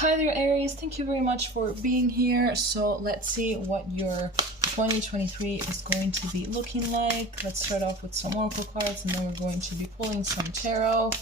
Hi there, Aries. Thank you very much for being here. So let's see what your 2023 is going to be looking like. Let's start off with some oracle cards, and then we're going to be pulling some tarot.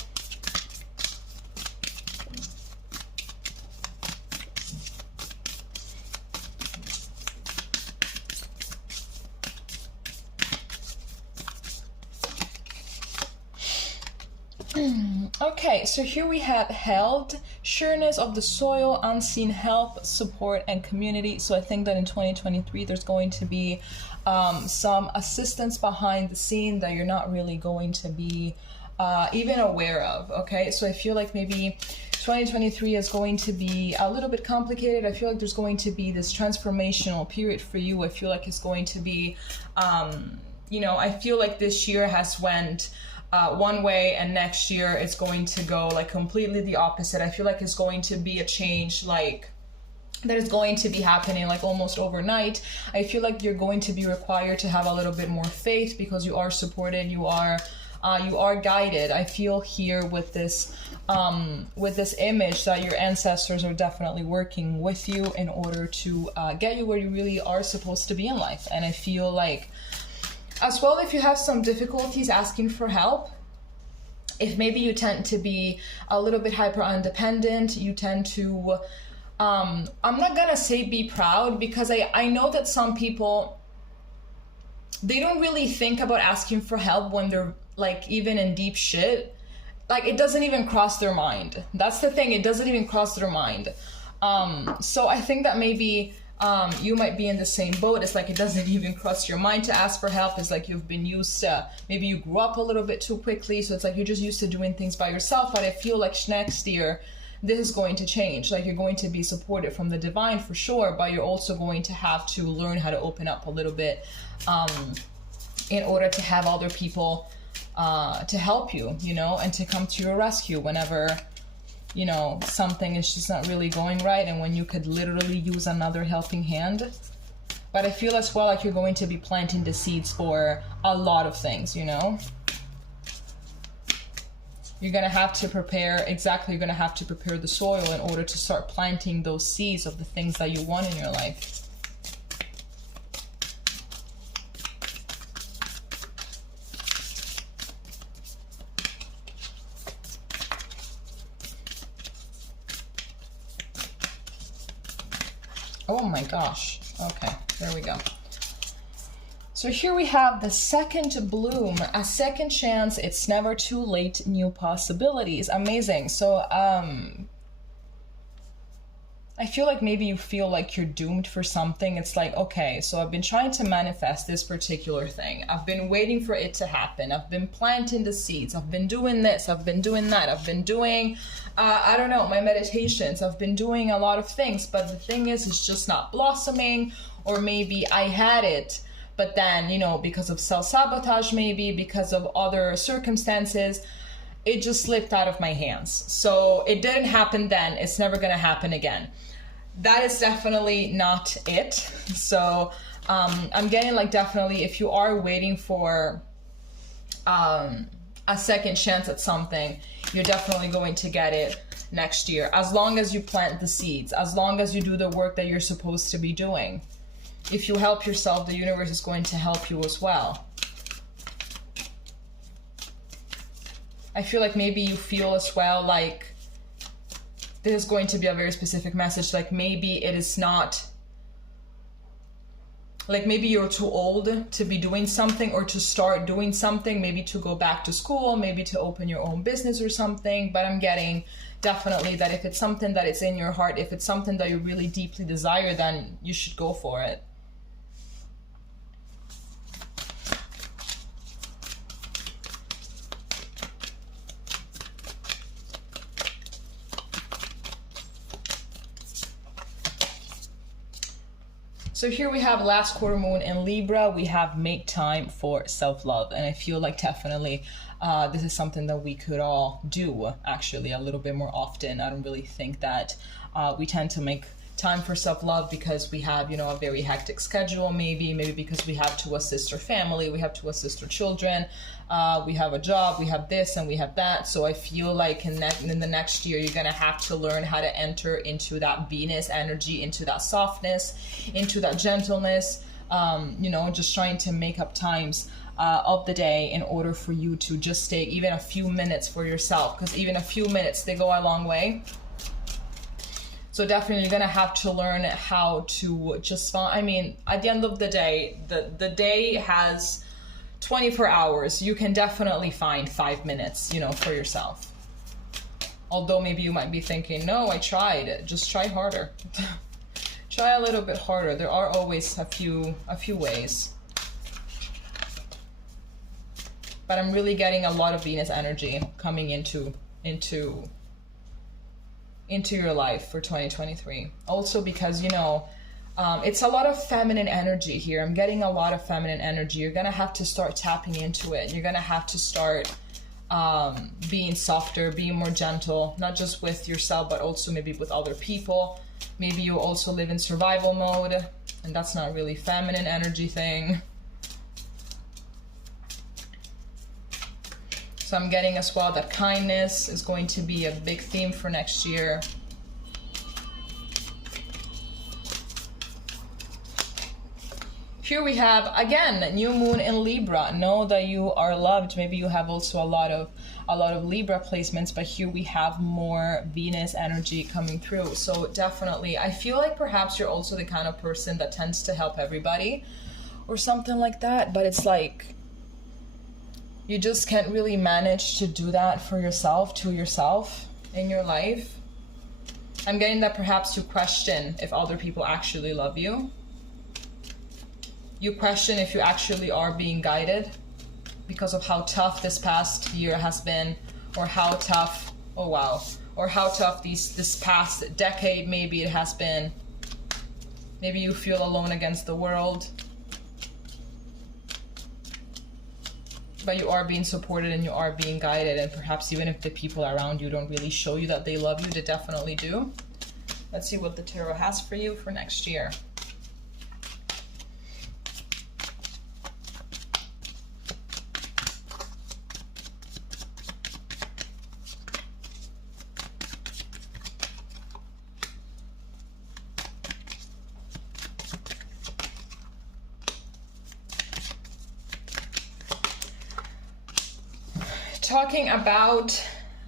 Okay, so here we have held, sureness of the soil, unseen help, support, and community. So I think that in 2023 there's going to be some assistance behind the scene that you're not really going to be even aware of. Okay, so I feel like maybe 2023 is going to be a little bit complicated. I feel like there's going to be this transformational period for you. I feel like it's going to be, you know, I feel like this year has went one way, and next year it's going to go like completely the opposite. I feel like it's going to be a change like that is going to be happening like almost overnight. I feel like you're going to be required to have a little bit more faith because you are supported, you are guided. I feel here with this image that your ancestors are definitely working with you in order to get you where you really are supposed to be in life. And I feel like as well, if you have some difficulties asking for help, if maybe you tend to be a little bit hyper independent, you tend to, I'm not gonna say be proud, because I know that some people, they don't really think about asking for help when they're like even in deep shit. Like it doesn't even cross their mind. That's the thing, it doesn't even cross their mind. So I think that maybe you might be in the same boat. It's like it doesn't even cross your mind to ask for help. It's like you've been used to, maybe you grew up a little bit too quickly, so it's like you're just used to doing things by yourself. But I feel like next year this is going to change. Like you're going to be supported from the divine for sure, but you're also going to have to learn how to open up a little bit in order to have other people to help you, you know, and to come to your rescue whenever, you know, something is just not really going right, and when you could literally use another helping hand. But I feel as well like you're going to be planting the seeds for a lot of things, you know. You're gonna have to prepare, exactly, you're gonna have to prepare the soil in order to start planting those seeds of the things that you want in your life. Oh my gosh. Okay, there we go. So here we have the second bloom, a second chance, it's never too late, new possibilities. Amazing. So I feel like maybe you feel like you're doomed for something. It's like, okay, so I've been trying to manifest this particular thing. I've been waiting for it to happen. I've been planting the seeds. I've been doing this. I've been doing that. I've been doing, I don't know, my meditations. I've been doing a lot of things, but the thing is, it's just not blossoming. Or maybe I had it, but then, you know, because of self-sabotage, maybe because of other circumstances, it just slipped out of my hands. So it didn't happen then. It's never going to happen again. That is definitely not it. So I'm getting like definitely if you are waiting for a second chance at something, you're definitely going to get it next year. As long as you plant the seeds, as long as you do the work that you're supposed to be doing. If you help yourself, the universe is going to help you as well. I feel like maybe you feel as well like this is going to be a very specific message. Like maybe it is not, like maybe you're too old to be doing something or to start doing something, maybe to go back to school, maybe to open your own business or something. But I'm getting definitely that if it's something that is in your heart, if it's something that you really deeply desire, then you should go for it. So here we have last quarter moon in Libra. We have make time for self-love. And I feel like definitely this is something that we could all do actually a little bit more often. I don't really think that we tend to make time for self-love because we have, you know, a very hectic schedule, maybe because we have to assist our family, we have to assist our children, we have a job, we have this and we have that. So I feel like in the next year, you're going to have to learn how to enter into that Venus energy, into that softness, into that gentleness, you know, just trying to make up times of the day in order for you to just take even a few minutes for yourself, because even a few minutes, they go a long way. So definitely you're gonna have to learn how to just find, I mean, at the end of the day, the day has 24 hours. You can definitely find 5 minutes, you know, for yourself. Although maybe you might be thinking, no, I tried. Just try harder. Try a little bit harder. There are always a few ways. But I'm really getting a lot of Venus energy coming into your life for 2023. Also because, you know, it's a lot of feminine energy here. I'm getting a lot of feminine energy. You're gonna have to start tapping into it. You're gonna have to start being softer, being more gentle, not just with yourself, but also maybe with other people. Maybe you also live in survival mode, and that's not really feminine energy thing. So I'm getting as well that kindness is going to be a big theme for next year. Here we have, again, new moon in Libra. Know that you are loved. Maybe you have also a lot of Libra placements, but here we have more Venus energy coming through. So definitely, I feel like perhaps you're also the kind of person that tends to help everybody or something like that, but it's like, you just can't really manage to do that for yourself, to yourself in your life. I'm getting that perhaps you question if other people actually love you. You question if you actually are being guided because of how tough this past year has been, or how tough, oh wow, or how tough this past decade maybe it has been. Maybe you feel alone against the world. But you are being supported and you are being guided, and perhaps even if the people around you don't really show you that they love you, they definitely do. Let's see what the tarot has for you for next year. Talking about,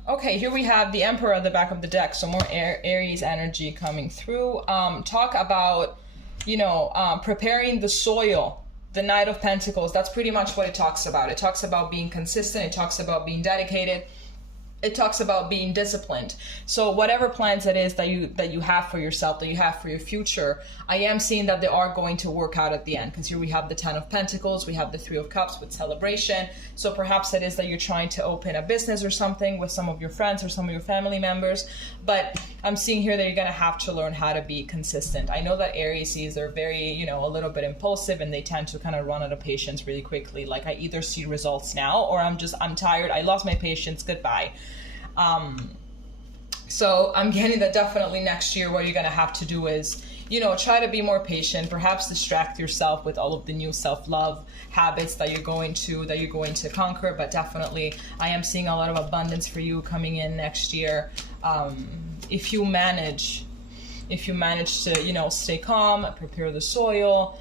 okay, here we have the Emperor at the back of the deck, so more Aries energy coming through. Talk about, you know, preparing the soil, the Knight of Pentacles. That's pretty much what it talks about. It talks about being consistent. It talks about being dedicated. It talks about being disciplined. So whatever plans it is that you have for yourself, that you have for your future, I am seeing that they are going to work out at the end, because here we have the Ten of Pentacles, we have the Three of Cups with celebration. So perhaps it is that you're trying to open a business or something with some of your friends or some of your family members, but I'm seeing here that you're going to have to learn how to be consistent. I know that Aries are very, you know, a little bit impulsive, and they tend to kind of run out of patience really quickly. Like, I either see results now, or I'm tired, I lost my patience, goodbye. So I'm getting that definitely next year what you're going to have to do is, you know, try to be more patient, perhaps distract yourself with all of the new self-love habits that you're going to conquer. But definitely I am seeing a lot of abundance for you coming in next year. If you manage to, you know, stay calm, prepare the soil,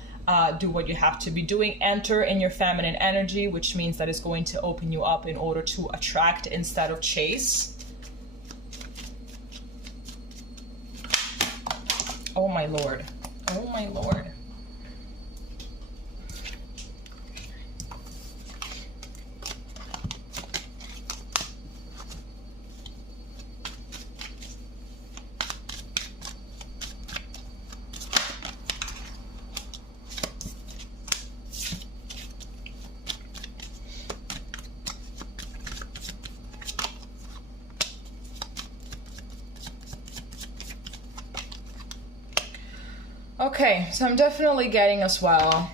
do what you have to be doing, enter in your feminine energy, which means that it's going to open you up in order to attract instead of chase. Oh my Lord. Oh my Lord. Okay, so I'm definitely getting as well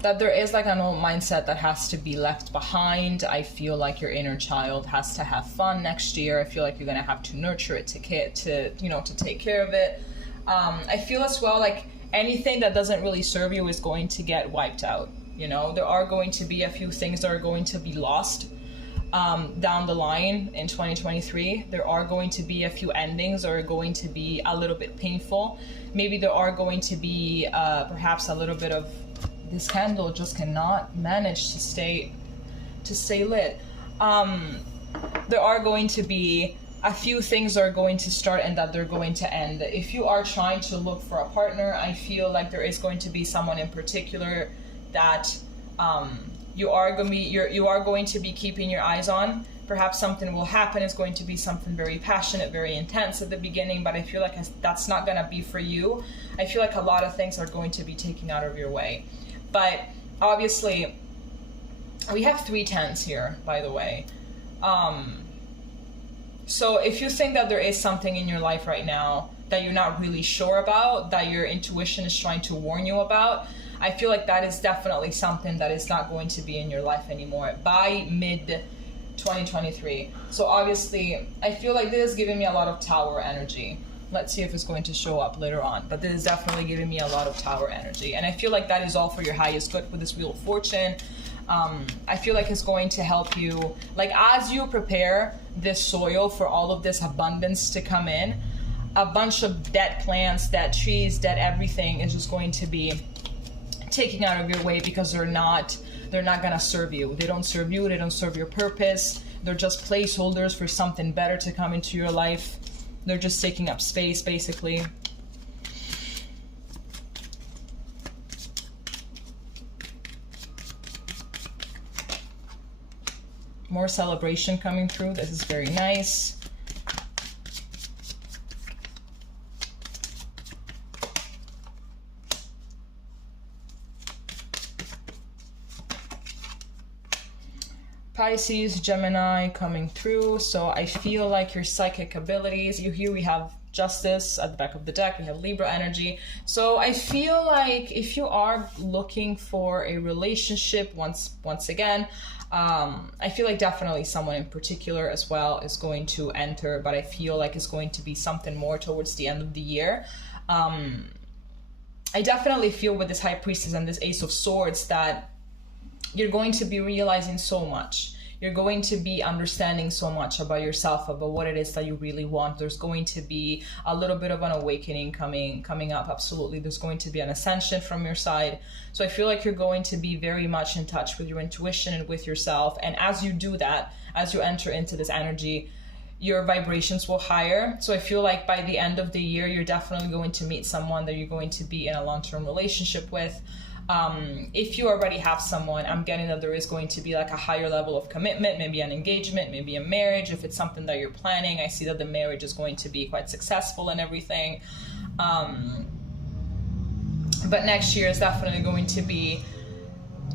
that there is like an old mindset that has to be left behind. I feel like your inner child has to have fun next year. I feel like you're gonna have to nurture it to take care of it. I feel as well like anything that doesn't really serve you is going to get wiped out. You know, there are going to be a few things that are going to be lost down the line in 2023. There are going to be a few endings that are going to be a little bit painful. Maybe there are going to be perhaps a little bit of, this candle just cannot manage to stay lit. There are going to be a few things that are going to start and that they're going to end. If you are trying to look for a partner, I feel like there is going to be someone in particular that you are going to be keeping your eyes on. Perhaps something will happen. It's going to be something very passionate, very intense at the beginning, but I feel like that's not going to be for you. I feel like a lot of things are going to be taken out of your way. But obviously, we have 3 tens here, by the way. So if you think that there is something in your life right now that you're not really sure about, that your intuition is trying to warn you about, I feel like that is definitely something that is not going to be in your life anymore by mid 2023. So obviously, I feel like this is giving me a lot of Tower energy. Let's see if it's going to show up later on, but this is definitely giving me a lot of Tower energy. And I feel like that is all for your highest good with this Wheel of Fortune. I feel like it's going to help you, like as you prepare this soil for all of this abundance to come in, a bunch of dead plants, dead trees, dead everything is just going to be taken out of your way because they're not gonna serve you. They don't serve you, they don't serve your purpose. They're just placeholders for something better to come into your life. They're just taking up space, basically. More celebration coming through. This is very nice. Pisces, Gemini coming through. So I feel like your psychic abilities, here we have Justice at the back of the deck, we have Libra energy. So I feel like if you are looking for a relationship, once again, I feel like definitely someone in particular as well is going to enter, but I feel like it's going to be something more towards the end of the year. I definitely feel with this High Priestess and this Ace of Swords that you're going to be realizing so much. You're going to be understanding so much about yourself, about what it is that you really want. There's going to be a little bit of an awakening coming up. Absolutely. There's going to be an ascension from your side. So I feel like you're going to be very much in touch with your intuition and with yourself. And as you do that, as you enter into this energy, your vibrations will higher. So I feel like by the end of the year, you're definitely going to meet someone that you're going to be in a long-term relationship with. If you already have someone, I'm getting that there is going to be like a higher level of commitment, maybe an engagement, maybe a marriage. If it's something that you're planning, I see that the marriage is going to be quite successful and everything. But next year is definitely going to be,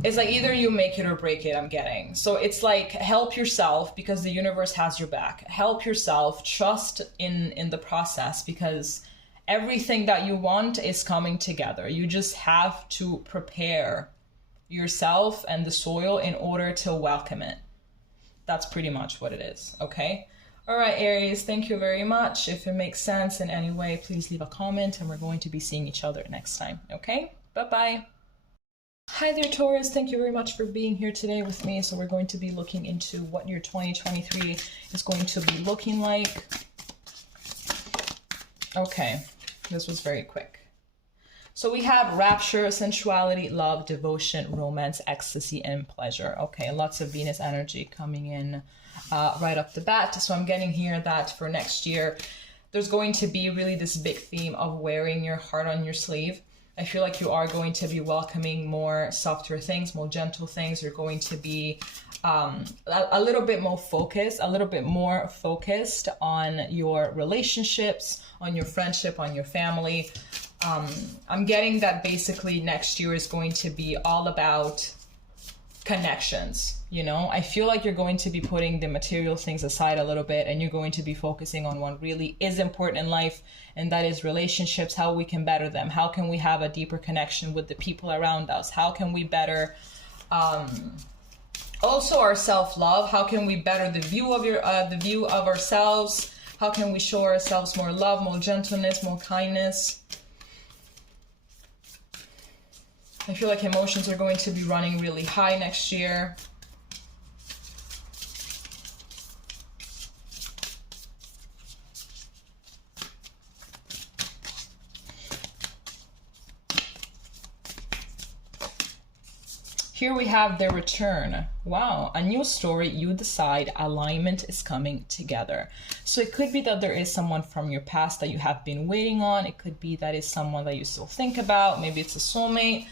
it's like either you make it or break it, I'm getting. So it's like help yourself because the universe has your back. Help yourself, trust in the process because everything that you want is coming together. You just have to prepare yourself and the soil in order to welcome it. That's pretty much what it is, okay? All right, Aries, thank you very much. If it makes sense in any way, please leave a comment and we're going to be seeing each other next time, okay? Bye-bye. Hi there, Taurus. Thank you very much for being here today with me. So we're going to be looking into what your 2023 is going to be looking like. Okay. This was very quick. So we have rapture, sensuality, love, devotion, romance, ecstasy, and pleasure. Okay, lots of Venus energy coming in right off the bat. So I'm getting here that for next year, there's going to be really this big theme of wearing your heart on your sleeve. I feel like you are going to be welcoming more softer things, more gentle things. You're going to be a little bit more focused on your relationships, on your friendship, on your family. I'm getting that basically next year is going to be all about connections. You know, I feel like you're going to be putting the material things aside a little bit and you're going to be focusing on what really is important in life, and that is relationships, how we can better them, how can we have a deeper connection with the people around us, how can we better also our self-love, how can we better the view of ourselves, How can we show ourselves more love, more gentleness, more kindness? I feel like emotions are going to be running really high next year. Here we have the return. Wow, a new story, you decide, alignment is coming together. So it could be that there is someone from your past that you have been waiting on. It could be that it's someone that you still think about. Maybe it's a soulmate.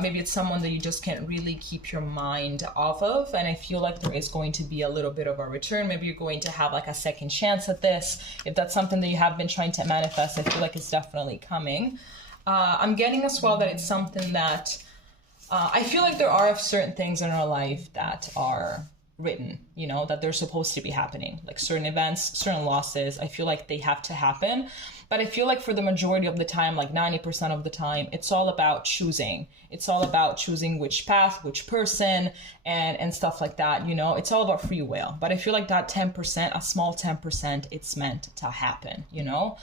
Maybe it's someone that you just can't really keep your mind off of. And I feel like there is going to be a little bit of a return. Maybe you're going to have like a second chance at this. If that's something that you have been trying to manifest, I feel like it's definitely coming. I'm getting as well that it's something that I feel like there are certain things in our life that are written, you know, that they're supposed to be happening, like certain events, certain losses. I feel like they have to happen. But I feel like for the majority of the time, like 90% of the time, it's all about choosing. It's all about choosing which path, which person, and stuff like that, you know. It's all about free will. But I feel like that 10%, a small 10%, it's meant to happen, you know.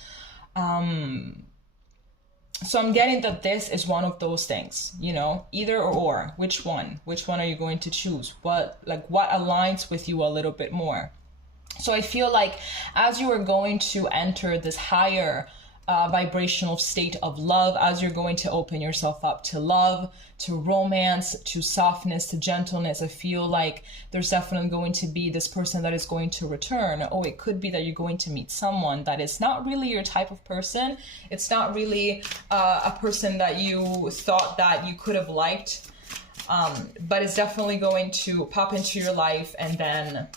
So I'm getting that this is one of those things, you know, either or. Which one are you going to choose? What aligns with you a little bit more? So I feel like as you are going to enter this higher vibrational state of love, as you're going to open yourself up to love, to romance, to softness, to gentleness, I feel like there's definitely going to be this person that is going to return. Oh, it could be that you're going to meet someone that is not really your type of person. It's not really a person that you thought that you could have liked, but it's definitely going to pop into your life, and then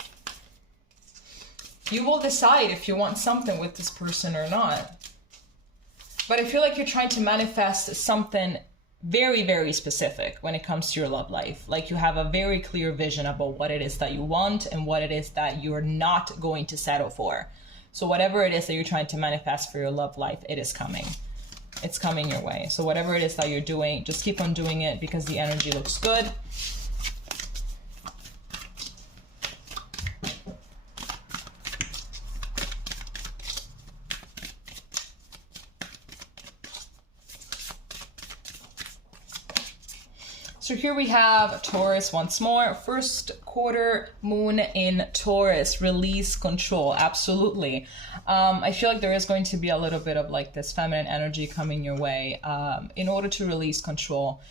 you will decide if you want something with this person or not. But I feel like you're trying to manifest something very, very specific when it comes to your love life. Like you have a very clear vision about what it is that you want and what it is that you're not going to settle for. So whatever it is that you're trying to manifest for your love life, it is coming. It's coming your way. So whatever it is that you're doing, just keep on doing it because the energy looks good. So here we have Taurus once more. First quarter moon in Taurus. Release control. Absolutely. I feel like there is going to be a little bit of like this feminine energy coming your way. In order to release control,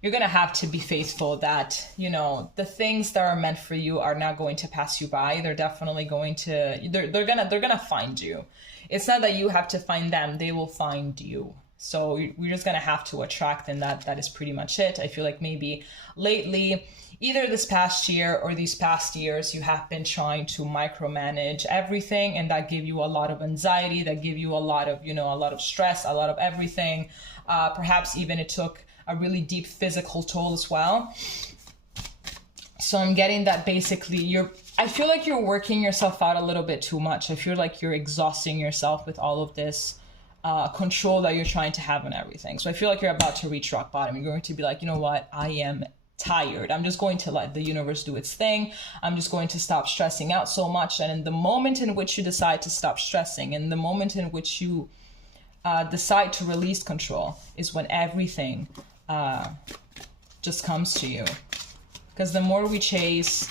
you're going to have to be faithful that, you know, the things that are meant for you are not going to pass you by. They're definitely going to, they're going to find you. It's not that you have to find them. They will find you. So we're just going to have to attract, and that is pretty much it. I feel like maybe lately, either this past year or these past years, you have been trying to micromanage everything, and that gave you a lot of anxiety, that gave you a lot of, you know, a lot of stress, a lot of everything. Perhaps even it took a really deep physical toll as well. So I'm getting that basically I feel like you're working yourself out a little bit too much. I feel like you're exhausting yourself with all of this control that you're trying to have on everything. So I feel like you're about to reach rock bottom. You're going to be like, you know what? I am tired. I'm just going to let the universe do its thing. I'm just going to stop stressing out so much. And in the moment in which you decide to stop stressing, in the moment in which you decide to release control, is when everything just comes to you. Because the more we chase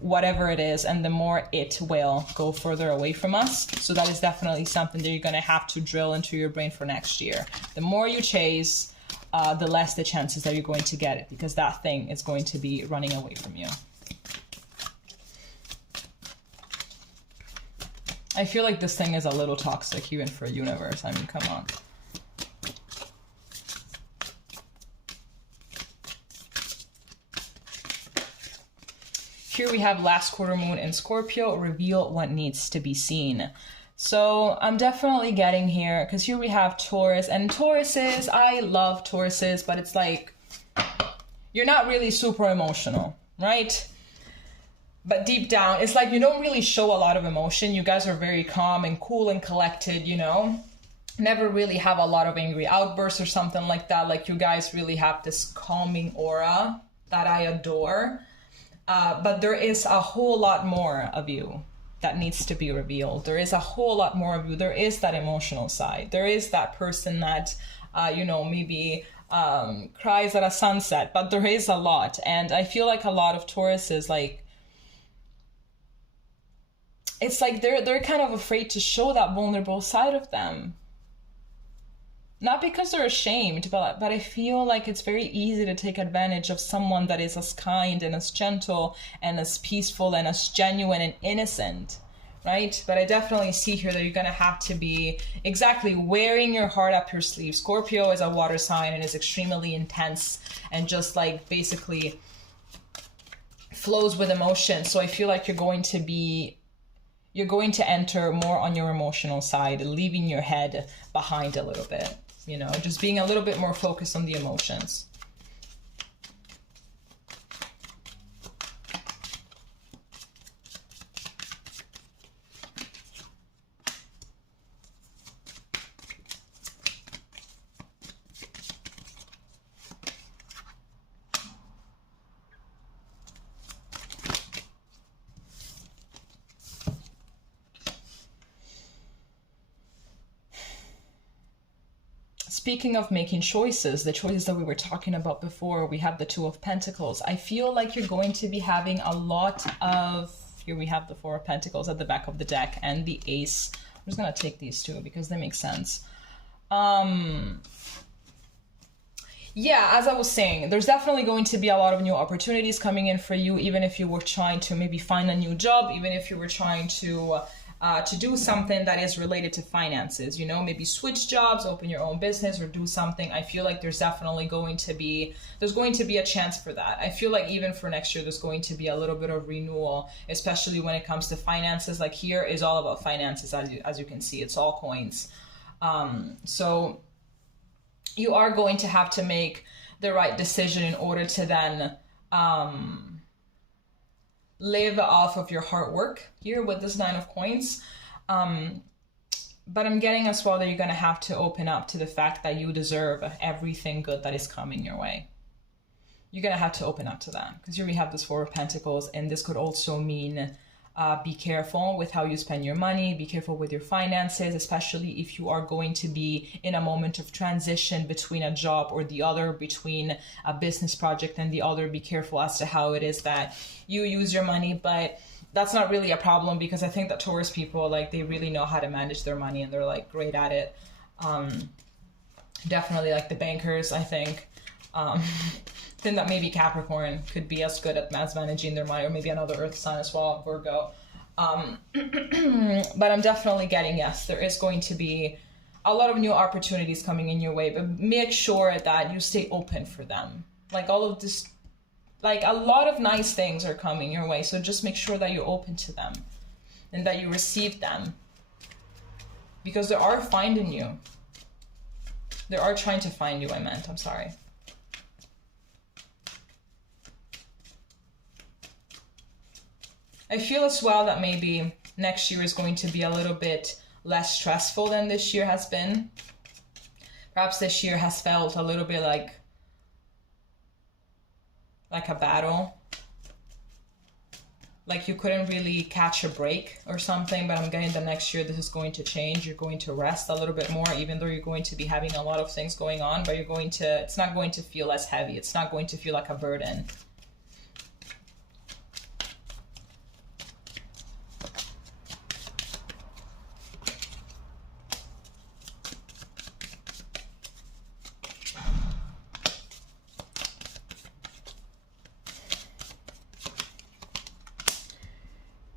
whatever it is, and the more it will go further away from us. So that is definitely something that you're going to have to drill into your brain for next year. The more you chase, the less the chances that you're going to get it, because that thing is going to be running away from you. I feel like this thing is a little toxic even for universe. I mean, come on. Here we have last quarter moon in Scorpio, reveal what needs to be seen. So I'm definitely getting here, because here we have Taurus, and Tauruses, I love Tauruses, but it's like, you're not really super emotional, right? But deep down, it's like you don't really show a lot of emotion. You guys are very calm and cool and collected, you know? Never really have a lot of angry outbursts or something like that. Like you guys really have this calming aura that I adore. But there is a whole lot more of you. that needs to be revealed. There is a whole lot more of you. There is that emotional side. There is that person that, you know, maybe cries at a sunset, but there is a lot. And I feel like a lot of Tauruses, like, it's like they're kind of afraid to show that vulnerable side of them. Not because they're ashamed, but I feel like it's very easy to take advantage of someone that is as kind and as gentle and as peaceful and as genuine and innocent, right? But I definitely see here that you're going to have to be exactly wearing your heart up your sleeve. Scorpio is a water sign and is extremely intense and just like basically flows with emotion. So I feel like you're going to enter more on your emotional side, leaving your head behind a little bit. You know, just being a little bit more focused on the emotions. Speaking of making choices, the choices that we were talking about before, we have the Two of Pentacles. I feel like you're going to be having a lot of, here we have the Four of Pentacles at the back of the deck and the Ace. I'm just going to take these two because they make sense. Yeah, as I was saying, there's definitely going to be a lot of new opportunities coming in for you, even if you were trying to maybe find a new job, even if you were trying to do something that is related to finances, you know, maybe switch jobs, open your own business or do something. I feel like there's definitely going to be a chance for that. I feel like even for next year, there's going to be a little bit of renewal, especially when it comes to finances. Like here is all about finances, as you can see, it's all coins. So you are going to have to make the right decision in order to then, live off of your hard work here with this Nine of Coins. But I'm getting as well that you're going to have to open up to the fact that you deserve everything good that is coming your way. You're going to have to open up to that because here we have this Four of Pentacles, and this could also mean be careful with how you spend your money, be careful with your finances, especially if you are going to be in a moment of transition between a job or the other, between a business project and the other. Be careful as to how it is that you use your money, but that's not really a problem because I think that Taurus people, like, they really know how to manage their money and they're like great at it. Definitely like the bankers, I think. Think that maybe Capricorn could be as good at managing their money, or maybe another earth sign as well, Virgo. But I'm definitely getting, yes, there is going to be a lot of new opportunities coming in your way, but make sure that you stay open for them. Like all of this, like a lot of nice things are coming your way. So just make sure that you're open to them and that you receive them, because they are finding you. They are trying to find you, I'm sorry. I feel as well that maybe next year is going to be a little bit less stressful than this year has been. Perhaps this year has felt a little bit like a battle. Like you couldn't really catch a break or something, but I'm getting the next year this is going to change. You're going to rest a little bit more, even though you're going to be having a lot of things going on, but it's not going to feel as heavy. It's not going to feel like a burden.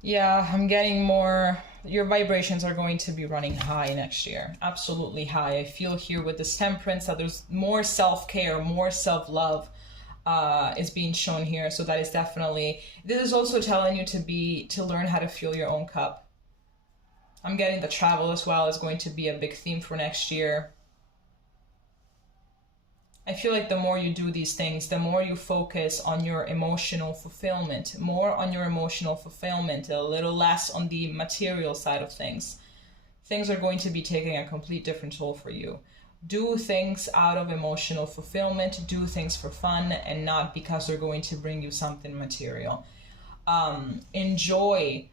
Yeah, I'm getting more, your vibrations are going to be running high next year. Absolutely high. I feel here with this Temperance that there's more self-care, more self-love is being shown here. So that is definitely, this is also telling you to learn how to fill your own cup. I'm getting the travel as well is going to be a big theme for next year. I feel like the more you do these things, the more you focus on your emotional fulfillment, more on your emotional fulfillment, a little less on the material side of things. Things are going to be taking a complete different toll for you. Do things out of emotional fulfillment, do things for fun, and not because they're going to bring you something material. Enjoy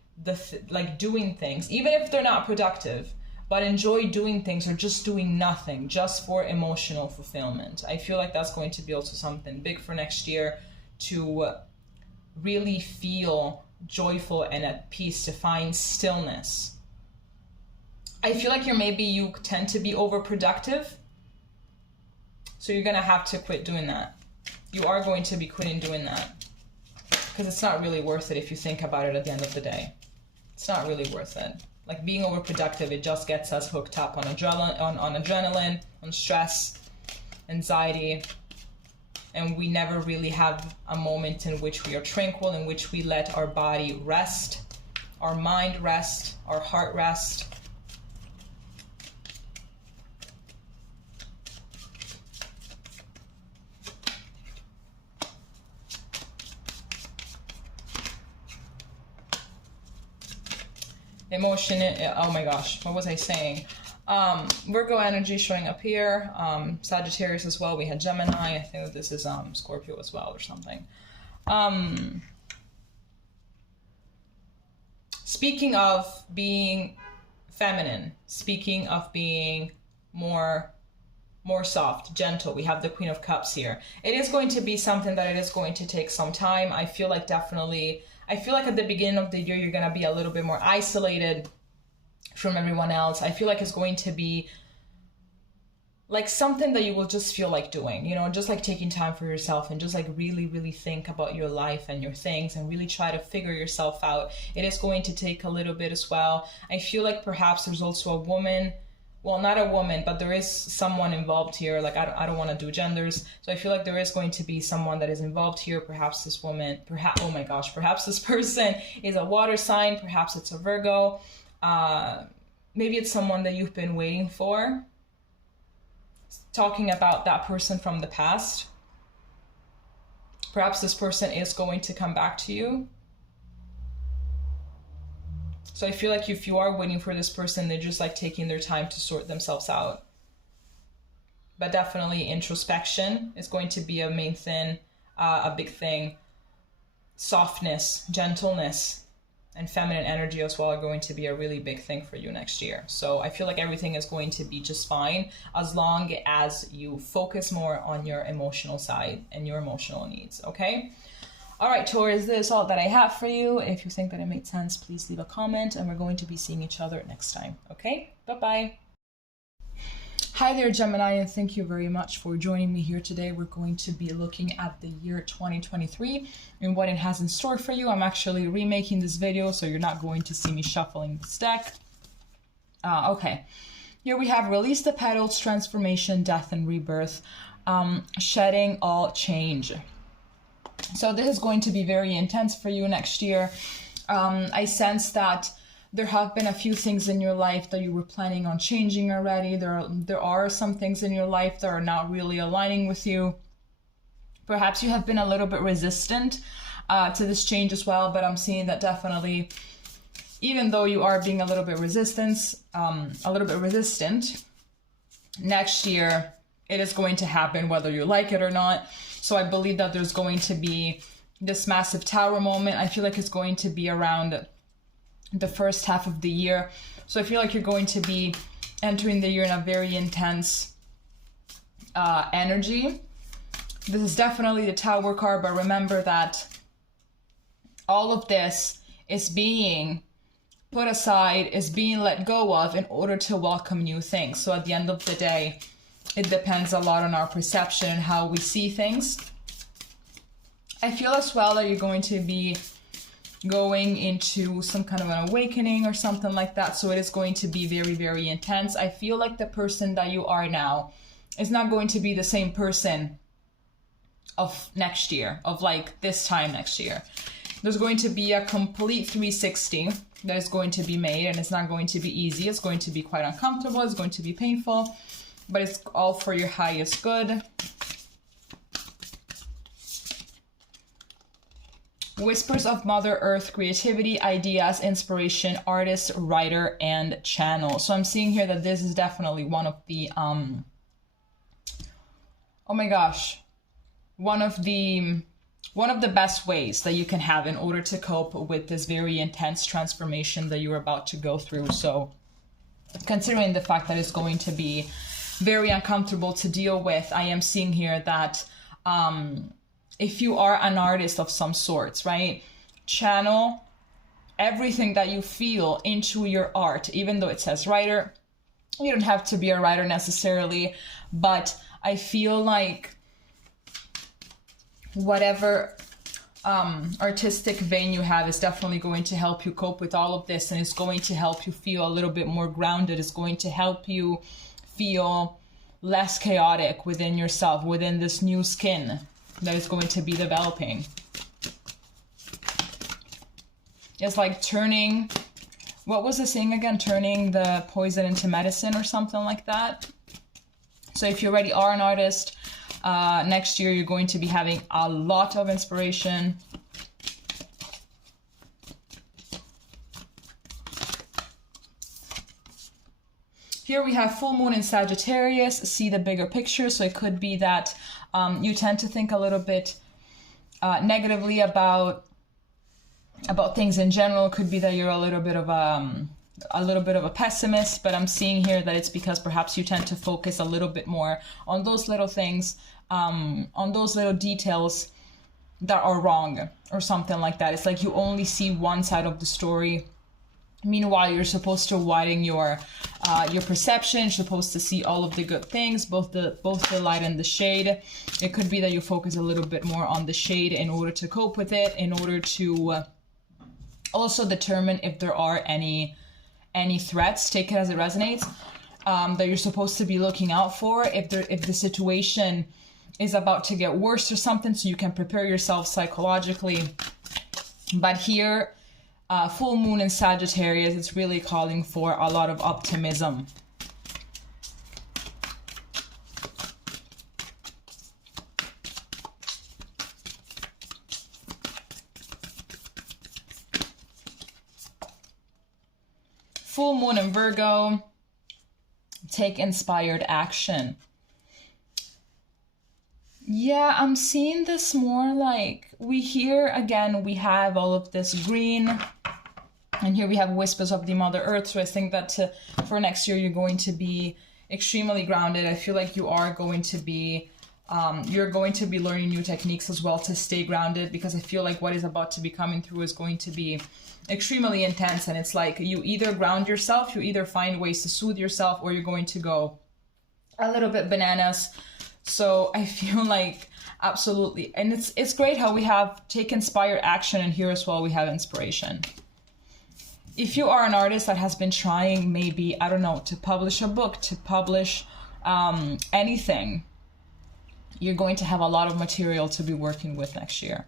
like doing things, even if they're not productive, but enjoy doing things or just doing nothing, just for emotional fulfillment. I feel like that's going to be also something big for next year, to really feel joyful and at peace, to find stillness. I feel like you tend to be overproductive, so you're gonna have to quit doing that. You are going to be quitting doing that, because it's not really worth it if you think about it at the end of the day. It's not really worth it. Like, being overproductive, it just gets us hooked up on adrenaline, on stress, anxiety, and we never really have a moment in which we are tranquil, in which we let our body rest, our mind rest, our heart rest. Emotion, oh my gosh, what was I saying? Virgo energy showing up here, Sagittarius as well. We had Gemini. I think this is Scorpio as well or something. Speaking of being feminine, speaking of being more soft, gentle, we have the Queen of Cups here. It is going to be something that it is going to take some time. I feel like at the beginning of the year, you're going to be a little bit more isolated from everyone else. I feel like it's going to be like something that you will just feel like doing, you know, just like taking time for yourself and just like really, really think about your life and your things and really try to figure yourself out. It is going to take a little bit as well. I feel like perhaps there's also a woman, well, not a woman, but there is someone involved here. Like, I don't want to do genders. So I feel like there is going to be someone that is involved here. Perhaps this woman, oh my gosh, perhaps this person is a water sign. Perhaps it's a Virgo. Maybe it's someone that you've been waiting for. Talking about that person from the past. Perhaps this person is going to come back to you. So I feel like if you are waiting for this person, they're just like taking their time to sort themselves out. But definitely introspection is going to be a main thing, a big thing. Softness, gentleness, and feminine energy as well are going to be a really big thing for you next year. So I feel like everything is going to be just fine as long as you focus more on your emotional side and your emotional needs, okay? All right, Taurus, this is all that I have for you. If you think that it made sense, please leave a comment, and we're going to be seeing each other next time, okay? Bye-bye. Hi there, Gemini, and thank you very much for joining me here today. We're going to be looking at the year 2023 and what it has in store for you. I'm actually remaking this video, so you're not going to see me shuffling this deck. Okay, here we have Release the Petals, Transformation, Death, and Rebirth, Shedding All Change. So this is going to be very intense for you next year. I sense that there have been a few things in your life that you were planning on changing already. There are some things in your life that are not really aligning with you. Perhaps you have been a little bit resistant to this change as well, but I'm seeing that definitely, even though you are being a little bit resistant, next year it is going to happen whether you like it or not. So I believe that there's going to be this massive Tower moment. I feel like it's going to be around the first half of the year. So I feel like you're going to be entering the year in a very intense energy. This is definitely the Tower card, but remember that all of this is being put aside, is being let go of in order to welcome new things. So at the end of the day, it depends a lot on our perception and how we see things. I feel as well that you're going to be going into some kind of an awakening or something like that. So it is going to be very, very intense. I feel like the person that you are now is not going to be the same person of next year, of like this time next year. There's going to be a complete 360 that is going to be made, and it's not going to be easy. It's going to be quite uncomfortable. It's going to be painful, but it's all for your highest good. Whispers of Mother Earth, creativity, ideas, inspiration, artist, writer, and channel. So I'm seeing here that this is definitely one of the, oh my gosh, one of the one of the best ways that you can have in order to cope with this very intense transformation that you're about to go through. So considering the fact that it's going to be very uncomfortable to deal with, I am seeing here that if you are an artist of some sorts, right, channel everything that you feel into your art. Even though it says writer, you don't have to be a writer necessarily, but I feel like whatever artistic vein you have is definitely going to help you cope with all of this, and it's going to help you feel a little bit more grounded. It's going to help you feel less chaotic within yourself, within this new skin that is going to be developing. It's like turning, what was the saying again? Turning the poison into medicine or something like that. So if you already are an artist, next year you're going to be having a lot of inspiration. Here we have full moon in Sagittarius. See the bigger picture. So it could be that you tend to think a little bit negatively about things in general. It could be that you're a little bit of a pessimist, but I'm seeing here that it's because perhaps you tend to focus a little bit more on those little things, on those little details that are wrong or something like that. It's like you only see one side of the story. Meanwhile, you're supposed to widen your perception. You're supposed to see all of the good things, both the light and the shade. It could be that you focus a little bit more on the shade in order to cope with it, in order to also determine if there are any threats, take it as it resonates, that you're supposed to be looking out for, if the situation is about to get worse or something, so you can prepare yourself psychologically. But here, full moon in Sagittarius, it's really calling for a lot of optimism. Full moon in Virgo, take inspired action. Yeah, I'm seeing this more like we have all of this green, and here we have whispers of the Mother Earth. So I think that for next year, you're going to be extremely grounded. I feel like you are going to be, you're going to be learning new techniques as well to stay grounded, because I feel like what is about to be coming through is going to be extremely intense. And it's like you either ground yourself, you either find ways to soothe yourself, or you're going to go a little bit bananas. So I feel like absolutely. And it's great how we have take inspired action, and here as well we have inspiration. If you are an artist that has been trying maybe, I don't know, to publish a book, to publish anything, you're going to have a lot of material to be working with next year.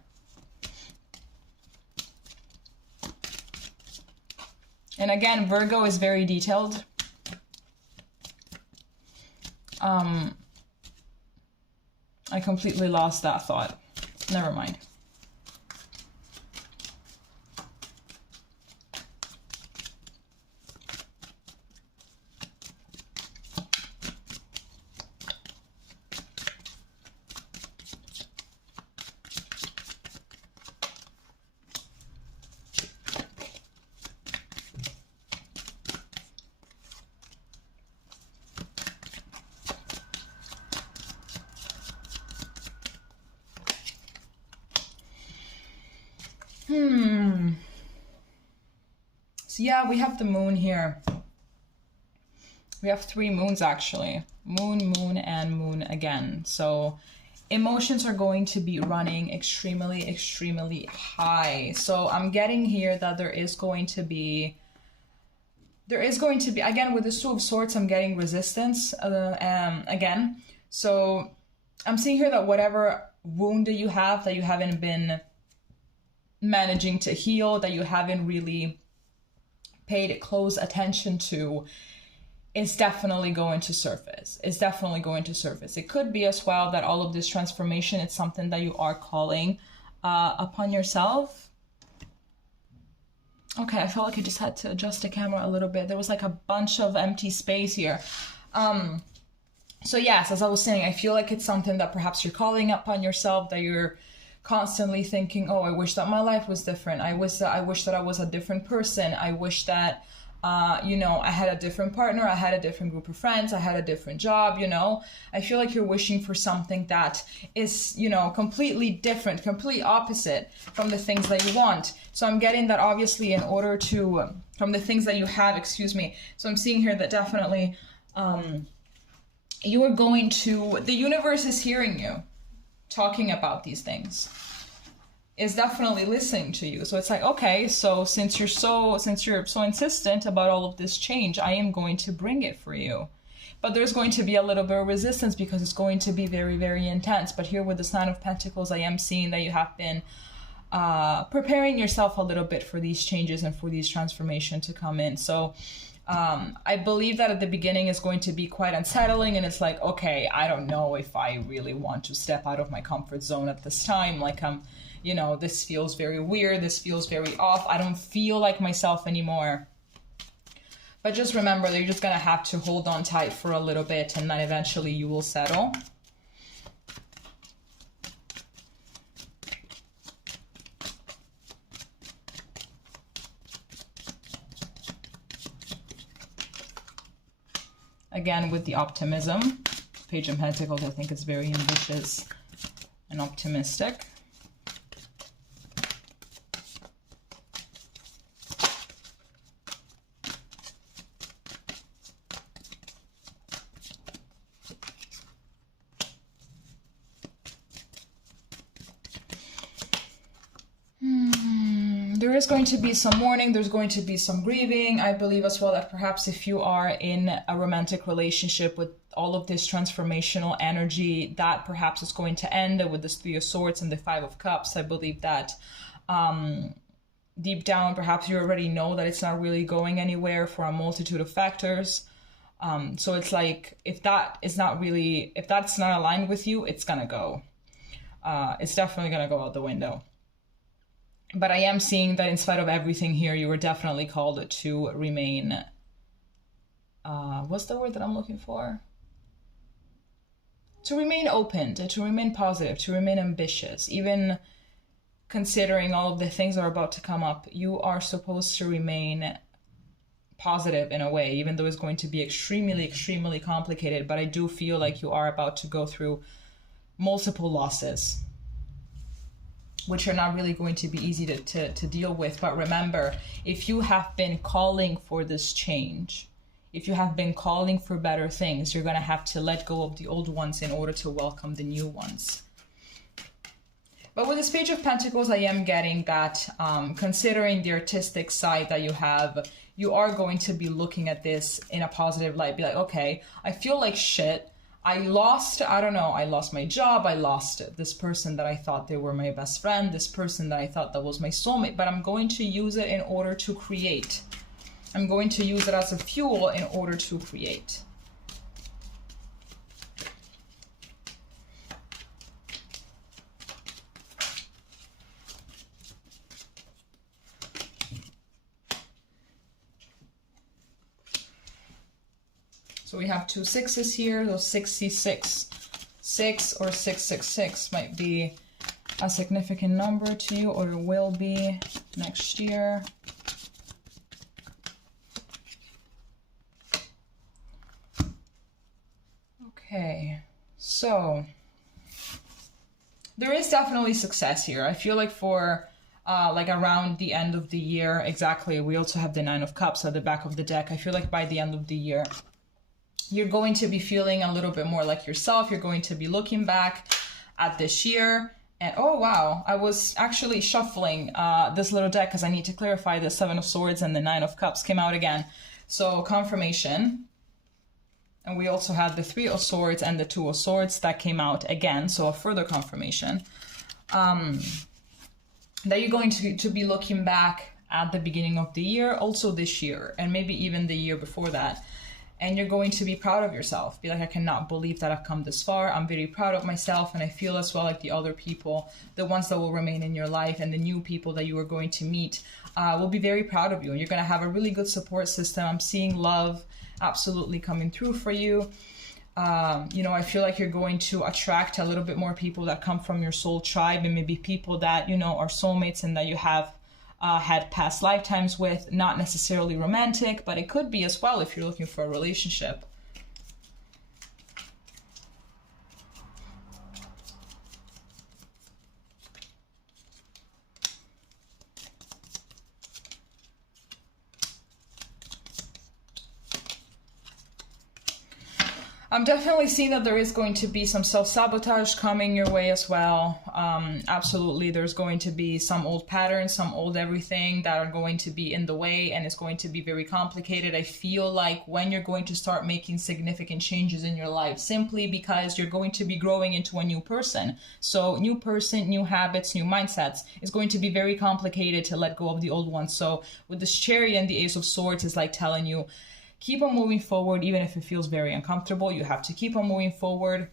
And again, Virgo is very detailed. I completely lost that thought. Never mind. So yeah, we have the moon here. We have 3 moons actually. Moon, moon, and moon again. So emotions are going to be running extremely, extremely high. So I'm getting here that there is going to be, again, with the Two of Swords, I'm getting resistance again. So I'm seeing here that whatever wound that you haven't been managing to heal, that you haven't really paid close attention to, is definitely going to surface. It's definitely going to surface. It could be as well that all of this transformation is something that you are calling upon yourself. Okay, I felt like I just had to adjust the camera a little bit. There was like a bunch of empty space here. So yes, as I was saying, I feel like it's something that perhaps you're calling upon yourself, that you're constantly thinking, oh, I wish that my life was different. I wish that I was a different person. I wish that you know, I had a different partner, I had a different group of friends, I had a different job, you know. I feel like you're wishing for something that is, you know, completely different, completely opposite from the things that you want. So I'm getting that obviously in order to, from the things that you have, excuse me. So I'm seeing here that definitely you are going to, the universe is hearing you talking about these things. Is definitely listening to you. So it's like, okay, so since you're so insistent about all of this change, I am going to bring it for you. But there's going to be a little bit of resistance because it's going to be very, very intense. But here with the Nine of Pentacles, I am seeing that you have been preparing yourself a little bit for these changes and for these transformations to come in. So I believe that at the beginning is going to be quite unsettling, and it's like, okay, I don't know if I really want to step out of my comfort zone at this time. Like, you know, this feels very weird, this feels very off, I don't feel like myself anymore. But just remember that you're just gonna have to hold on tight for a little bit, and then eventually you will settle. Again, with the optimism, Page of Pentacles, I think is very ambitious and optimistic. There is going to be some mourning, there's going to be some grieving. I believe as well that perhaps if you are in a romantic relationship with all of this transformational energy, that perhaps is going to end with this Three of Swords and the Five of Cups. I believe that deep down, perhaps you already know that it's not really going anywhere for a multitude of factors. So it's like, if that's not aligned with you, it's gonna go. It's definitely gonna go out the window. But I am seeing that in spite of everything here, you were definitely called to remain, what's the word that I'm looking for? To remain open, to remain positive, to remain ambitious. Even considering all of the things that are about to come up, you are supposed to remain positive in a way, even though it's going to be extremely, extremely complicated. But I do feel like you are about to go through multiple losses, which are not really going to be easy to deal with. But remember, if you have been calling for this change, if you have been calling for better things, you're going to have to let go of the old ones in order to welcome the new ones. But with this Page of Pentacles, I am getting that considering the artistic side that you have, you are going to be looking at this in a positive light. Be like, okay, I feel like shit. I lost my job, I lost this person that I thought they were my best friend, this person that I thought that was my soulmate, but I'm going to use it in order to create. I'm going to use it as a fuel in order to create. So we have two sixes here, so 66. 6 or 666 might be a significant number to you, or will be next year. Okay, so there is definitely success here. I feel like for like around the end of the year, exactly, we also have the Nine of Cups at the back of the deck. I feel like by the end of the year, you're going to be feeling a little bit more like yourself. You're going to be looking back at this year and, oh wow, I was actually shuffling this little deck because I need to clarify the Seven of Swords and the Nine of Cups came out again. So confirmation. And we also had the Three of Swords and the Two of Swords that came out again. So a further confirmation that you're going to be looking back at the beginning of the year, also this year, and maybe even the year before that. And you're going to be proud of yourself. Be like, I cannot believe that I've come this far. I'm very proud of myself. And I feel as well like the other people, the ones that will remain in your life and the new people that you are going to meet will be very proud of you. And you're going to have a really good support system. I'm seeing love absolutely coming through for you. You know, I feel like you're going to attract a little bit more people that come from your soul tribe, and maybe people that, you know, are soulmates and that you have had past lifetimes with, not necessarily romantic, but it could be as well if you're looking for a relationship. I'm definitely seeing that there is going to be some self-sabotage coming your way as well. Absolutely, there's going to be some old patterns, some old everything that are going to be in the way, and it's going to be very complicated. I feel like when you're going to start making significant changes in your life, simply because you're going to be growing into a new person. So new person, new habits, new mindsets, it's going to be very complicated to let go of the old ones. So with this Chariot and the Ace of Swords is like telling you, keep on moving forward, even if it feels very uncomfortable. You have to keep on moving forward.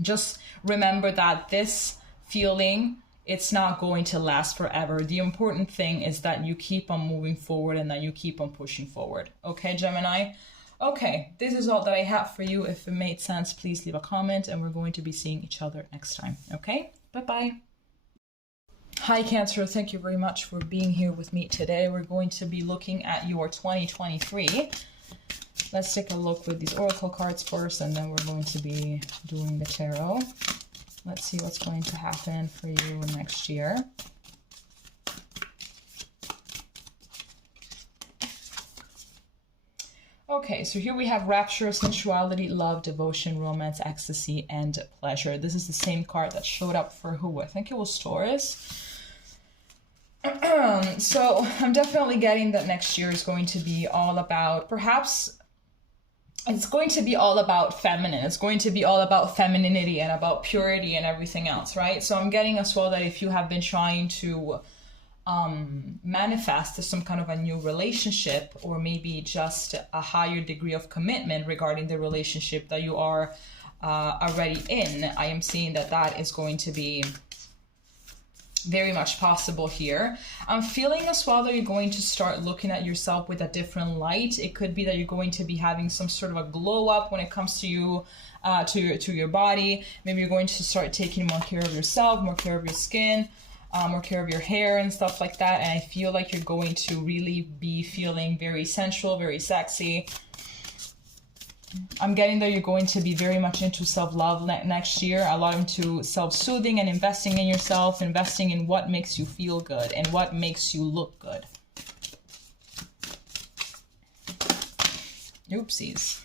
Just remember that this feeling, it's not going to last forever. The important thing is that you keep on moving forward and that you keep on pushing forward. Okay, Gemini? Okay, this is all that I have for you. If it made sense, please leave a comment, and we're going to be seeing each other next time. Okay? Bye-bye. Hi Cancer, thank you very much for being here with me today. We're going to be looking at your 2023. Let's take a look with these oracle cards first, and then we're going to be doing the tarot. Let's see what's going to happen for you next year. Okay, so here we have rapture, sensuality, love, devotion, romance, ecstasy, and pleasure. This is the same card that showed up for who? I think it was Taurus. So I'm definitely getting that next year is going to be all about, perhaps it's going to be all about feminine. It's going to be all about femininity and about purity and everything else, right? So I'm getting as well that if you have been trying to manifest some kind of a new relationship, or maybe just a higher degree of commitment regarding the relationship that you are already in, I am seeing that that is going to be very much possible here. I'm feeling as well that you're going to start looking at yourself with a different light. It could be that you're going to be having some sort of a glow up when it comes to you, to your body. Maybe you're going to start taking more care of yourself, more care of your skin, more care of your hair and stuff like that. And I feel like you're going to really be feeling very sensual, very sexy. I'm getting that you're going to be very much into self-love next year, a lot into self-soothing and investing in yourself, investing in what makes you feel good and what makes you look good. Oopsies.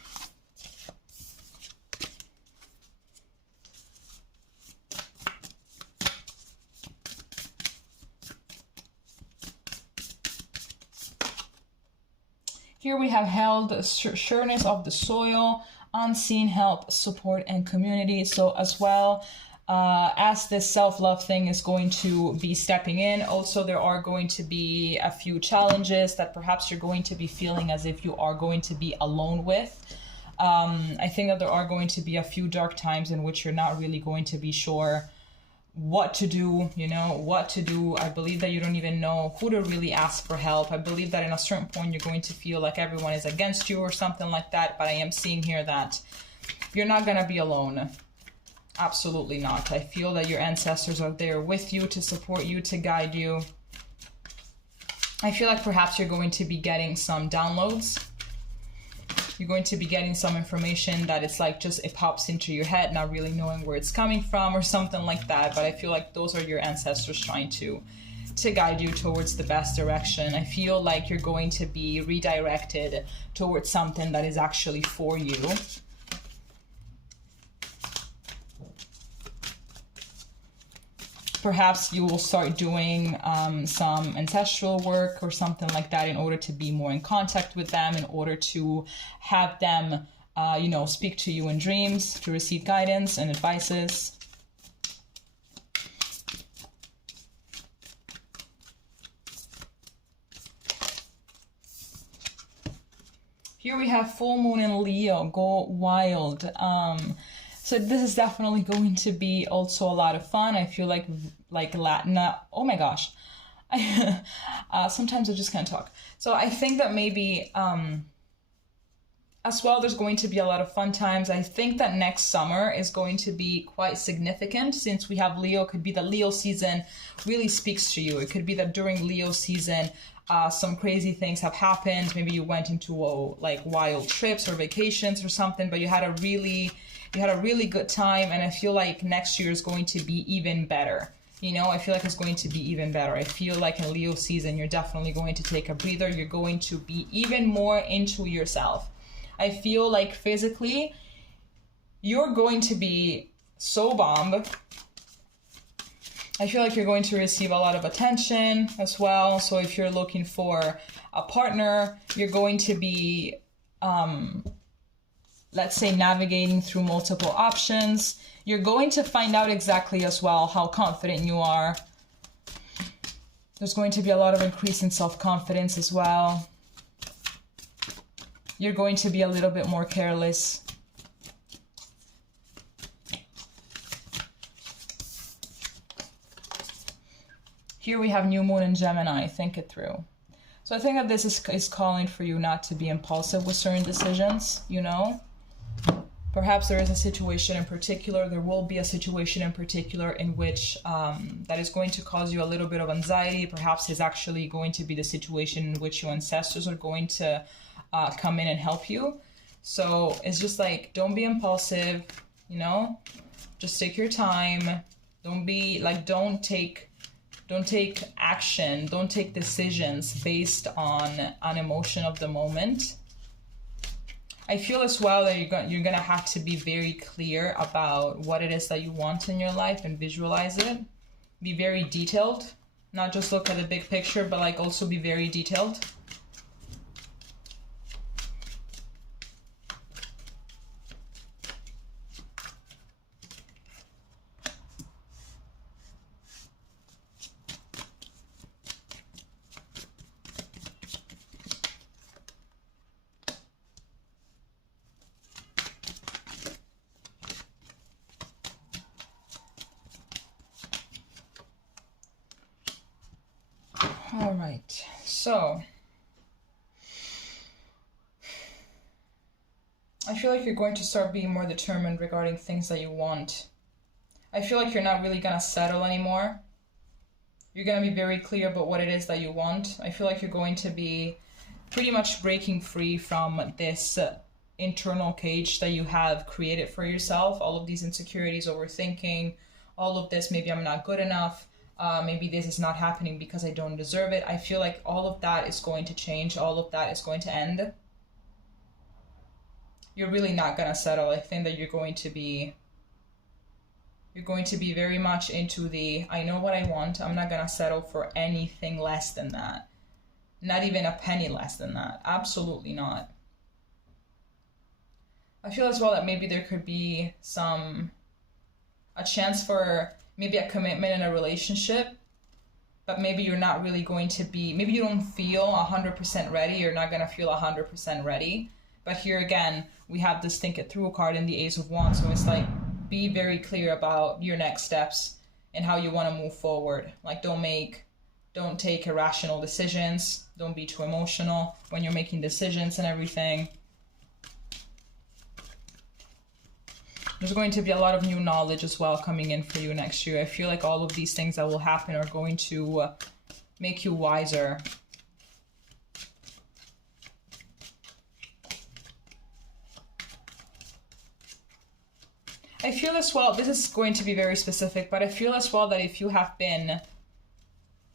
Here we have held, sureness of the soil, unseen help, support, and community. So as well as this self-love thing is going to be stepping in, also there are going to be a few challenges that perhaps you're going to be feeling as if you are going to be alone with. I think that there are going to be a few dark times in which you're not really going to be sure what to do, you know, what to do. I believe that you don't even know who to really ask for help. I believe that in a certain point you're going to feel like everyone is against you or something like that, but I am seeing here that you're not going to be alone. Absolutely not. I feel that your ancestors are there with you to support you, to guide you. I feel like perhaps you're going to be getting some downloads. You're going to be getting some information that it's like just it pops into your head, not really knowing where it's coming from or something like that. But I feel like those are your ancestors trying to guide you towards the best direction. I feel like you're going to be redirected towards something that is actually for you. Perhaps you will start doing some ancestral work or something like that in order to be more in contact with them, in order to have them, you know, speak to you in dreams, to receive guidance and advices. Here we have full moon in Leo, go wild. So this is definitely going to be also a lot of fun. I feel like Latin, oh my gosh. Sometimes I just can't talk. So I think that maybe a As well, there's going to be a lot of fun times. I think that next summer is going to be quite significant since we have Leo. It could be that Leo season really speaks to you. It could be that during Leo season, some crazy things have happened. Maybe you went into like wild trips or vacations or something, but you had a really good time. And I feel like next year is going to be even better. You know, I feel like it's going to be even better. I feel like in Leo season, you're definitely going to take a breather. You're going to be even more into yourself. I feel like physically, you're going to be so bomb. I feel like you're going to receive a lot of attention as well. So if you're looking for a partner, you're going to be, let's say, navigating through multiple options. You're going to find out exactly as well how confident you are. There's going to be a lot of increase in self-confidence as well. You're going to be a little bit more careless. Here we have new moon in Gemini. Think it through. So I think that this is calling for you not to be impulsive with certain decisions, you know? Perhaps there is a situation in particular, there will be a situation in particular in which that is going to cause you a little bit of anxiety. Perhaps it's actually going to be the situation in which your ancestors are going to come in and help you. So it's just like, don't be impulsive, you know, just take your time. Don't be like, don't take action, don't take decisions based on an emotion of the moment. I feel as well that you're gonna have to be very clear about what it is that you want in your life and visualize it. Be very detailed, not just look at the big picture, but like also be very detailed. All right, so I feel like you're going to start being more determined regarding things that you want. I feel like you're not really gonna settle anymore. You're gonna be very clear about what it is that you want. I feel like you're going to be pretty much breaking free from this internal cage that you have created for yourself. All of these insecurities, overthinking, all of this, maybe I'm not good enough. Maybe this is not happening because I don't deserve it. I feel like all of that is going to change. All of that is going to end. You're really not going to settle. I think that you're going to be very much into the, I know what I want. I'm not going to settle for anything less than that. Not even a penny less than that. Absolutely not. I feel as well that maybe there could be a chance for maybe a commitment in a relationship, but maybe you're not really going to be, maybe you don't feel 100% ready, you're not going to feel 100% ready. But here again, we have this think it through card in the Ace of Wands, so it's like, be very clear about your next steps and how you want to move forward. Like, don't take irrational decisions, don't be too emotional when you're making decisions and everything. There's going to be a lot of new knowledge as well coming in for you next year. I feel like all of these things that will happen are going to make you wiser. I feel as well, this is going to be very specific, but I feel as well that if you have been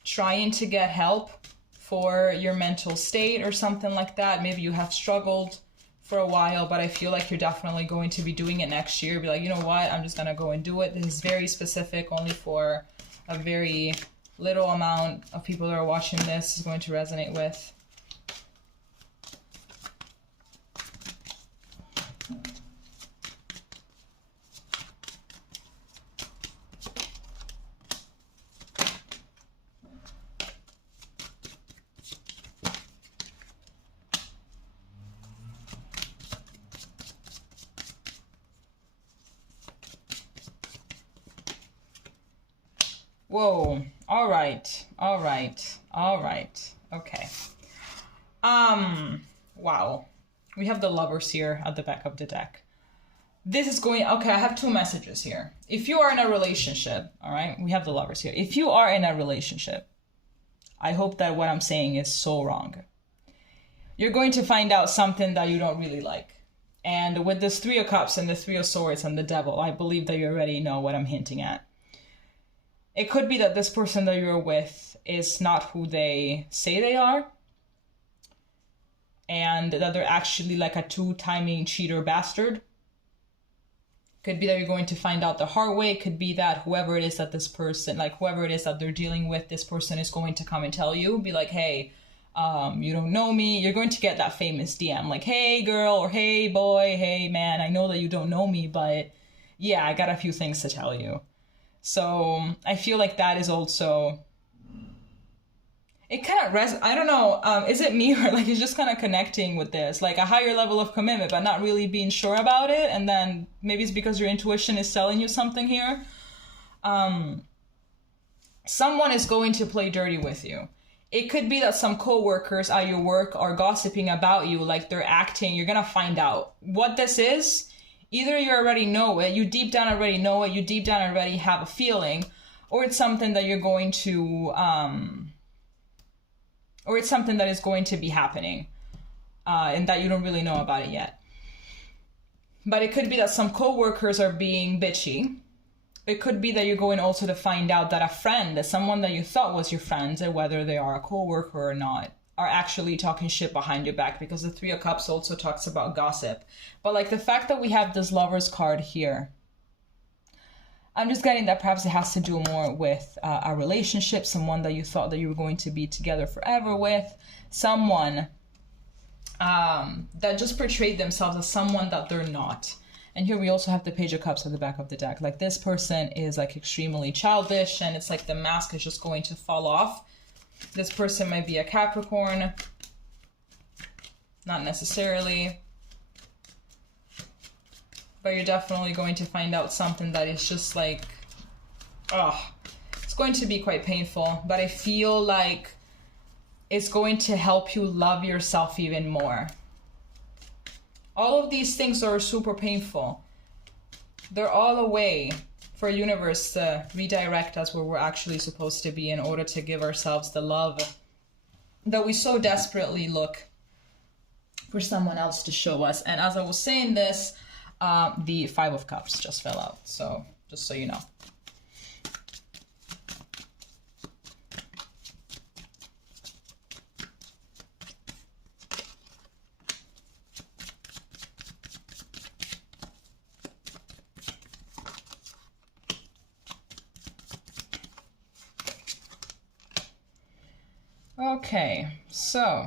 trying to get help for your mental state or something like that, maybe you have struggled for a while, but I feel like you're definitely going to be doing it next year. Be like, you know what, I'm just gonna go and do it. This is very specific, only for a very little amount of people that are watching this is going to resonate with. Whoa, all right, okay. Wow, We have the Lovers here at the back of the deck. This is going, okay, I have two messages here. If you are in a relationship, all right, we have the Lovers here. If you are in a relationship, I hope that what I'm saying is so wrong. You're going to find out something that you don't really like. And with this Three of Cups and the Three of Swords and the Devil, I believe that you already know what I'm hinting at. It could be that this person that you're with is not who they say they are, and that they're actually like a two-timing cheater bastard. Could be that you're going to find out the hard way. Could be that whoever it is that this person, like whoever it is that they're dealing with, this person is going to come and tell you, be like, hey, you don't know me. You're going to get that famous DM like, hey girl, or hey boy, hey man, I know that you don't know me, but yeah, I got a few things to tell you. So I feel like that is also, it kind of I don't know, is it me or like it's just kind of connecting with this, like a higher level of commitment, but not really being sure about it. And then maybe it's because your intuition is telling you something here. Someone is going to play dirty with you. It could be that some coworkers at your work are gossiping about you, like they're acting. You're going to find out what this is. Either you already know it, you deep down already know it, you deep down already have a feeling, or it's something that you're going to, or it's something that is going to be happening, and that you don't really know about it yet. But it could be that some coworkers are being bitchy. It could be that you're going also to find out that a friend, that someone that you thought was your friend, and whether they are a coworker or not, are actually talking shit behind your back, because the Three of Cups also talks about gossip. But like the fact that we have this Lovers card here, I'm just getting that perhaps it has to do more with a relationship, someone that you thought that you were going to be together forever with, someone that just portrayed themselves as someone that they're not. And here we also have the Page of Cups at the back of the deck. Like this person is like extremely childish, and it's like the mask is just going to fall off. This person might be a Capricorn. Not necessarily. But you're definitely going to find out something that is just like, it's going to be quite painful. But I feel like it's going to help you love yourself even more. All of these things are super painful. They're all a way for universe to redirect us where we're actually supposed to be, in order to give ourselves the love that we so desperately look for someone else to show us. And as I was saying this, the Five of Cups just fell out. So just so you know. Okay, so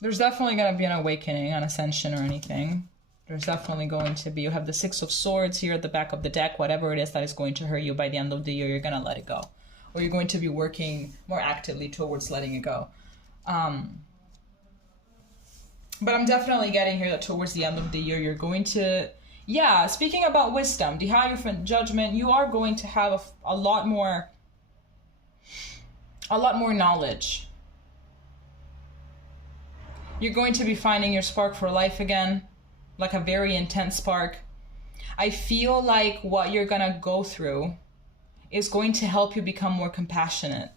there's definitely going to be an awakening, an ascension or anything. There's definitely going to be, you have the Six of Swords here at the back of the deck. Whatever it is that is going to hurt you, by the end of the year, you're going to let it go. Or you're going to be working more actively towards letting it go. But I'm definitely getting here that towards the end of the year, you're going to, yeah, speaking about wisdom, the Hierophant, Judgment, you are going to have a lot more knowledge. You're going to be finding your spark for life again, like a very intense spark. I feel like what you're gonna go through is going to help you become more compassionate.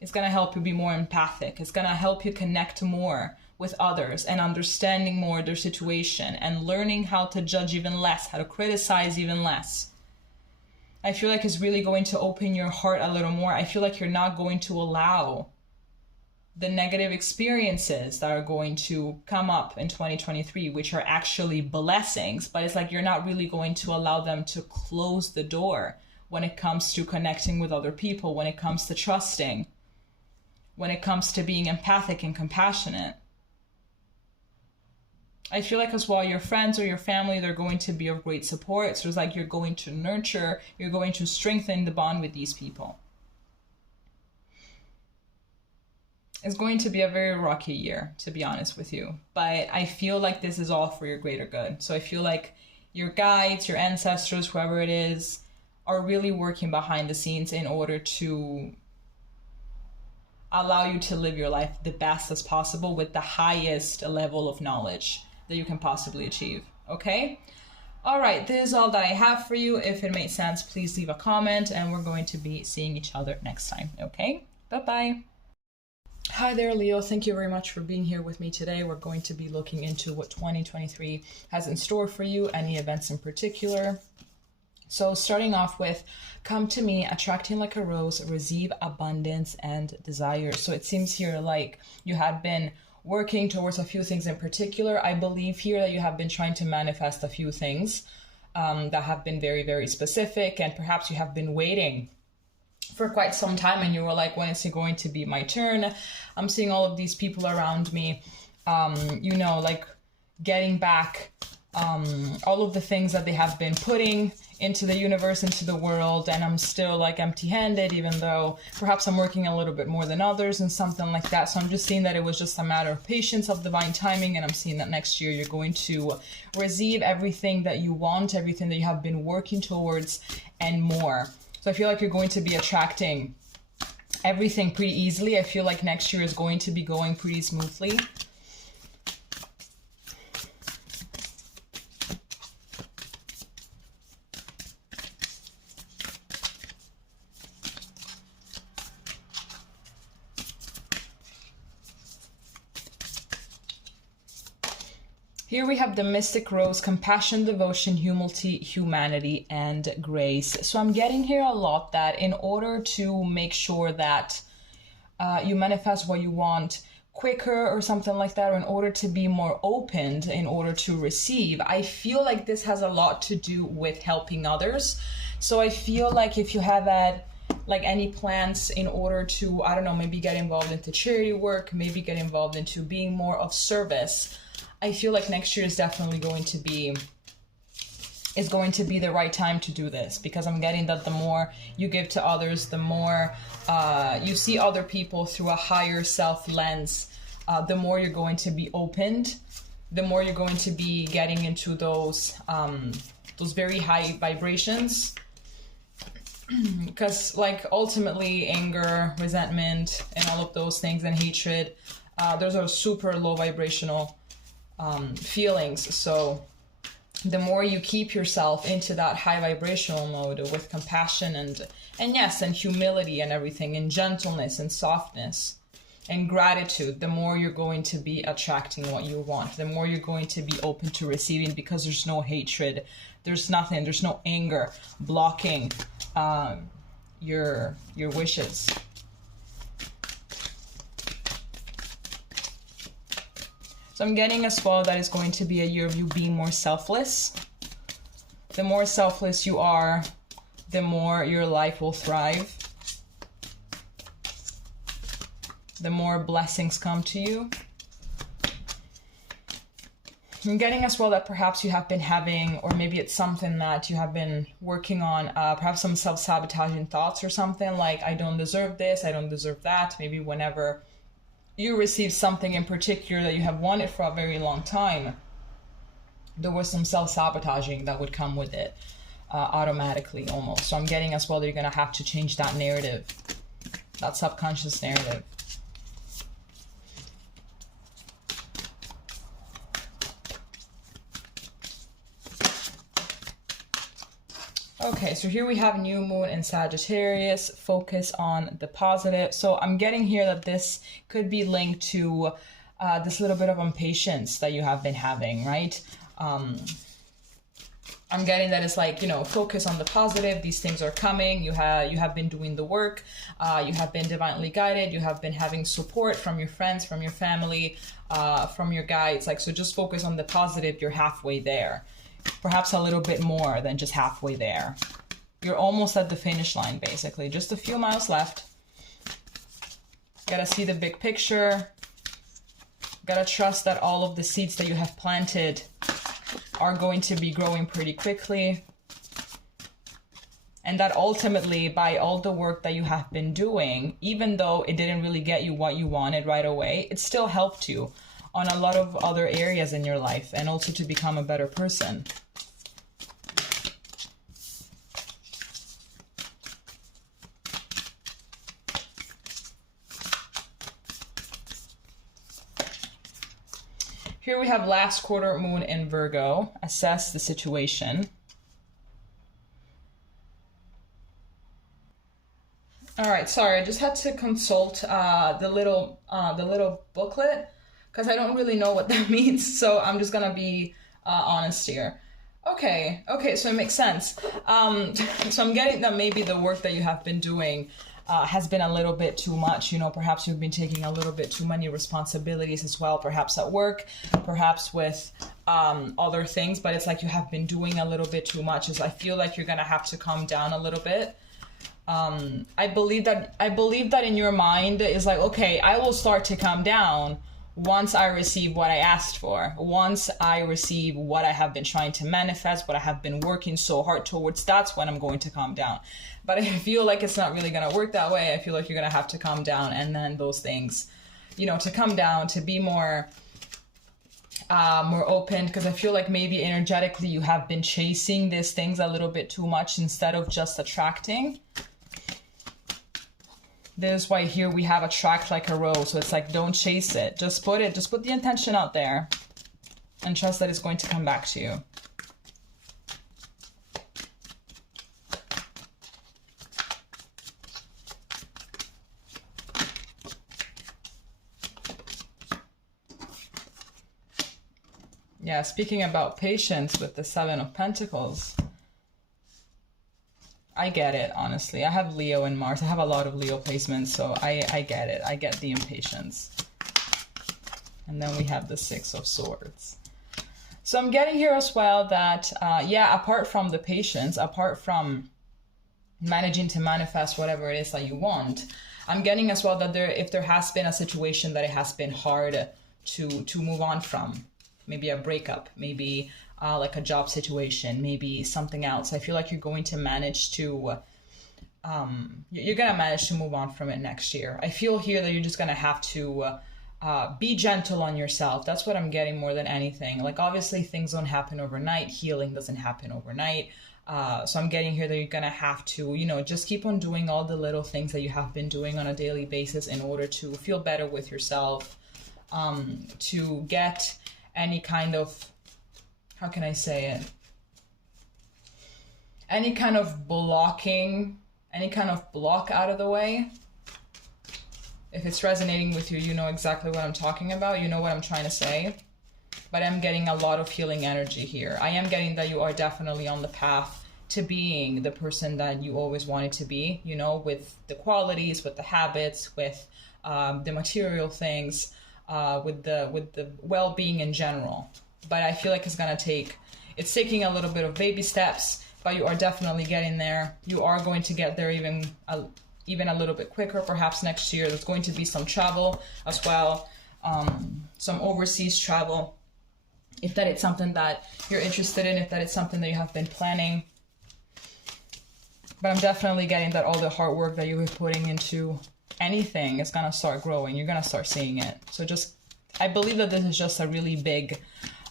It's gonna help you be more empathic. It's gonna help you connect more with others and understanding more their situation and learning how to judge even less, how to criticize even less. I feel like it's really going to open your heart a little more. I feel like you're not going to allow the negative experiences that are going to come up in 2023, which are actually blessings, but it's like you're not really going to allow them to close the door when it comes to connecting with other people, when it comes to trusting, when it comes to being empathic and compassionate. I feel like as well, your friends or your family, they're going to be of great support. So it's like you're going to nurture, you're going to strengthen the bond with these people. It's going to be a very rocky year, to be honest with you. But I feel like this is all for your greater good. So I feel like your guides, your ancestors, whoever it is, are really working behind the scenes in order to allow you to live your life the best as possible with the highest level of knowledge that you can possibly achieve. Okay? All right, this is all that I have for you. If it made sense, please leave a comment, and we're going to be seeing each other next time. Okay? Bye-bye. Hi there, Leo. Thank you very much for being here with me today. We're going to be looking into what 2023 has in store for you, any events in particular. So starting off with, come to me, attracting like a rose, receive abundance and desire. So it seems here like you had been working towards a few things in particular. I believe here that you have been trying to manifest a few things that have been very, very specific, and perhaps you have been waiting for quite some time and you were like, when is it going to be my turn? I'm seeing all of these people around me, you know, like getting back all of the things that they have been putting into the universe, into the world, and I'm still like empty-handed, even though perhaps I'm working a little bit more than others and something like that. So I'm just seeing that it was just a matter of patience, of divine timing, and I'm seeing that next year you're going to receive everything that you want, everything that you have been working towards, and more. So I feel like you're going to be attracting everything pretty easily. I feel like next year is going to be going pretty smoothly. Here we have the Mystic Rose, compassion, devotion, humility, humanity, and grace. So I'm getting here a lot that in order to make sure that you manifest what you want quicker or something like that, or in order to be more opened, in order to receive, I feel like this has a lot to do with helping others. So I feel like if you have had like any plans in order to, I don't know, maybe get involved into charity work, maybe get involved into being more of service, I feel like next year is definitely going to be the right time to do this, because I'm getting that the more you give to others, the more you see other people through a higher self lens, the more you're going to be opened, the more you're going to be getting into those very high vibrations. Because like ultimately anger, resentment, and all of those things, and hatred, those are super low vibrational feelings. So the more you keep yourself into that high vibrational mode with compassion and yes, and humility and everything, and gentleness and softness and gratitude, the more you're going to be attracting what you want, the more you're going to be open to receiving, because there's no hatred, there's nothing, there's no anger blocking your wishes. So I'm getting as well that it's going to be a year of you being more selfless. The more selfless you are, the more your life will thrive. The more blessings come to you. I'm getting as well that perhaps you have been having, or maybe it's something that you have been working on, perhaps some self-sabotaging thoughts or something like, I don't deserve this, I don't deserve that. Maybe whenever you receive something in particular that you have wanted for a very long time, there was some self-sabotaging that would come with it automatically almost. So I'm getting as well that you're going to have to change that narrative, that subconscious narrative. Okay, so here we have new moon in Sagittarius, focus on the positive. So I'm getting here that this could be linked to this little bit of impatience that you have been having, right? I'm getting that it's like, you know, focus on the positive. These things are coming. You have been doing the work. You have been divinely guided. You have been having support from your friends, from your family, from your guides. Like, so just focus on the positive. You're halfway there. Perhaps a little bit more than just halfway there. You're almost at the finish line, basically. Just a few miles left. Gotta see the big picture. Gotta trust that all of the seeds that you have planted are going to be growing pretty quickly. And that ultimately, by all the work that you have been doing, even though it didn't really get you what you wanted right away, it still helped you on a lot of other areas in your life, and also to become a better person. Here we have last quarter moon in Virgo. Assess the situation. All right, sorry, I just had to consult the little booklet because I don't really know what that means. So I'm just gonna be honest here. Okay, so it makes sense. So I'm getting that maybe the work that you have been doing has been a little bit too much. You know, perhaps you've been taking a little bit too many responsibilities as well, perhaps at work, perhaps with other things, but it's like you have been doing a little bit too much. I feel like you're gonna have to calm down a little bit. I believe that in your mind is like, okay, I will start to calm down once I receive what I asked for, once I receive what I have been trying to manifest, what I have been working so hard towards, that's when I'm going to calm down. But I feel like it's not really going to work that way. I feel like you're going to have to calm down, and then those things, you know, to calm down, to be more open, because I feel like maybe energetically you have been chasing these things a little bit too much instead of just attracting. This is why here we have attract like a rose. So it's like, don't chase it. Just put the intention out there and trust that it's going to come back to you. Yeah, speaking about patience with the Seven of Pentacles. I get it, honestly. I have Leo and Mars. I have a lot of Leo placements, so I get it. I get the impatience. And then we have the Six of Swords. So I'm getting here as well that, yeah, apart from the patience, apart from managing to manifest whatever it is that you want, I'm getting as well that if there has been a situation that it has been hard to move on from, maybe a breakup, maybe like a job situation, maybe something else, I feel like you're going to manage to move on from it next year. I feel here that you're just gonna have to be gentle on yourself. That's what I'm getting more than anything. Like, obviously things don't happen overnight, healing doesn't happen overnight, so I'm getting here that you're gonna have to, you know, just keep on doing all the little things that you have been doing on a daily basis in order to feel better with yourself, to get any kind of, how can I say it? Any kind of block out of the way. If it's resonating with you, you know exactly what I'm talking about. You know what I'm trying to say. But I'm getting a lot of healing energy here. I am getting that you are definitely on the path to being the person that you always wanted to be, you know, with the qualities, with the habits, with the material things, with the well-being in general. But I feel like it's taking a little bit of baby steps, but you are definitely getting there. You are going to get there even a little bit quicker, perhaps next year. There's going to be some travel as well, some overseas travel, if that is something that you're interested in, if that is something that you have been planning. But I'm definitely getting that all the hard work that you've been putting into anything is going to start growing. You're going to start seeing it. So I believe that this is just a really big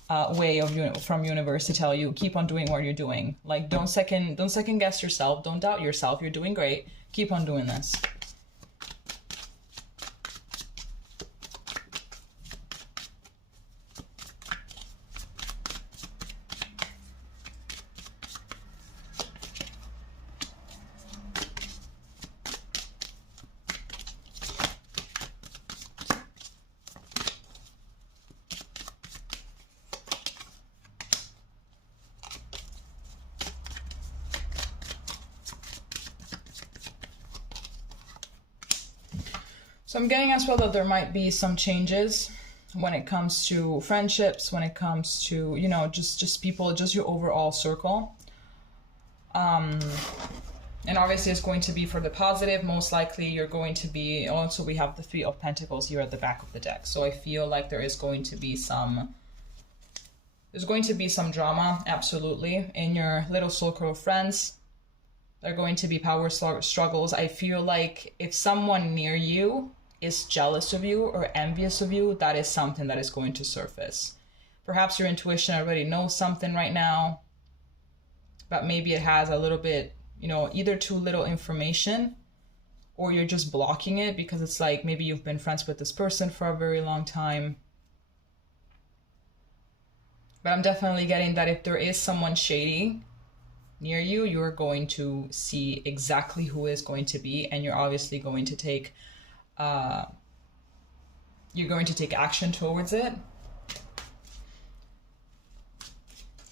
way from universe to tell you, keep on doing what you're doing. Like, don't second guess yourself. Don't doubt yourself. You're doing great. Keep on doing this. So I'm getting as well that there might be some changes when it comes to friendships, when it comes to, you know, just people, just your overall circle. And obviously it's going to be for the positive. Most likely you're going to be, also we have the Three of Pentacles here at the back of the deck. So I feel like there's going to be some drama, absolutely, in your little circle of friends. There are going to be power struggles. I feel like if someone near you is jealous of you or envious of you, that is something that is going to surface. Perhaps your intuition already knows something right now, but maybe it has a little bit, you know, either too little information, or you're just blocking it because it's like maybe you've been friends with this person for a very long time. But I'm definitely getting that if there is someone shady near you, you're going to see exactly who is going to be, and you're obviously going to take action towards it.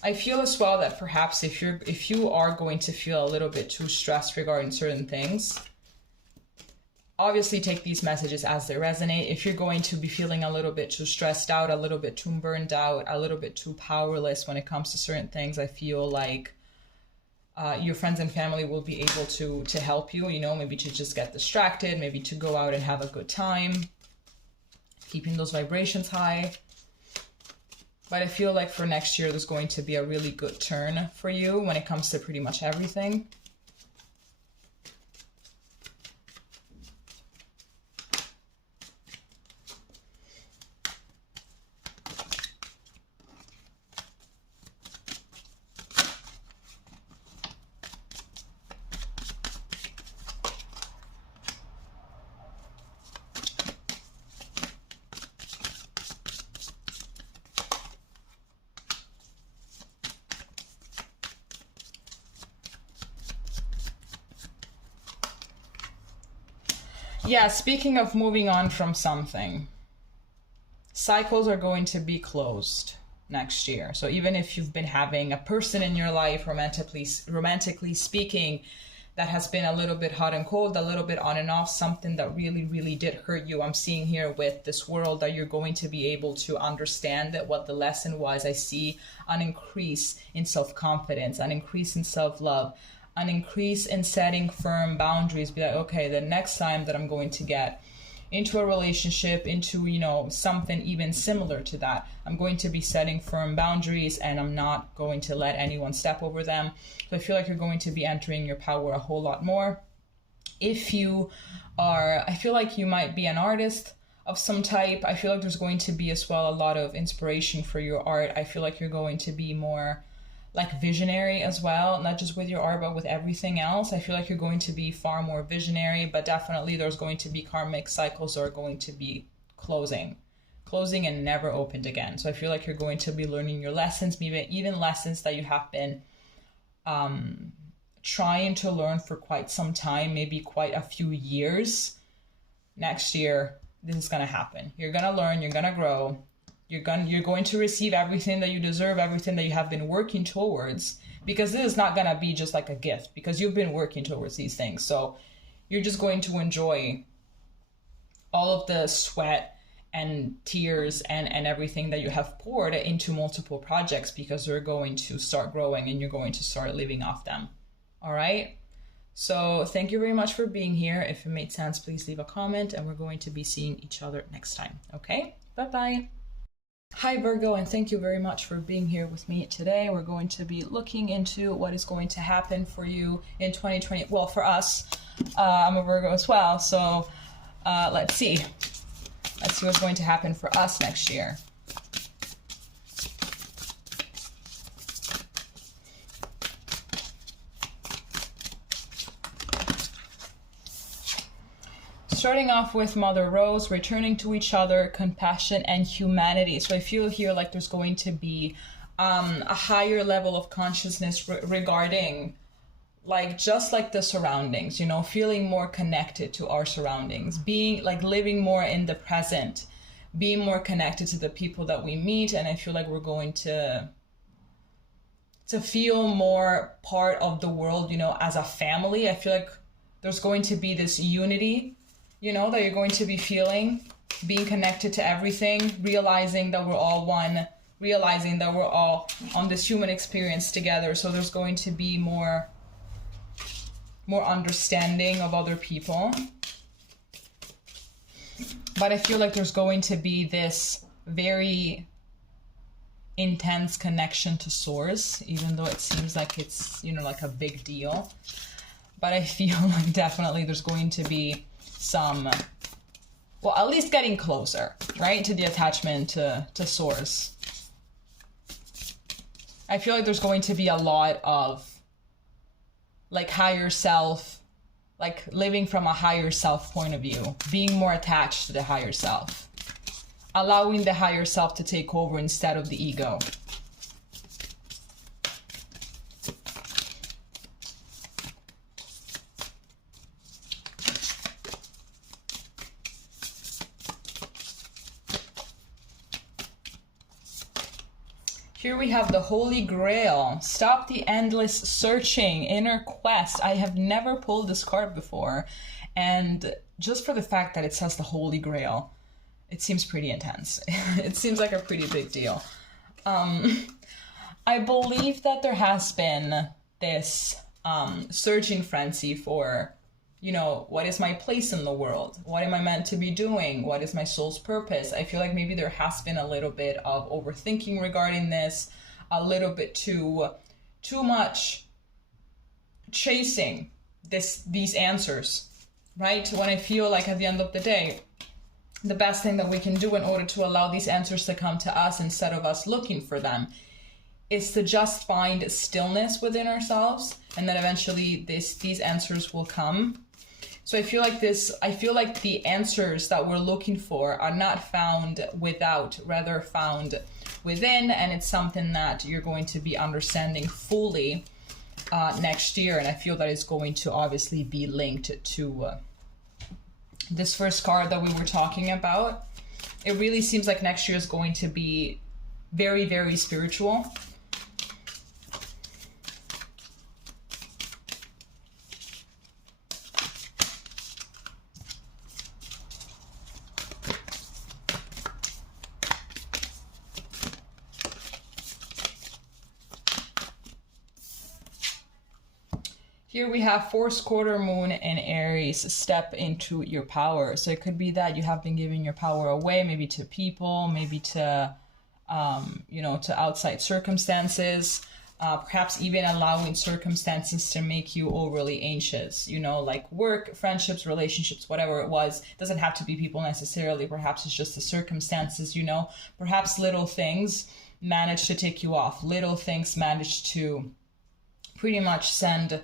I feel as well that perhaps if you are going to feel a little bit too stressed regarding certain things, obviously take these messages as they resonate. If you're going to be feeling a little bit too stressed out, a little bit too burned out, a little bit too powerless when it comes to certain things, I feel like your friends and family will be able to help you, you know, maybe to just get distracted, maybe to go out and have a good time, keeping those vibrations high. But I feel like for next year, there's going to be a really good turn for you when it comes to pretty much everything. Yeah, speaking of moving on from something, cycles are going to be closed next year. So even if you've been having a person in your life, romantically speaking, that has been a little bit hot and cold, a little bit on and off, something that really, really did hurt you, I'm seeing here with this world that you're going to be able to understand that what the lesson was. I see an increase in self-confidence, an increase in self-love, an increase in setting firm boundaries. Be like, okay, the next time that I'm going to get into a relationship, into, you know, something even similar to that, I'm going to be setting firm boundaries and I'm not going to let anyone step over them. So I feel like you're going to be entering your power a whole lot more. If you are, I feel like you might be an artist of some type. I feel like there's going to be as well a lot of inspiration for your art. I feel like you're going to be more like visionary as well, not just with your art, but with everything else. I feel like you're going to be far more visionary, but definitely there's going to be karmic cycles that are going to be closing and never opened again. So I feel like you're going to be learning your lessons, maybe even lessons that you have been trying to learn for quite some time, maybe quite a few years. Next year, this is going to happen. You're going to learn, you're going to grow. You're going to receive everything that you deserve, everything that you have been working towards, because this is not going to be just like a gift, because you've been working towards these things. So you're just going to enjoy all of the sweat and tears and everything that you have poured into multiple projects, because they're going to start growing and you're going to start living off them. All right. So thank you very much for being here. If it made sense, please leave a comment, and we're going to be seeing each other next time. Okay. Bye-bye. Hi Virgo, and thank you very much for being here with me today. We're going to be looking into what is going to happen for you in 2020. Well, for us, I'm a Virgo as well, so let's see what's going to happen for us next year. Starting off with Mother Rose, returning to each other, compassion, and humanity. So I feel here like there's going to be a higher level of consciousness regarding like just like the surroundings, you know, feeling more connected to our surroundings, being like living more in the present, being more connected to the people that we meet. And I feel like we're going to feel more part of the world, you know, as a family. I feel like there's going to be this unity, you know, that you're going to be feeling, being connected to everything, realizing that we're all one, realizing that we're all on this human experience together. So there's going to be more understanding of other people. But I feel like there's going to be this very intense connection to Source, even though it seems like it's, you know, like a big deal. But I feel like definitely there's going to be some, well, at least getting closer, right, to the attachment to Source. I feel like there's going to be a lot of like higher self, like living from a higher self point of view, being more attached to the higher self, allowing the higher self to take over instead of the ego. Here we have the Holy Grail. Stop the endless searching, inner quest. I have never pulled this card before. And just for the fact that it says the Holy Grail, it seems pretty intense. It seems like a pretty big deal. I believe that there has been this searching frenzy for, you know, what is my place in the world? What am I meant to be doing? What is my soul's purpose? I feel like maybe there has been a little bit of overthinking regarding this, a little bit too much chasing these answers, right? When I feel like at the end of the day, the best thing that we can do in order to allow these answers to come to us instead of us looking for them is to just find stillness within ourselves, and then eventually these answers will come. So I feel like the answers that we're looking for are not found without, rather found within, and it's something that you're going to be understanding fully next year, and I feel that it's going to obviously be linked to this first card that we were talking about. It really seems like next year is going to be very, very spiritual. Here we have fourth quarter moon in Aries. Step into your power. So it could be that you have been giving your power away, maybe to people, maybe to, you know, to outside circumstances, perhaps even allowing circumstances to make you overly anxious, you know, like work, friendships, relationships, whatever it was. It doesn't have to be people necessarily. Perhaps it's just the circumstances, you know, perhaps little things manage to take you off. Little things manage to pretty much send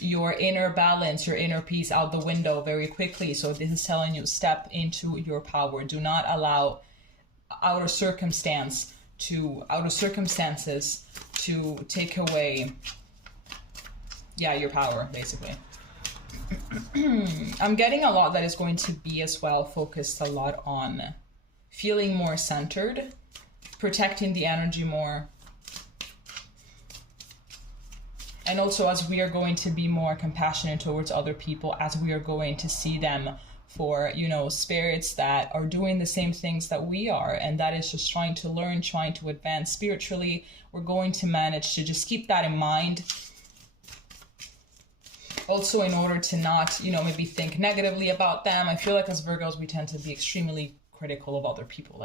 your inner balance, your inner peace out the window very quickly. So this is telling you, step into your power. Do not allow outer circumstances to take away, your power, basically. I'm getting a lot that is going to be as well focused a lot on feeling more centered, protecting the energy more. And also, as we are going to be more compassionate towards other people, as we are going to see them for, you know, spirits that are doing the same things that we are, and that is just trying to learn, trying to advance spiritually, we're going to manage to just keep that in mind. Also, in order to not, you know, maybe think negatively about them. I feel like as Virgos, we tend to be extremely critical of other people,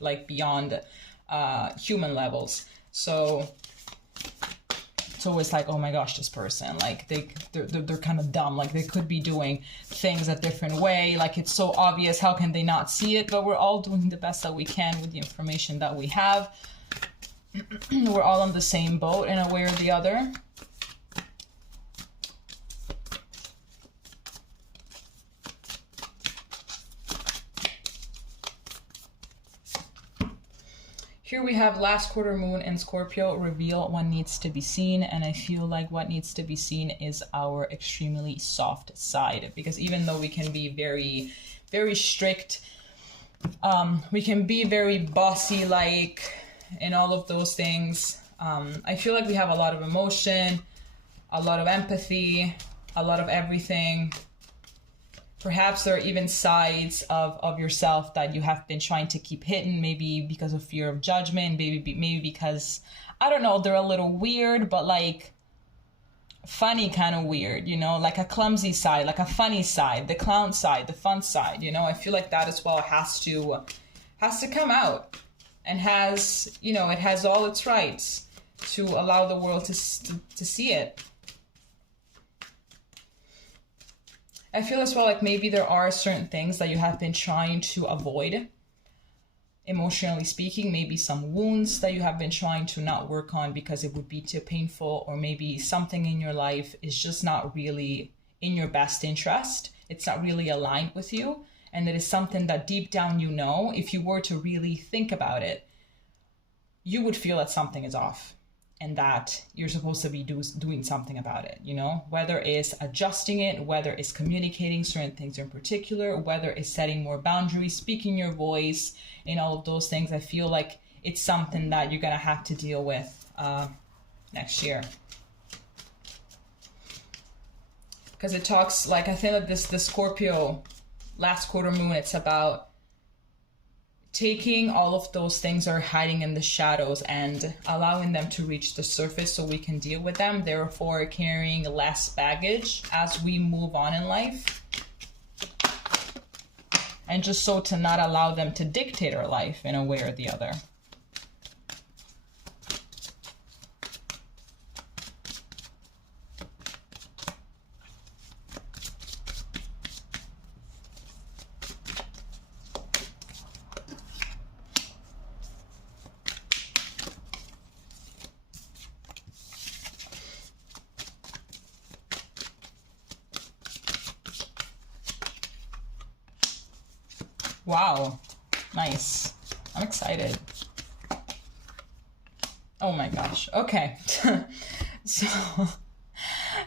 like beyond human levels. So it's always like, oh my gosh, this person, like they're kind of dumb, like they could be doing things a different way, like it's so obvious, how can they not see it? But we're all doing the best that we can with the information that we have. We're all on the same boat in a way or the other. Here we have last quarter moon in Scorpio, reveal what needs to be seen. And I feel like what needs to be seen is our extremely soft side. Because even though we can be very, very strict, we can be very bossy, like, and all of those things. I feel like we have a lot of emotion, a lot of empathy, a lot of everything. Perhaps there are even sides of yourself that you have been trying to keep hidden, maybe because of fear of judgment, maybe because, I don't know, they're a little weird, but like funny kind of weird, you know, like a clumsy side, like a funny side, the clown side, the fun side, you know. I feel like that as well has to come out, and has, you know, it has all its rights to allow the world to see it. I feel as well like maybe there are certain things that you have been trying to avoid, emotionally speaking, maybe some wounds that you have been trying to not work on because it would be too painful, or maybe something in your life is just not really in your best interest. It's not really aligned with you. And it is something that deep down, you know, if you were to really think about it, you would feel that something is off, and that you're supposed to be doing something about it, you know, whether it's adjusting it, whether it's communicating certain things in particular, whether it's setting more boundaries, speaking your voice, and all of those things. I feel like it's something that you're going to have to deal with next year. Because it talks, like, I think that the Scorpio last quarter moon, it's about taking all of those things that are hiding in the shadows and allowing them to reach the surface so we can deal with them, therefore carrying less baggage as we move on in life. And just so to not allow them to dictate our life in a way or the other. Wow, nice. I'm excited. Oh my gosh. Okay.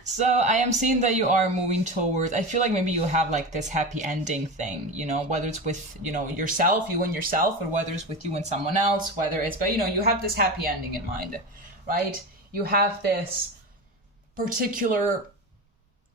So I am seeing that you are moving towards, I feel like maybe you have like this happy ending thing, you know, whether it's with, you know, yourself, you and yourself, or whether it's with you and someone else, whether it's, but you know, you have this happy ending in mind, right? You have this particular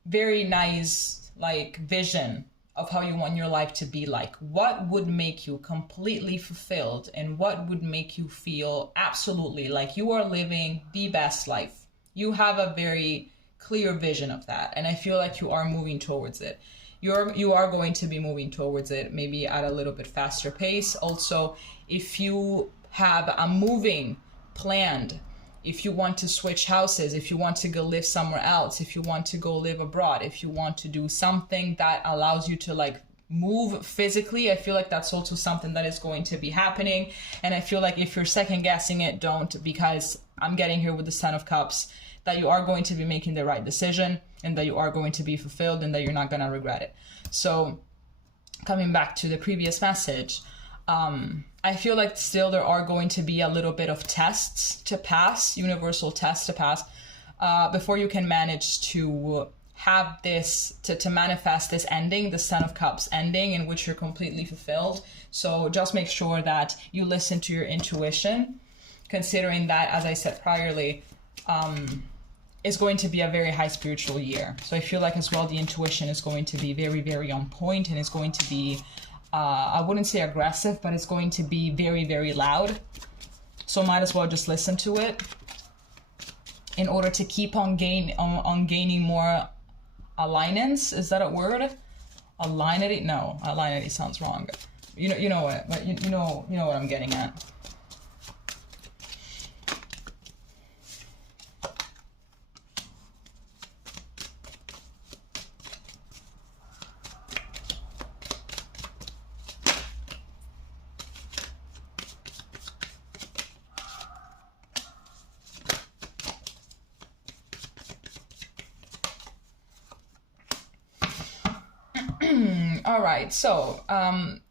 very nice like vision of how you want your life to be like. What would make you completely fulfilled and what would make you feel absolutely like you are living the best life. You have a very clear vision of that, and I feel like you are moving towards it. You are going to be moving towards it, maybe at a little bit faster pace. Also, if you have a moving planned, if you want to switch houses, if you want to go live somewhere else, if you want to go live abroad, if you want to do something that allows you to like move physically, I feel like that's also something that is going to be happening. And I feel like if you're second guessing it, don't, because I'm getting here with the Ten of Cups, that you are going to be making the right decision and that you are going to be fulfilled and that you're not going to regret it. So coming back to the previous message, I feel like still there are going to be a little bit of tests to pass, universal tests to pass, before you can manage to have this, to manifest this ending, the Ten of Cups ending in which you're completely fulfilled. So just make sure that you listen to your intuition, considering that, as I said priorly, is going to be a very high spiritual year. So I feel like as well the intuition is going to be very, very on point, and it's going to be I wouldn't say aggressive, but it's going to be very, very loud. So might as well just listen to it in order to keep on gaining more alignance. Is that a word? Alignity? No, alignity sounds wrong. You know what? You know what I'm getting at. All right, so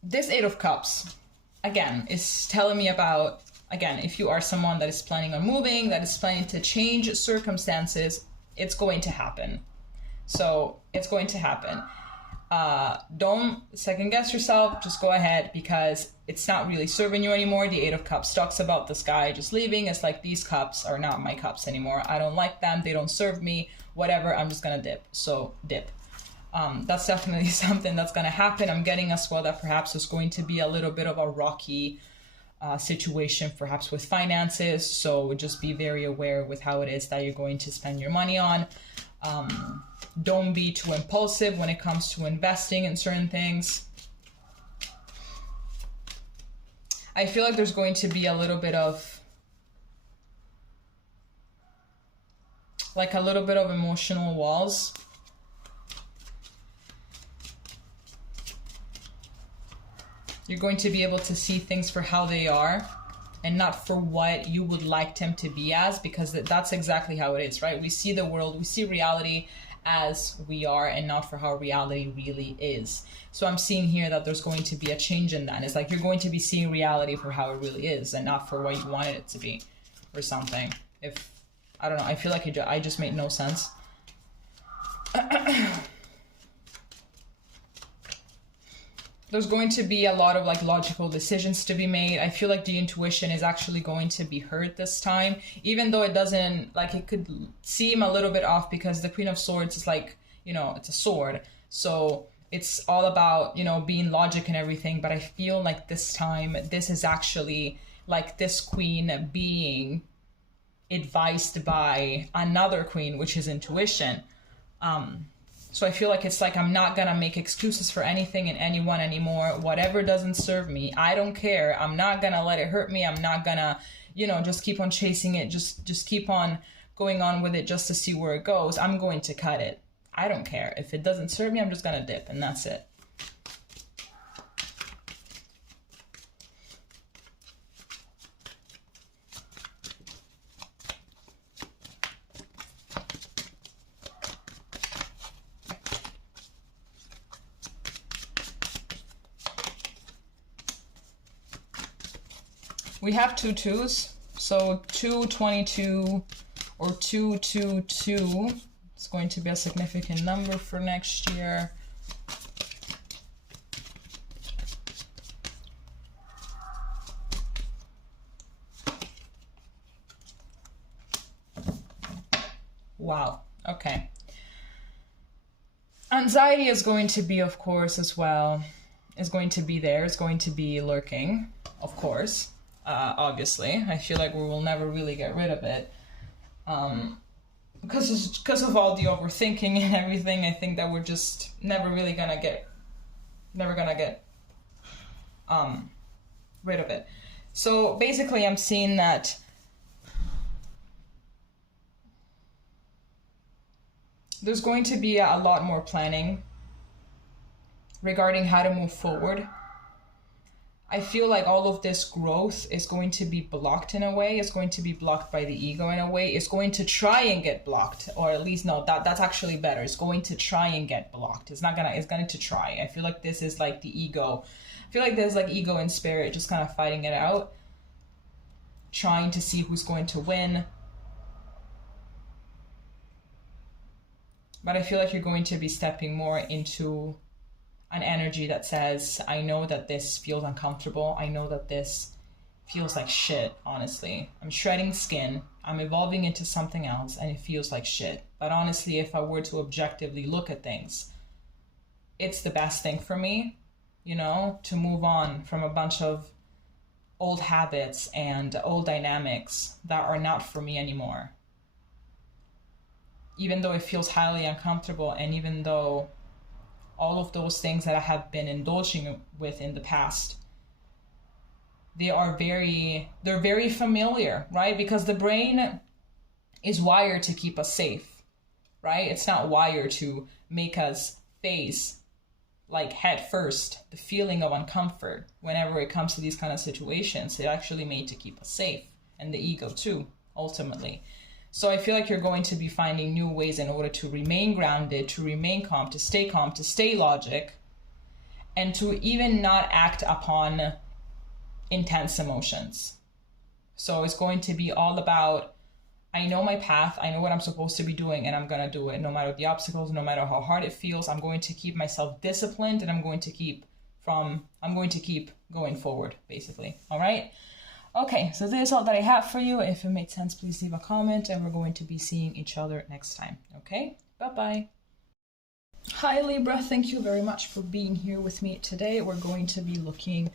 this Eight of Cups, again, is telling me about, again, if you are someone that is planning on moving, that is planning to change circumstances, it's going to happen. So it's going to happen. Don't second guess yourself, just go ahead, because it's not really serving you anymore. The Eight of Cups talks about this guy just leaving. It's like, these cups are not my cups anymore. I don't like them. They don't serve me. Whatever, I'm just gonna dip. So dip. That's definitely something that's going to happen. I'm getting as well that perhaps there's going to be a little bit of a rocky situation, perhaps with finances. So just be very aware with how it is that you're going to spend your money on. Don't be too impulsive when it comes to investing in certain things. I feel like there's going to be a little bit of emotional walls. You're going to be able to see things for how they are and not for what you would like them to be as, because that's exactly how it is, right? We see the world, we see reality as we are and not for how reality really is. So I'm seeing here that there's going to be a change in that. It's like you're going to be seeing reality for how it really is and not for what you wanted it to be or something. If, I don't know, I feel like I just made no sense. there's going to be a lot of like logical decisions to be made. I feel like the intuition is actually going to be heard this time, even though it doesn't, like, it could seem a little bit off because the Queen of Swords is like, you know, it's a sword. So it's all about, you know, being logic and everything. But I feel like this time, this is actually like this queen being advised by another queen, which is intuition. So I feel like it's like, I'm not gonna make excuses for anything and anyone anymore. Whatever doesn't serve me, I don't care. I'm not gonna let it hurt me. I'm not gonna, you know, just keep on chasing it. Just keep on going on with it just to see where it goes. I'm going to cut it. I don't care. If it doesn't serve me, I'm just gonna dip, and that's it. We have 2 2s, so 222 or 222 is going to be a significant number for next year. Wow, okay. Anxiety is going to be, of course, as well, is going to be there, is going to be lurking, of course. Obviously, I feel like we will never really get rid of it, because of all the overthinking and everything. I think that we're just never gonna get rid of it. So basically, I'm seeing that there's going to be a lot more planning regarding how to move forward. I feel like all of this growth is going to be blocked in a way. It's going to be blocked by the ego in a way. It's going to try and get blocked, or at least, no, that's actually better. It's going to try and get blocked. It's going to try. I feel like this is like the ego. I feel like there's like ego and spirit just kind of fighting it out, trying to see who's going to win. But I feel like you're going to be stepping more into an energy that says, I know that this feels uncomfortable. I know that this feels like shit, honestly. I'm shedding skin. I'm evolving into something else, and it feels like shit. But honestly, if I were to objectively look at things, it's the best thing for me, you know, to move on from a bunch of old habits and old dynamics that are not for me anymore. Even though it feels highly uncomfortable, and even though all of those things that I have been indulging with in the past, they're very familiar, right? Because the brain is wired to keep us safe, right? It's not wired to make us face, like, head first, the feeling of uncomfort whenever it comes to these kind of situations. It's actually made to keep us safe, and the ego too, ultimately. So I feel like you're going to be finding new ways in order to remain grounded, to remain calm, to stay logic, and to even not act upon intense emotions. So it's going to be all about, I know my path, I know what I'm supposed to be doing, and I'm going to do it no matter the obstacles, no matter how hard it feels. I'm going to keep myself disciplined, and I'm going to keep going forward, basically. All right? Okay, so this is all that I have for you. If it made sense, please leave a comment, and we're going to be seeing each other next time. Okay, bye-bye. Hi Libra, thank you very much for being here with me today. We're going to be looking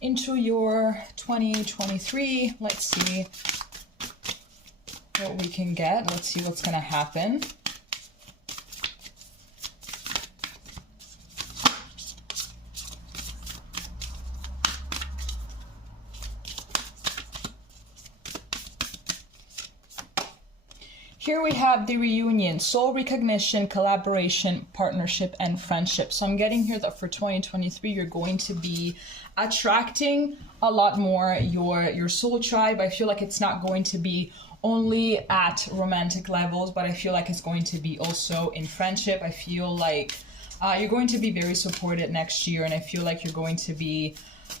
into your 2023. Let's see what we can get. Let's see what's going to happen. Here we have the reunion, soul recognition, collaboration, partnership, and friendship. So I'm getting here that for 2023, you're going to be attracting a lot more your soul tribe. I feel like it's not going to be only at romantic levels, but I feel like it's going to be also in friendship. I feel like you're going to be very supported next year, and I feel like you're going to be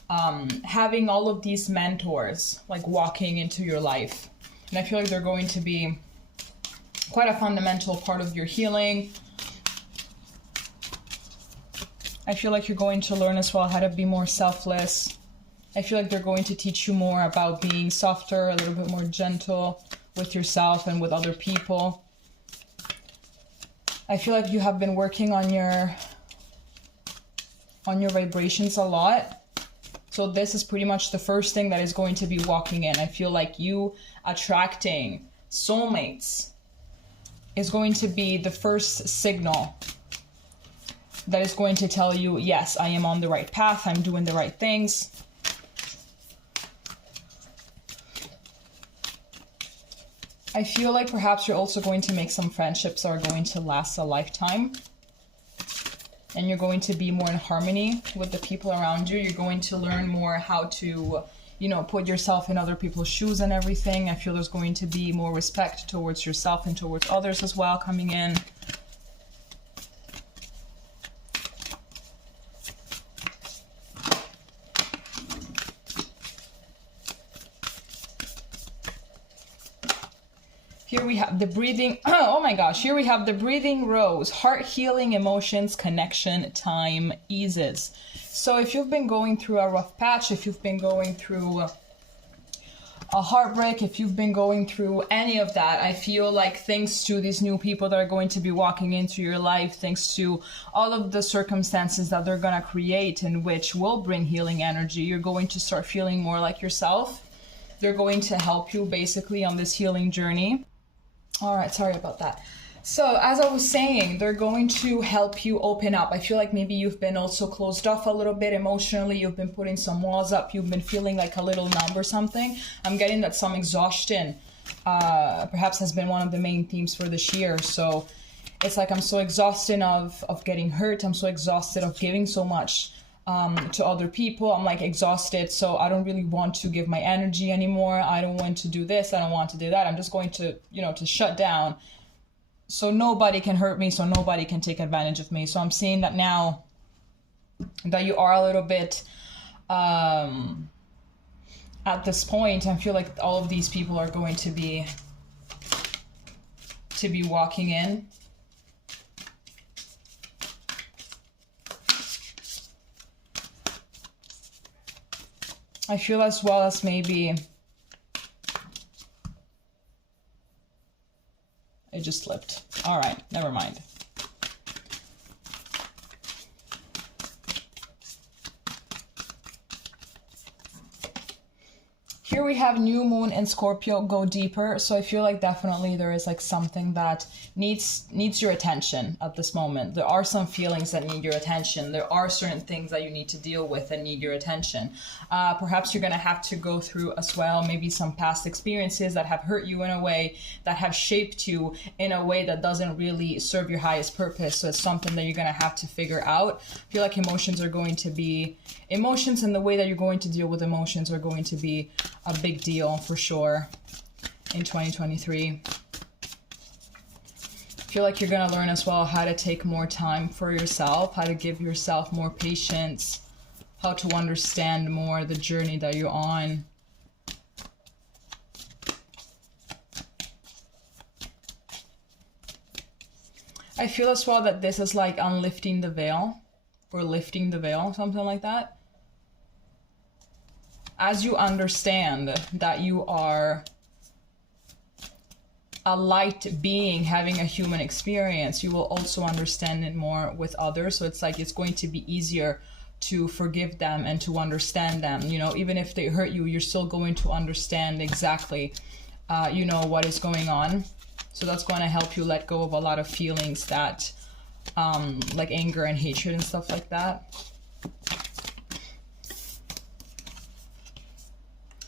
having all of these mentors like walking into your life. And I feel like they're going to be quite a fundamental part of your healing. I feel like you're going to learn as well how to be more selfless. I feel like they're going to teach you more about being softer, a little bit more gentle with yourself and with other people. I feel like you have been working on your vibrations a lot. So this is pretty much the first thing that is going to be walking in. I feel like you attracting soulmates is going to be the first signal that is going to tell you, yes, I am on the right path, I'm doing the right things. I feel like perhaps you're also going to make some friendships that are going to last a lifetime. And you're going to be more in harmony with the people around you. You're going to learn more how to, you know, put yourself in other people's shoes and everything. I feel there's going to be more respect towards yourself and towards others as well coming in. Here we have the breathing, oh my gosh, here we have the breathing rose, heart healing, emotions, connection, time, eases. So if you've been going through a rough patch, if you've been going through a heartbreak, if you've been going through any of that, I feel like thanks to these new people that are going to be walking into your life, thanks to all of the circumstances that they're going to create and which will bring healing energy, you're going to start feeling more like yourself. They're going to help you basically on this healing journey. All right, sorry about that. So as I was saying, they're going to help you open up. I feel like maybe you've been also closed off a little bit emotionally. You've been putting some walls up. You've been feeling like a little numb or something. I'm getting that some exhaustion perhaps has been one of the main themes for this year. So it's like I'm so exhausted of getting hurt. I'm so exhausted of giving so much to other people. I'm like exhausted, so I don't really want to give my energy anymore. I don't want to do this, I don't want to do that. I'm just going to, you know, to shut down so nobody can hurt me, so nobody can take advantage of me. So I'm seeing that now that you are a little bit at this point. I feel like all of these people are going to be walking in. I feel as well as maybe it just slipped. All right, never mind. Here we have new moon and Scorpio, go deeper. So I feel like definitely there is like something that needs your attention at this moment. There are some feelings that need your attention. There are certain things that you need to deal with that need your attention. Perhaps you're going to have to go through as well maybe some past experiences that have hurt you in a way, that have shaped you in a way that doesn't really serve your highest purpose. So it's something that you're going to have to figure out. I feel like emotions and the way that you're going to deal with emotions are going to be a big deal for sure in 2023. I feel like you're going to learn as well how to take more time for yourself, how to give yourself more patience, how to understand more the journey that you're on. I feel as well that this is like unlifting the veil or lifting the veil, something like that. As you understand that you are a light being having a human experience, you will also understand it more with others. So it's like it's going to be easier to forgive them and to understand them. You know, even if they hurt you, you're still going to understand exactly, you know, what is going on. So that's going to help you let go of a lot of feelings that, like anger and hatred and stuff like that.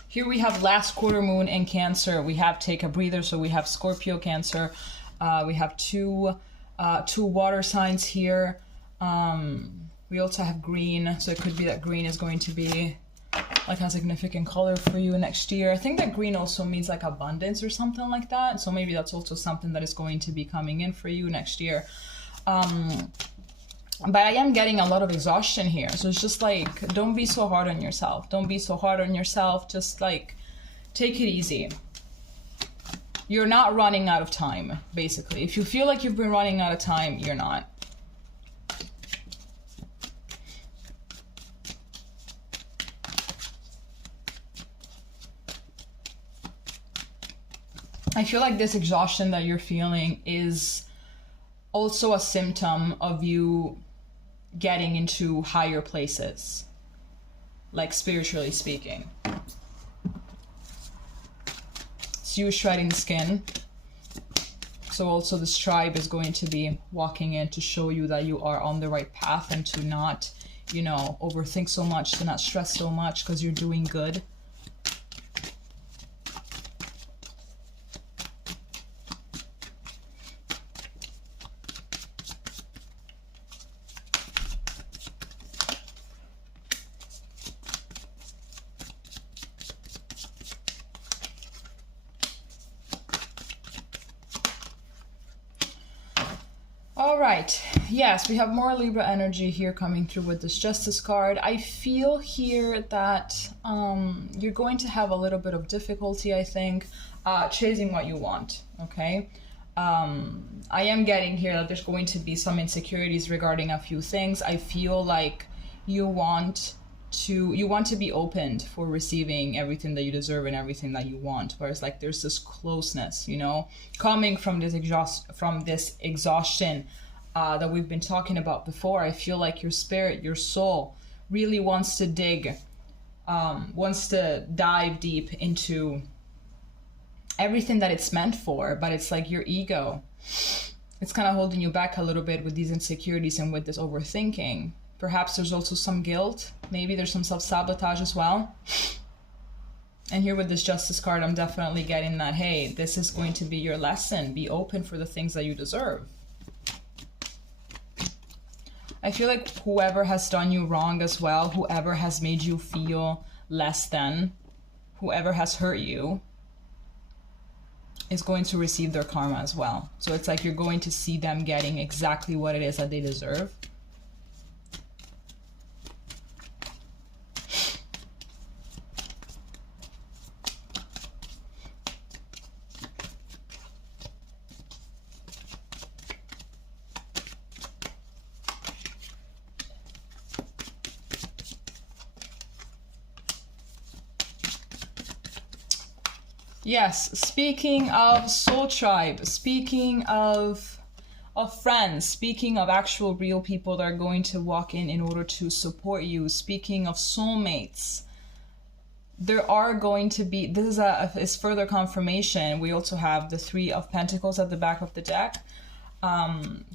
Here we have last quarter moon in Cancer. We have take a breather. So we have Scorpio, Cancer. We have two water signs here. We also have green. So it could be that green is going to be like a significant color for you next year. I think that green also means like abundance or something like that. So maybe that's also something that is going to be coming in for you next year. But I am getting a lot of exhaustion here. So it's just like, don't be so hard on yourself. Don't be so hard on yourself. Just like, take it easy. You're not running out of time, basically. If you feel like you've been running out of time, you're not. I feel like this exhaustion that you're feeling is also a symptom of you getting into higher places, like spiritually speaking. It's you shedding skin. So also this tribe is going to be walking in to show you that you are on the right path and to not, you know, overthink so much, to not stress so much, because you're doing good. All right, yes, we have more Libra energy here coming through with this Justice card. I feel here that you're going to have a little bit of difficulty, I think, chasing what you want, okay? I am getting here that there's going to be some insecurities regarding a few things. I feel like you want to be opened for receiving everything that you deserve and everything that you want, whereas like there's this closeness, you know, coming from this exhaustion that we've been talking about before. I feel like your spirit, your soul really wants to wants to dive deep into everything that it's meant for, but it's like your ego, it's kind of holding you back a little bit with these insecurities and with this overthinking. Perhaps there's also some guilt. Maybe there's some self-sabotage as well. And here with this Justice card, I'm definitely getting that, hey, this is going to be your lesson. Be open for the things that you deserve. I feel like whoever has done you wrong as well, whoever has made you feel less than, whoever has hurt you, is going to receive their karma as well. So it's like you're going to see them getting exactly what it is that they deserve. Yes, speaking of soul tribe, speaking of friends, speaking of actual real people that are going to walk in order to support you, speaking of soulmates, there are going to be, this is further confirmation. We also have the Three of Pentacles at the back of the deck.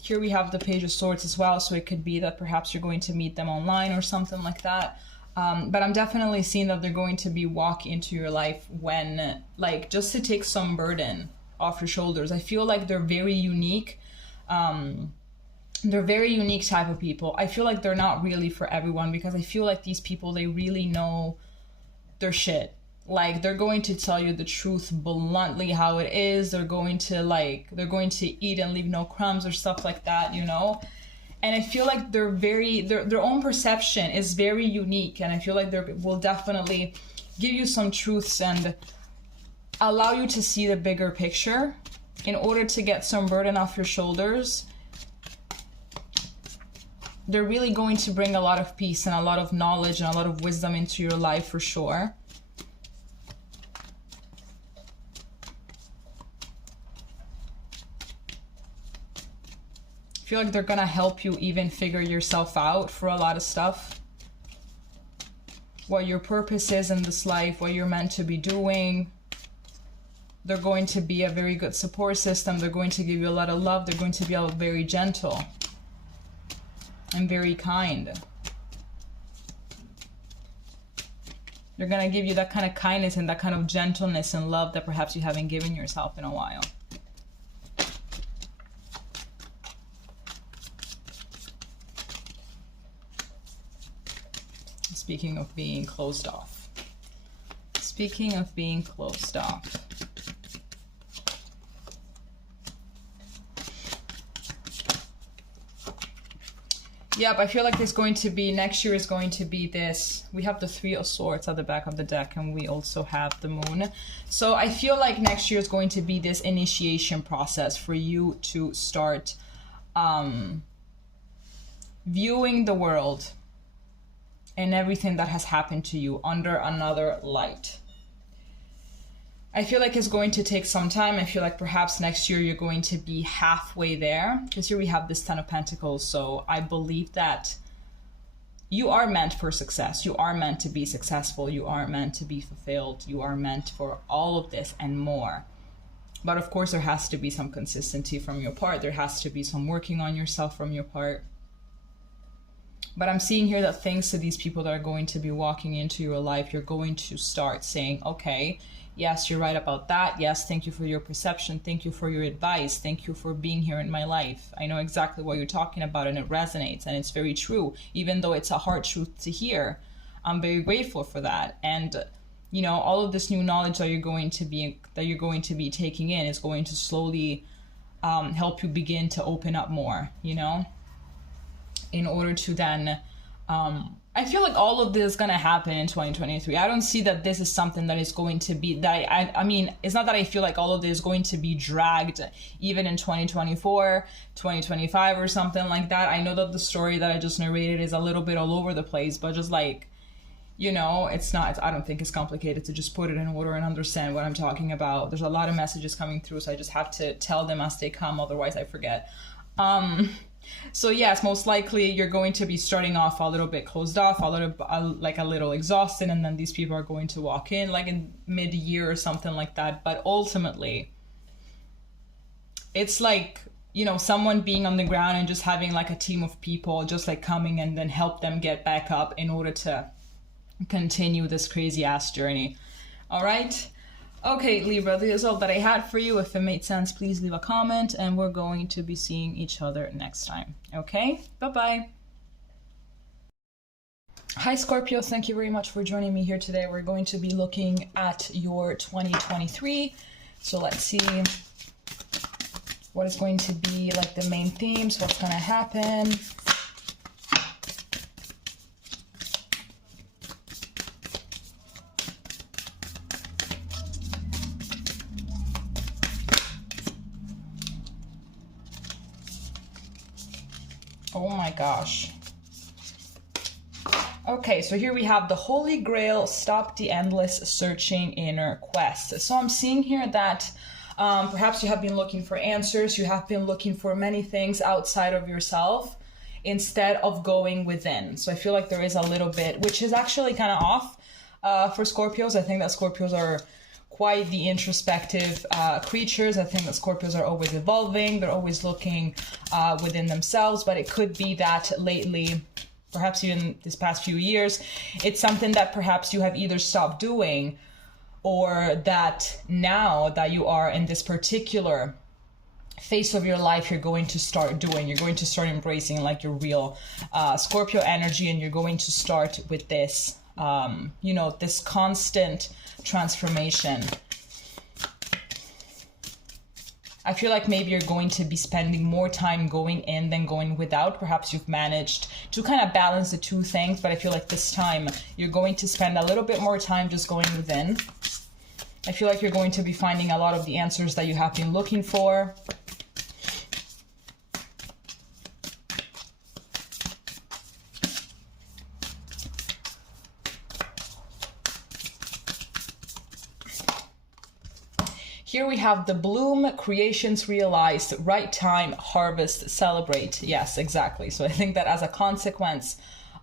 Here we have the Page of Swords as well, so it could be that perhaps you're going to meet them online or something like that. But I'm definitely seeing that they're going to be walk into your life when, like, just to take some burden off your shoulders. I feel like they're very unique. They're very unique type of people. I feel like they're not really for everyone, because I feel like these people, they really know their shit. Like, they're going to tell you the truth bluntly how it is. They're going to eat and leave no crumbs or stuff like that, you know? And I feel like their own perception is very unique, and I feel like they will definitely give you some truths and allow you to see the bigger picture in order to get some burden off your shoulders. They're really going to bring a lot of peace and a lot of knowledge and a lot of wisdom into your life for sure. I feel like they're gonna help you even figure yourself out for a lot of stuff. What your purpose is in this life, what you're meant to be doing. They're going to be a very good support system. They're going to give you a lot of love. They're going to be very gentle and very kind. They're gonna give you that kind of kindness and that kind of gentleness and love that perhaps you haven't given yourself in a while. Speaking of being closed off. Speaking of being closed off. Yep, I feel like there's going to be, next year is going to be this. We have the Three of Swords at the back of the deck, and we also have the Moon. So I feel like next year is going to be this initiation process for you to start viewing the world and everything that has happened to you under another light. I feel like it's going to take some time. I feel like perhaps next year you're going to be halfway there, because here we have this Ten of Pentacles. So I believe that you are meant for success. You are meant to be successful. You are meant to be fulfilled. You are meant for all of this and more. But of course, there has to be some consistency from your part. There has to be some working on yourself from your part. But I'm seeing here that thanks to these people that are going to be walking into your life, you're going to start saying, okay, yes, you're right about that. Yes, thank you for your perception. Thank you for your advice. Thank you for being here in my life. I know exactly what you're talking about, and it resonates, and it's very true. Even though it's a hard truth to hear, I'm very grateful for that. And you know, all of this new knowledge that you're going to be taking in is going to slowly help you begin to open up more, you know, in order to then I feel like all of this is going to happen in 2023. I don't see that this is something that is going to be, that I mean, it's not that I feel like all of this is going to be dragged even in 2024, 2025 or something like that. I know that the story that I just narrated is a little bit all over the place, but just like, you know, it's not, I don't think it's complicated to just put it in order and understand what I'm talking about. There's a lot of messages coming through, so I just have to tell them as they come, otherwise I forget. So yes, most likely you're going to be starting off a little bit closed off, a little exhausted, and then these people are going to walk in like in mid-year or something like that. But ultimately, it's like, you know, someone being on the ground and just having like a team of people just like coming and then help them get back up in order to continue this crazy ass journey. All right. Okay, Libra, this is all that I had for you. If it made sense, please leave a comment, and we're going to be seeing each other next time. Okay, bye-bye. Hi, Scorpio. Thank you very much for joining me here today. We're going to be looking at your 2023. So let's see what is going to be like the main themes, what's going to happen. Oh my gosh. Okay, so here we have the Holy Grail, stop the endless searching inner quest. So I'm seeing here that perhaps you have been looking for answers, you have been looking for many things outside of yourself instead of going within. So I feel like there is a little bit, which is actually kind of off for Scorpios. I think that Scorpios are quite the introspective creatures. I think that Scorpios are always evolving. They're always looking within themselves, but it could be that lately, perhaps even this past few years, it's something that perhaps you have either stopped doing, or that now that you are in this particular phase of your life, you're going to start doing, you're going to start embracing like your real Scorpio energy, and you're going to start with this, you know, this constant transformation. I feel like maybe you're going to be spending more time going in than going without. Perhaps you've managed to kind of balance the two things, but I feel like this time you're going to spend a little bit more time just going within. I feel like you're going to be finding a lot of the answers that you have been looking for. Here we have the bloom, creations realized, right time, harvest, celebrate. Yes, exactly. So I think that as a consequence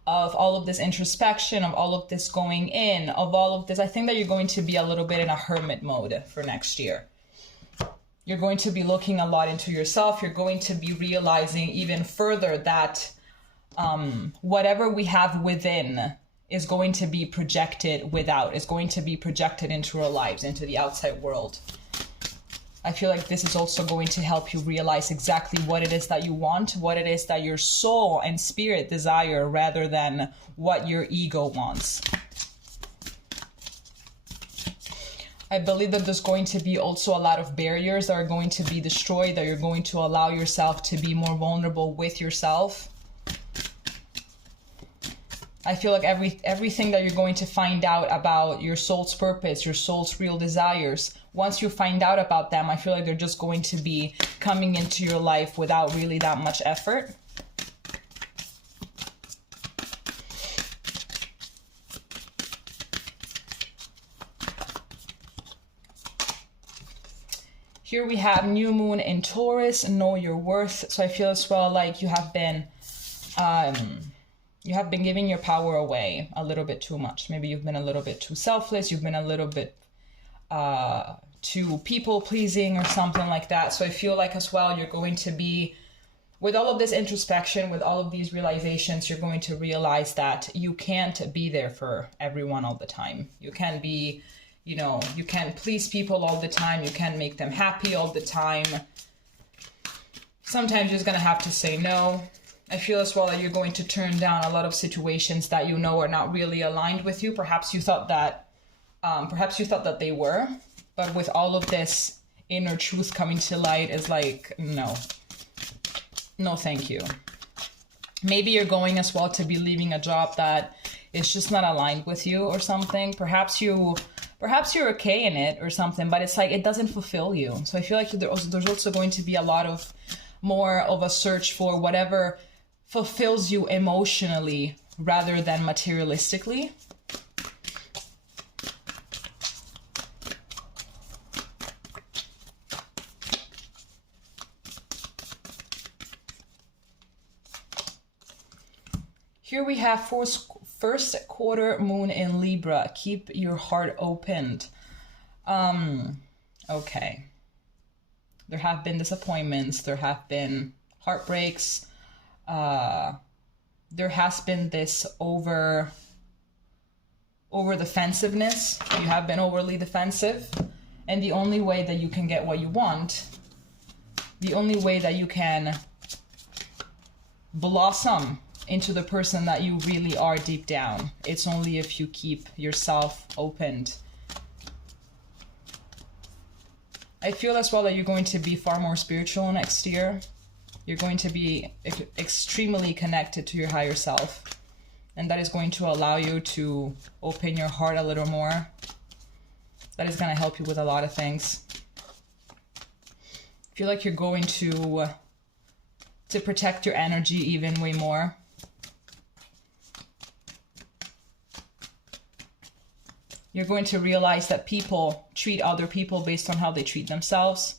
of all of this introspection, of all of this going in, of all of this, I think that you're going to be a little bit in a hermit mode for next year. You're going to be looking a lot into yourself. You're going to be realizing even further that whatever we have within is going to be projected without, is going to be projected into our lives, into the outside world. I feel like this is also going to help you realize exactly what it is that you want, what it is that your soul and spirit desire, rather than what your ego wants. I believe that there's going to be also a lot of barriers that are going to be destroyed, that you're going to allow yourself to be more vulnerable with yourself. I feel like everything that you're going to find out about your soul's purpose, your soul's real desires, once you find out about them, I feel like they're just going to be coming into your life without really that much effort. Here we have new moon in Taurus, know your worth. So I feel as well like you have been giving your power away a little bit too much. Maybe you've been a little bit too selfless. You've been a little bit too people pleasing or something like that. So I feel like as well, you're going to be, with all of this introspection, with all of these realizations, you're going to realize that you can't be there for everyone all the time. You can't be, you know, you can't please people all the time. You can't make them happy all the time. Sometimes you're just going to have to say no. I feel as well that you're going to turn down a lot of situations that you know are not really aligned with you. Perhaps you thought that they were, but with all of this inner truth coming to light is like, no, thank you. Maybe you're going as well to be leaving a job that is just not aligned with you or something. Perhaps you're okay in it or something, but it's like, it doesn't fulfill you. So I feel like there's also going to be a lot of more of a search for whatever fulfills you emotionally rather than materialistically. Here we have first quarter moon in Libra. Keep your heart opened. Okay. There have been disappointments. There have been heartbreaks. There has been this over defensiveness. You have been overly defensive. And the only way that you can get what you want, the only way that you can blossom into the person that you really are deep down, it's only if you keep yourself opened. I feel as well that you're going to be far more spiritual next year. You're going to be extremely connected to your higher self. And that is going to allow you to open your heart a little more. That is going to help you with a lot of things. I feel like you're going to protect your energy even way more. You're going to realize that people treat other people based on how they treat themselves.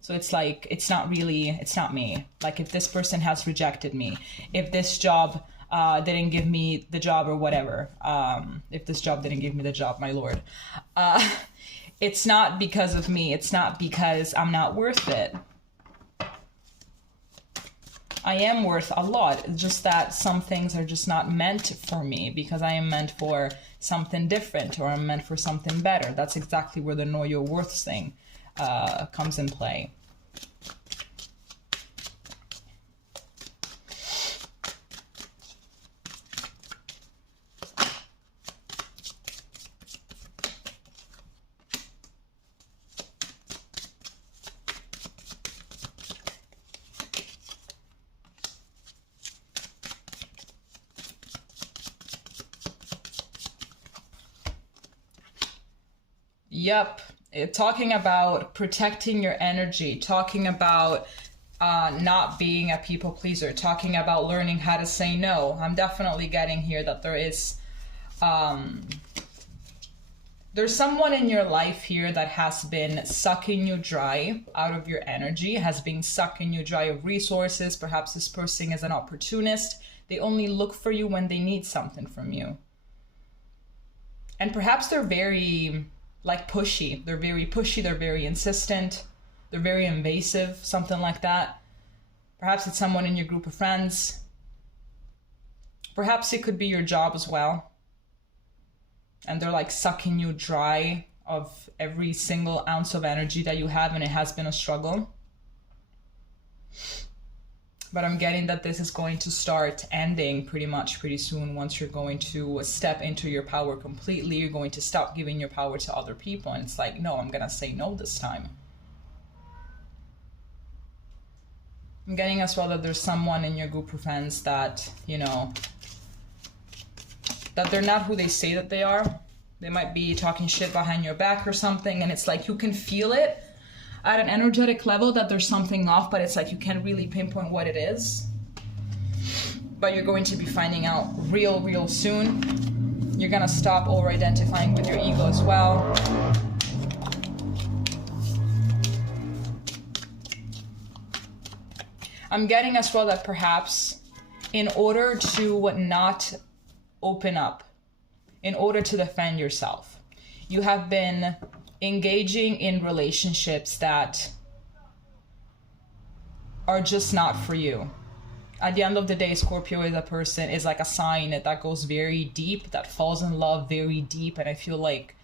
So it's like, it's not me. Like if this person has rejected me, if this job didn't give me the job or whatever, if this job didn't give me the job, my lord, it's not because of me. It's not because I'm not worth it. I am worth a lot. It's just that some things are just not meant for me because I am meant for something different, or I'm meant for something better. That's exactly where the know your worth thing comes in play. Yep. Talking about protecting your energy, talking about not being a people pleaser, talking about learning how to say no. I'm definitely getting here that there is, there's someone in your life here that has been sucking you dry out of your energy, has been sucking you dry of resources. Perhaps this person is an opportunist. They only look for you when they need something from you. And perhaps they're very pushy. They're very pushy. They're very insistent. They're very invasive, something like that. Perhaps it's someone in your group of friends. Perhaps it could be your job as well. And they're like sucking you dry of every single ounce of energy that you have, and it has been a struggle. But I'm getting that this is going to start ending pretty soon. Once you're going to step into your power completely, you're going to stop giving your power to other people. And it's like, no, I'm going to say no this time. I'm getting as well that there's someone in your group of friends that, you know, that they're not who they say that they are. They might be talking shit behind your back or something. And it's like, you can feel it at an energetic level that there's something off, but it's like you can't really pinpoint what it is. But you're going to be finding out real soon. You're gonna stop over-identifying with your ego as well. I'm getting as well that perhaps in order to not open up, in order to defend yourself, you have been engaging in relationships that are just not for you. At the end of the day, Scorpio is a person, is like a sign that goes very deep, that falls in love very deep. And I feel like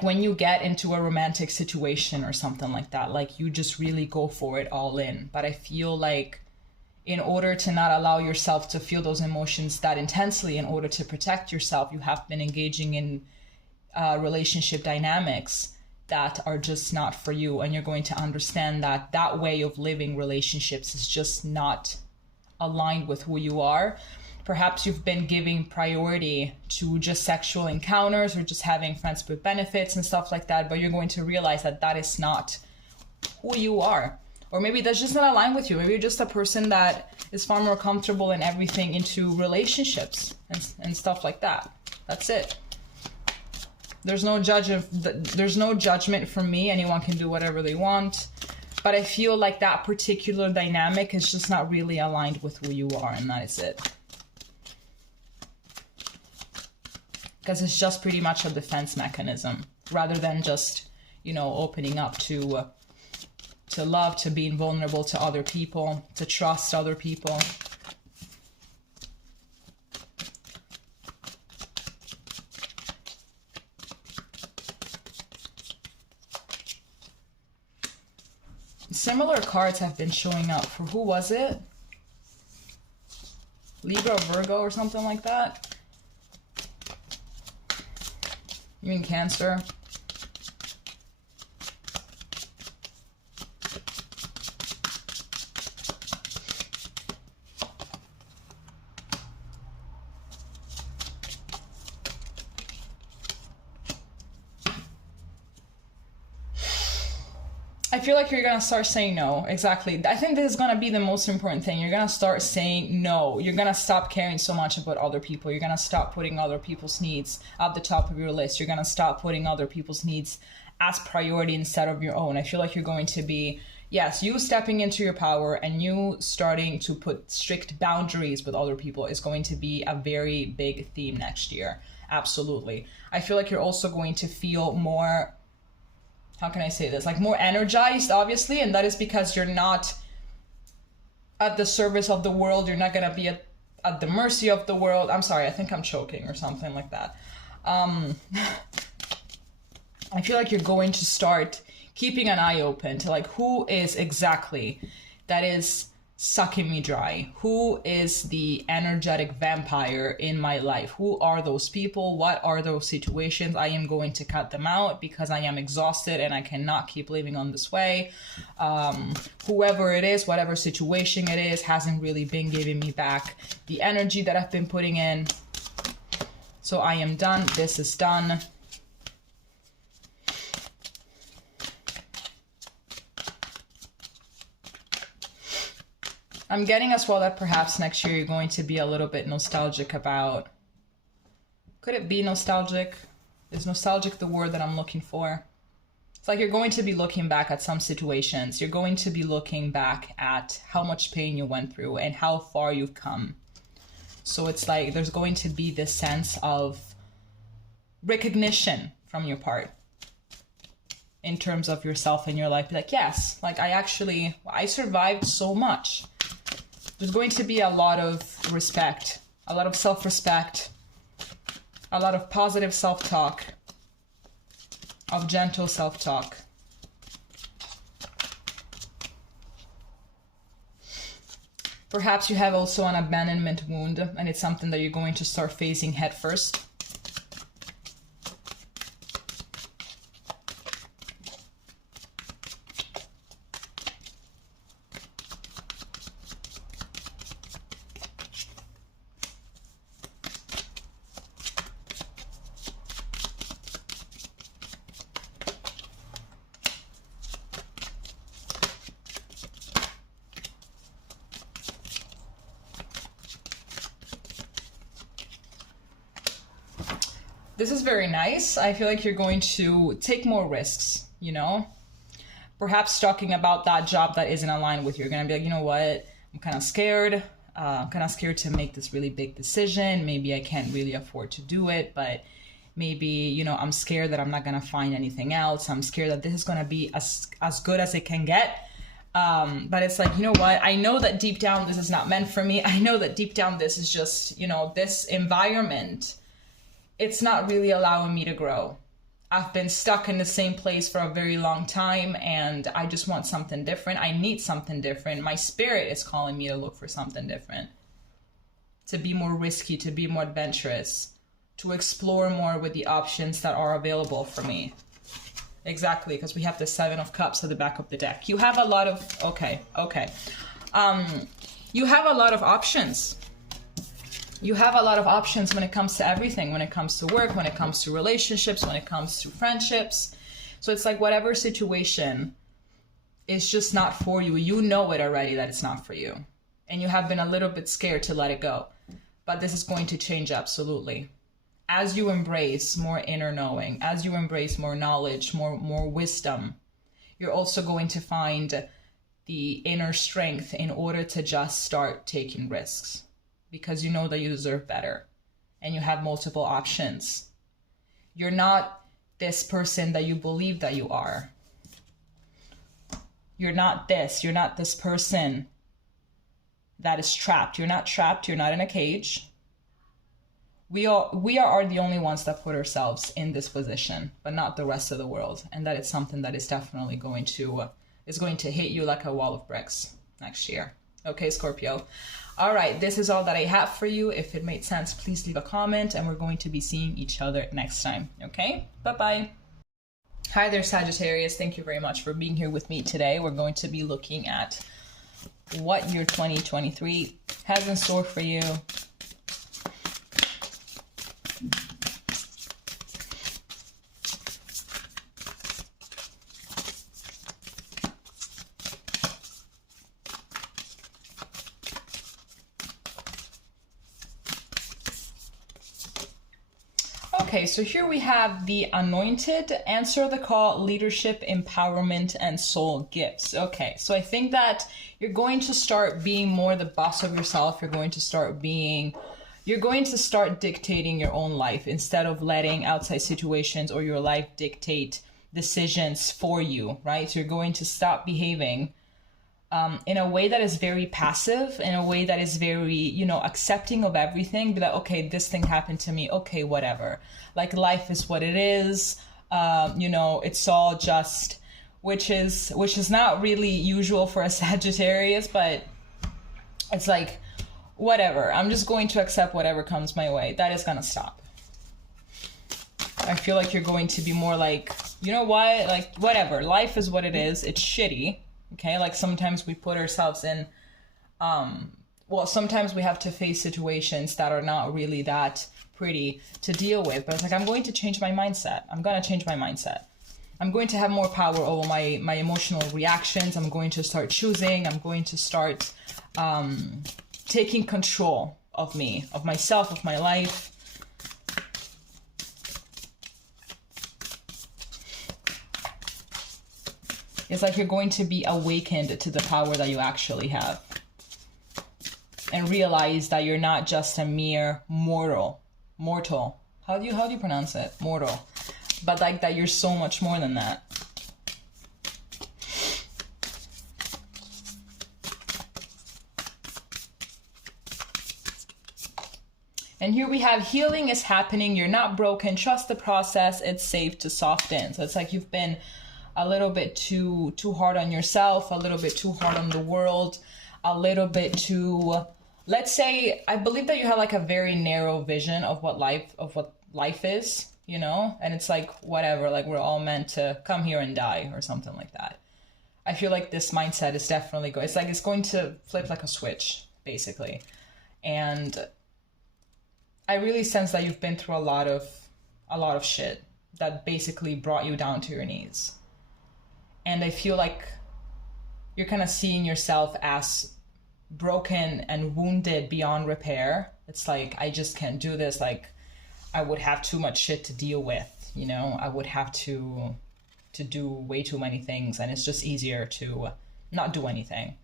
when you get into a romantic situation or something like that, like you just really go for it all in. But I feel like in order to not allow yourself to feel those emotions that intensely, in order to protect yourself, you have been engaging in relationship dynamics that are just not for you. And you're going to understand that that way of living relationships is just not aligned with who you are. Perhaps you've been giving priority to just sexual encounters or just having friends with benefits and stuff like that, but you're going to realize that that is not who you are. Or maybe that's just not aligned with you. Maybe you're just a person that is far more comfortable in everything into relationships and stuff like that. That's it. There's no judgment from me. Anyone can do whatever they want. But I feel like that particular dynamic is just not really aligned with who you are, and that is it. Because it's just pretty much a defense mechanism rather than just, you know, opening up to love, to being vulnerable to other people, to trust other people. Similar cards have been showing up for, who was it? Libra or Virgo or something like that? You mean Cancer? I feel like you're going to start saying no. Exactly. I think this is going to be the most important thing. You're going to start saying no. You're going to stop caring so much about other people. You're going to stop putting other people's needs at the top of your list. You're going to stop putting other people's needs as priority instead of your own. I feel like you're going to be, yes, you stepping into your power and you starting to put strict boundaries with other people is going to be a very big theme next year. Absolutely. I feel like you're also going to feel more, how can I say this? Like more energized, obviously. And that is because you're not at the service of the world. You're not going to be at the mercy of the world. I'm sorry, I think I'm choking or something like that. I feel like you're going to start keeping an eye open to like, who is exactly that is sucking me dry? Who is the energetic vampire in my life? Who are those people? What are those situations? I am going to cut them out because I am exhausted and I cannot keep living on this way. Whoever it is, whatever situation it is, hasn't really been giving me back the energy that I've been putting in. So I am done. This is done. I'm getting as well that perhaps next year you're going to be a little bit nostalgic about... Could it be nostalgic? Is nostalgic the word that I'm looking for? It's like you're going to be looking back at some situations. You're going to be looking back at how much pain you went through and how far you've come. So it's like there's going to be this sense of recognition from your part in terms of yourself and your life. Be like, yes, like I survived so much. There's going to be a lot of respect, a lot of self-respect, a lot of positive self-talk, of gentle self-talk. Perhaps you have also an abandonment wound, and it's something that you're going to start facing head first. This is very nice. I feel like you're going to take more risks, you know? perhaps talking about that job that isn't aligned with you. You're gonna be like, you know what, I'm kind of scared. I'm kind of scared to make this really big decision. Maybe I can't really afford to do it, but maybe, you know, I'm scared that I'm not gonna find anything else. I'm scared that this is gonna be as good as it can get. But it's like, you know what? I know that deep down this is not meant for me. I know that deep down this is just, you know, this environment, it's not really allowing me to grow. I've been stuck in the same place for a very long time, and I just want something different. I need something different. My spirit is calling me to look for something different, to be more risky, to be more adventurous, to explore more with the options that are available for me. Exactly, because we have the Seven of Cups at the back of the deck. You have a lot of, you have a lot of options. You have a lot of options when it comes to everything, when it comes to work, when it comes to relationships, when it comes to friendships. So it's like whatever situation is just not for you, you know it already that it's not for you. And you have been a little bit scared to let it go. But this is going to change absolutely. As you embrace more inner knowing, as you embrace more knowledge, more wisdom, you're also going to find the inner strength in order to just start taking risks. Because you know that you deserve better and you have multiple options. You're not this person that you believe that you are. You're not this person that is trapped. You're not trapped, you're not in a cage. We are the only ones that put ourselves in this position, but not the rest of the world. And that is something that is definitely going to hit you like a wall of bricks next year. Okay, Scorpio. All right, this is all that I have for you. If it made sense, please leave a comment, and we're going to be seeing each other next time. Okay, bye-bye. Hi there, Sagittarius. Thank you very much for being here with me today. We're going to be looking at what year 2023 has in store for you. Okay, so here we have the Anointed, Answer the Call, Leadership, Empowerment, and Soul Gifts. Okay, so I think that you're going to start being more the boss of yourself. You're going to start dictating your own life instead of letting outside situations or your life dictate decisions for you, right? So you're going to stop behaving in a way that is very passive, in a way that is very, you know, accepting of everything. Be like, okay, this thing happened to me. Okay, whatever. Like, life is what it is. You know, it's all just, which is not really usual for a Sagittarius, but it's like, whatever. I'm just going to accept whatever comes my way. That is going to stop. I feel like you're going to be more like, you know what? Like, whatever. Life is what it is. It's shitty. Okay, like sometimes we put ourselves in, sometimes we have to face situations that are not really that pretty to deal with. But it's like, I'm going to change my mindset. I'm going to change my mindset. I'm going to have more power over my emotional reactions. I'm going to start choosing. I'm going to start taking control of me, of myself, of my life. It's like you're going to be awakened to the power that you actually have. And realize that you're not just a mere mortal. How do you pronounce it? Mortal. But like that you're so much more than that. And here we have healing is happening. You're not broken. Trust the process. It's safe to soften. So it's like you've been a little bit too hard on yourself, a little bit too hard on the world, a little bit too, let's say, I believe that you have like a very narrow vision of what life is, you know? And it's like, whatever, like we're all meant to come here and die or something like that. I feel like this mindset is definitely it's like it's going to flip like a switch, basically. And I really sense that you've been through a lot of shit that basically brought you down to your knees. And I feel like you're kind of seeing yourself as broken and wounded beyond repair. It's like, I just can't do this. Like, I would have too much shit to deal with, you know? I would have to to do way too many things, and it's just easier to not do anything.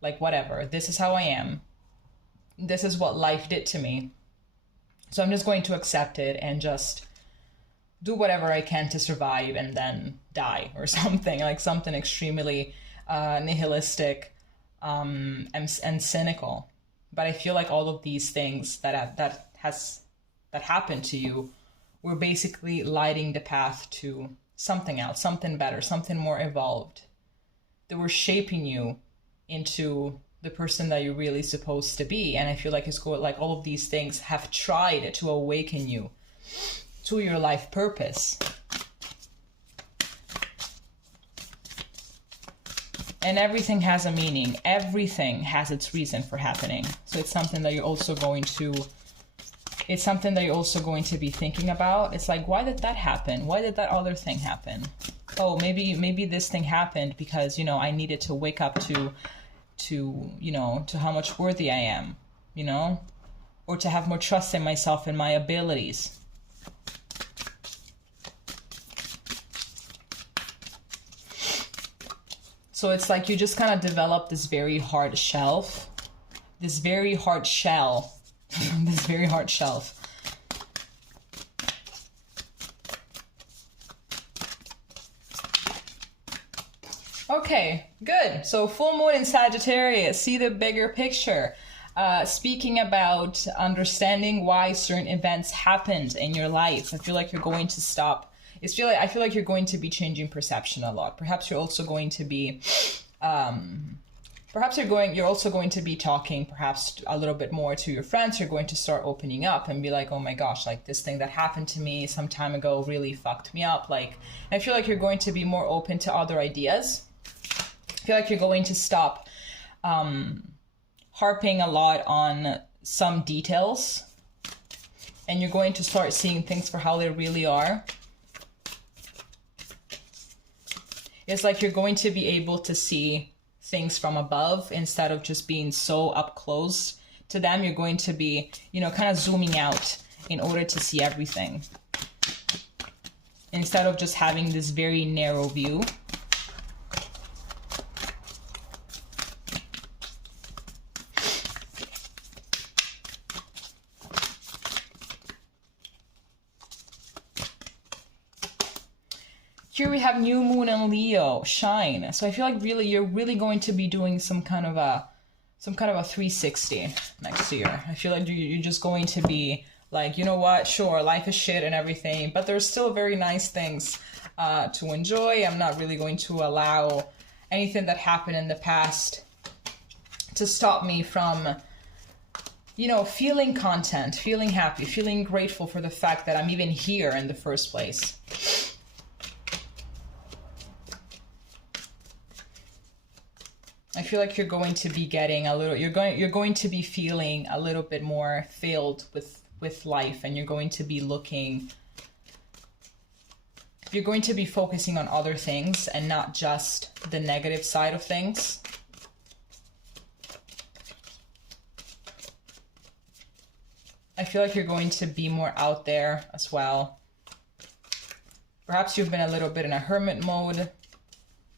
Like, whatever, this is how I am. This is what life did to me. So I'm just going to accept it and just do whatever I can to survive and then die or something, like something extremely nihilistic and cynical. But I feel like all of these things that happened to you were basically lighting the path to something else, something better, something more evolved. They were shaping you into the person that you're really supposed to be. And I feel like like all of these things have tried to awaken you to your life purpose. And everything has a meaning. Everything has its reason for happening. So it's something that you're also going to be thinking about. It's like, why did that happen? Why did that other thing happen? Oh, maybe this thing happened because, you know, I needed to wake up to how much worthy I am, you know, or to have more trust in myself and my abilities. So it's like you just kind of develop this very hard shelf, this very hard shell, this very hard shelf. Okay, good. So full moon in Sagittarius, see the bigger picture. Speaking about understanding why certain events happened in your life, I feel like you're going to stop. I feel like you're going to be changing perception a lot. Perhaps you're also going to be, you're also going to be talking perhaps a little bit more to your friends. You're going to start opening up and be like, oh my gosh, like this thing that happened to me some time ago really fucked me up. Like, I feel like you're going to be more open to other ideas. I feel like you're going to stop harping a lot on some details, and you're going to start seeing things for how they really are. It's like you're going to be able to see things from above instead of just being so up close to them. You're going to be, you know, kind of zooming out in order to see everything, instead of just having this very narrow view. Here we have new moon and Leo, shine. So I feel like you're really going to be doing some kind of a 360 next year. I feel like you're just going to be like, you know what, sure, life is shit and everything, but there's still very nice things to enjoy. I'm not really going to allow anything that happened in the past to stop me from, you know, feeling content, feeling happy, feeling grateful for the fact that I'm even here in the first place. I feel like you're going to be getting you're going to be feeling a little bit more filled with life, and you're going to be focusing on other things and not just the negative side of things. I feel like you're going to be more out there as well. Perhaps you've been a little bit in a hermit mode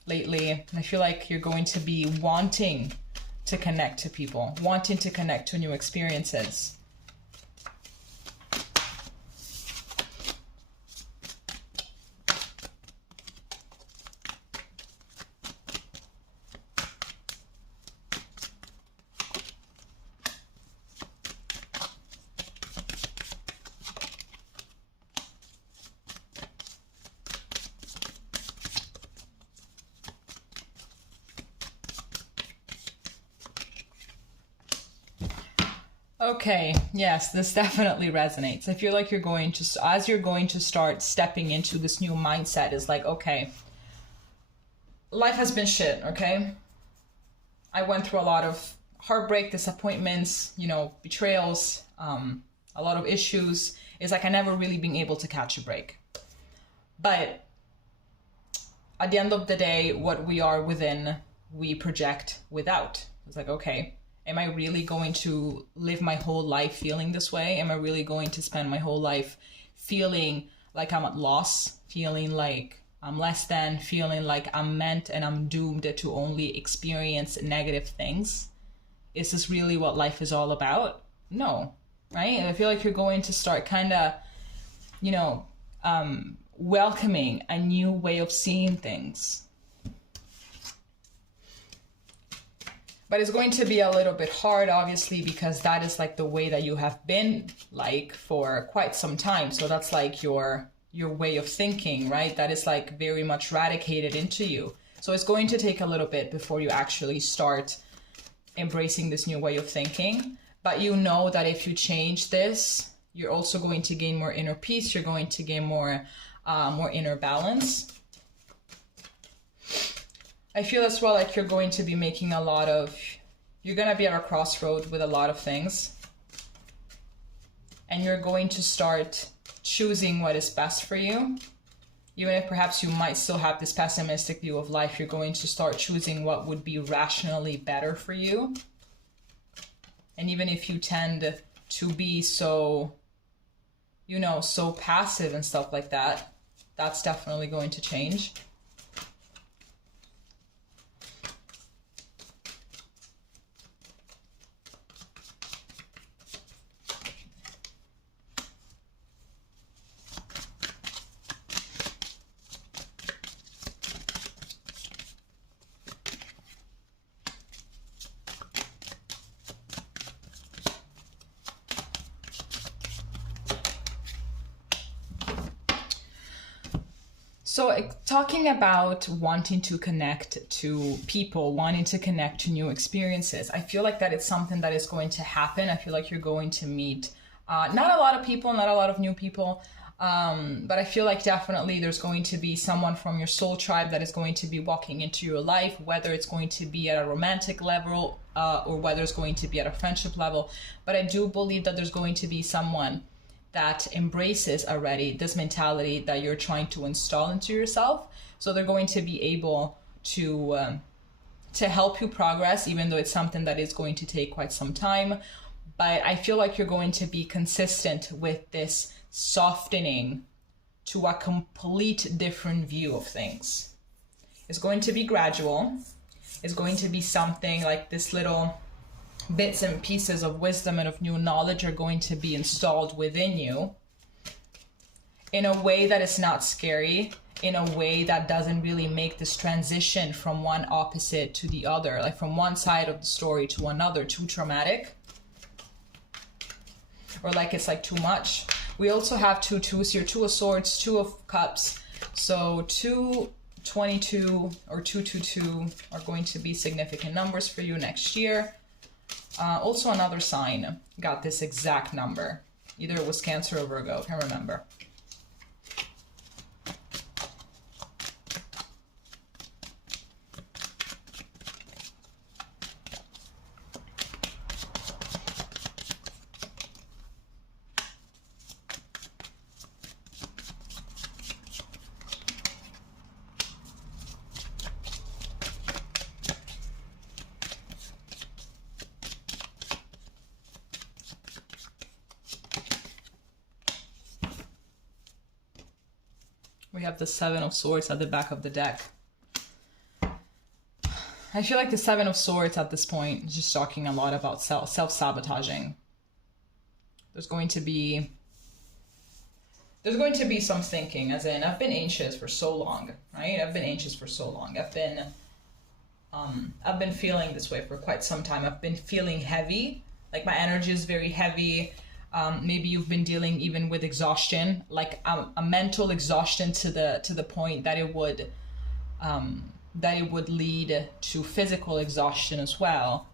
lately, and I feel like you're going to be wanting to connect to people, wanting to connect to new experiences. Okay, yes, this definitely resonates. I feel like you're going to start stepping into this new mindset, is like, okay, life has been shit, okay? I went through a lot of heartbreak, disappointments, you know, betrayals, a lot of issues. It's like I never really been able to catch a break. But at the end of the day, what we are within, we project without. It's like, okay, am I really going to live my whole life feeling this way? Am I really going to spend my whole life feeling like I'm at loss, feeling like I'm less than, feeling like I'm meant and I'm doomed to only experience negative things. Is this really what life is all about? No, right? And I feel like you're going to start kind of, you know, welcoming a new way of seeing things. But it's going to be a little bit hard, obviously, because that is like the way that you have been like for quite some time. So that's like your way of thinking, right? That is like very much radicated into you. So it's going to take a little bit before you actually start embracing this new way of thinking. But you know that if you change this, you're also going to gain more inner peace. You're going to gain more inner balance. I feel as well like you're going to be making you're going to be at a crossroad with a lot of things. And you're going to start choosing what is best for you. Even if perhaps you might still have this pessimistic view of life, you're going to start choosing what would be rationally better for you. And even if you tend to be so, you know, so passive and stuff like that, that's definitely going to change. So talking about wanting to connect to people, wanting to connect to new experiences, I feel like that it's something that is going to happen. I feel like you're going to meet not a lot of people, not a lot of new people, but I feel like definitely there's going to be someone from your soul tribe that is going to be walking into your life, whether it's going to be at a romantic level or whether it's going to be at a friendship level. But I do believe that there's going to be someone that embraces already this mentality that you're trying to install into yourself. So they're going to be able to help you progress, even though it's something that is going to take quite some time. But I feel like you're going to be consistent with this softening to a complete different view of things. It's going to be gradual. It's going to be something like this little bits and pieces of wisdom and of new knowledge are going to be installed within you in a way that is not scary, in a way that doesn't really make this transition from one opposite to the other, like from one side of the story to another, too traumatic, or like it's like too much. We also have two twos here, two of swords, two of cups. So 222 or 222 are going to be significant numbers for you next year. Also another sign got this exact number. Either it was Cancer or Virgo, can't remember. We have the Seven of Swords at the back of the deck. I feel like the Seven of Swords at this point is just talking a lot about self-sabotaging. There's going to be some thinking, as in, I've been anxious for so long, right? I've been anxious for so long. I've been feeling this way for quite some time. I've been feeling heavy, like my energy is very heavy. Maybe you've been dealing even with exhaustion, like a mental exhaustion to the point that it would lead to physical exhaustion as well.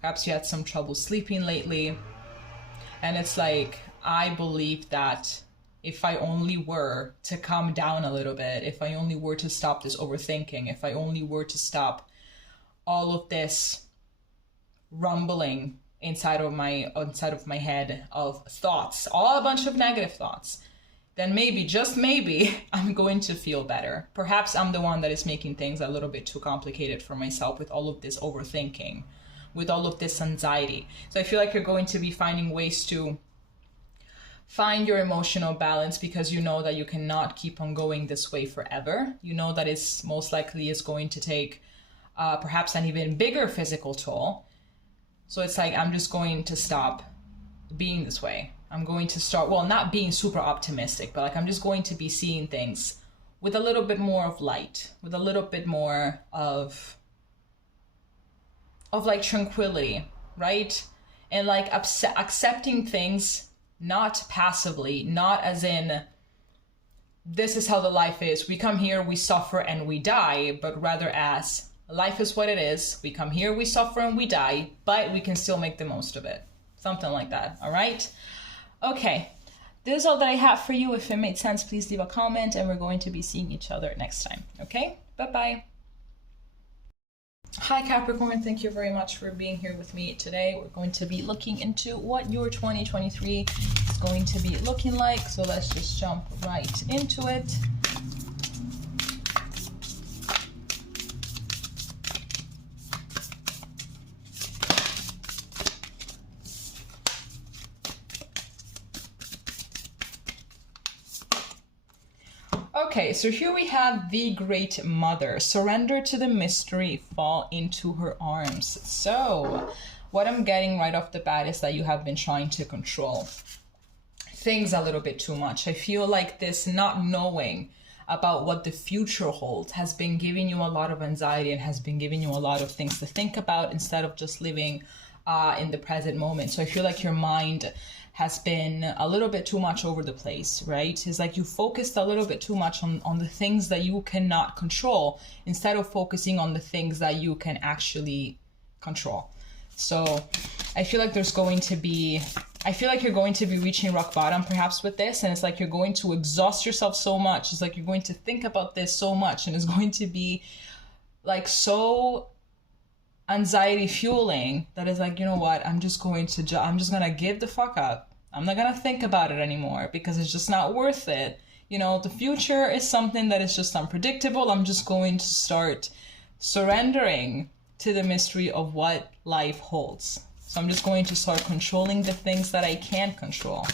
Perhaps you had some trouble sleeping lately, and it's like, I believe that if I only were to calm down a little bit, if I only were to stop this overthinking, if I only were to stop all of this rumbling inside of my head of thoughts, a bunch of negative thoughts, then maybe, just maybe, I'm going to feel better. Perhaps I'm the one that is making things a little bit too complicated for myself with all of this overthinking, with all of this anxiety. So I feel like you're going to be finding ways to find your emotional balance, because you know that you cannot keep on going this way forever. You know that it's most likely is going to take perhaps an even bigger physical toll. So it's like, I'm just going to stop being this way. I'm going to start, well, not being super optimistic, but like I'm just going to be seeing things with a little bit more of light, with a little bit more of like tranquility, right? And like accepting things, not passively, not as in, this is how the life is. We come here, we suffer and we die, but rather as, life is what it is. We come here, we suffer and we die, but we can still make the most of it. Something like that, all right? Okay, this is all that I have for you. If it made sense, please leave a comment, and we're going to be seeing each other next time, okay? Bye-bye. Hi Capricorn, thank you very much for being here with me today. We're going to be looking into what your 2023 is going to be looking like. So let's just jump right into it. Okay, so here we have the Great Mother. Surrender to the mystery, fall into her arms. So what I'm getting right off the bat is that you have been trying to control things a little bit too much. I feel like this not knowing about what the future holds has been giving you a lot of anxiety and has been giving you a lot of things to think about instead of just living in the present moment. So I feel like your mind has been a little bit too much over the place, right? It's like you focused a little bit too much on the things that you cannot control instead of focusing on the things that you can actually control. So I feel like there's going to be, I feel like you're going to be reaching rock bottom perhaps with this, and it's like you're going to exhaust yourself so much. It's like you're going to think about this so much, and it's going to be like so anxiety fueling that is like, you know what, I'm just gonna give the fuck up. I'm not gonna think about it anymore because it's just not worth it. You know, the future is something that is just unpredictable. I'm just going to start surrendering to the mystery of what life holds. So I'm just going to start controlling the things that I can control,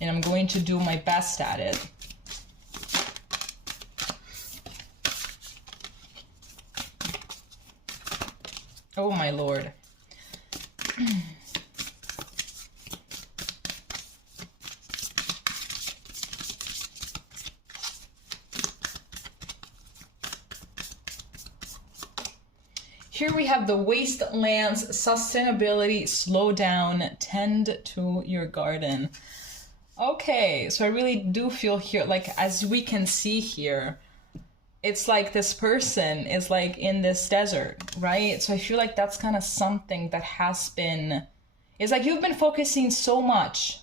and I'm going to do my best at it. Oh my Lord. Here we have the wastelands, sustainability, slow down, tend to your garden. Okay, so I really do feel here, like as we can see here, it's like this person is like in this desert, right? So I feel like that's kind of something that has been, it's like you've been focusing so much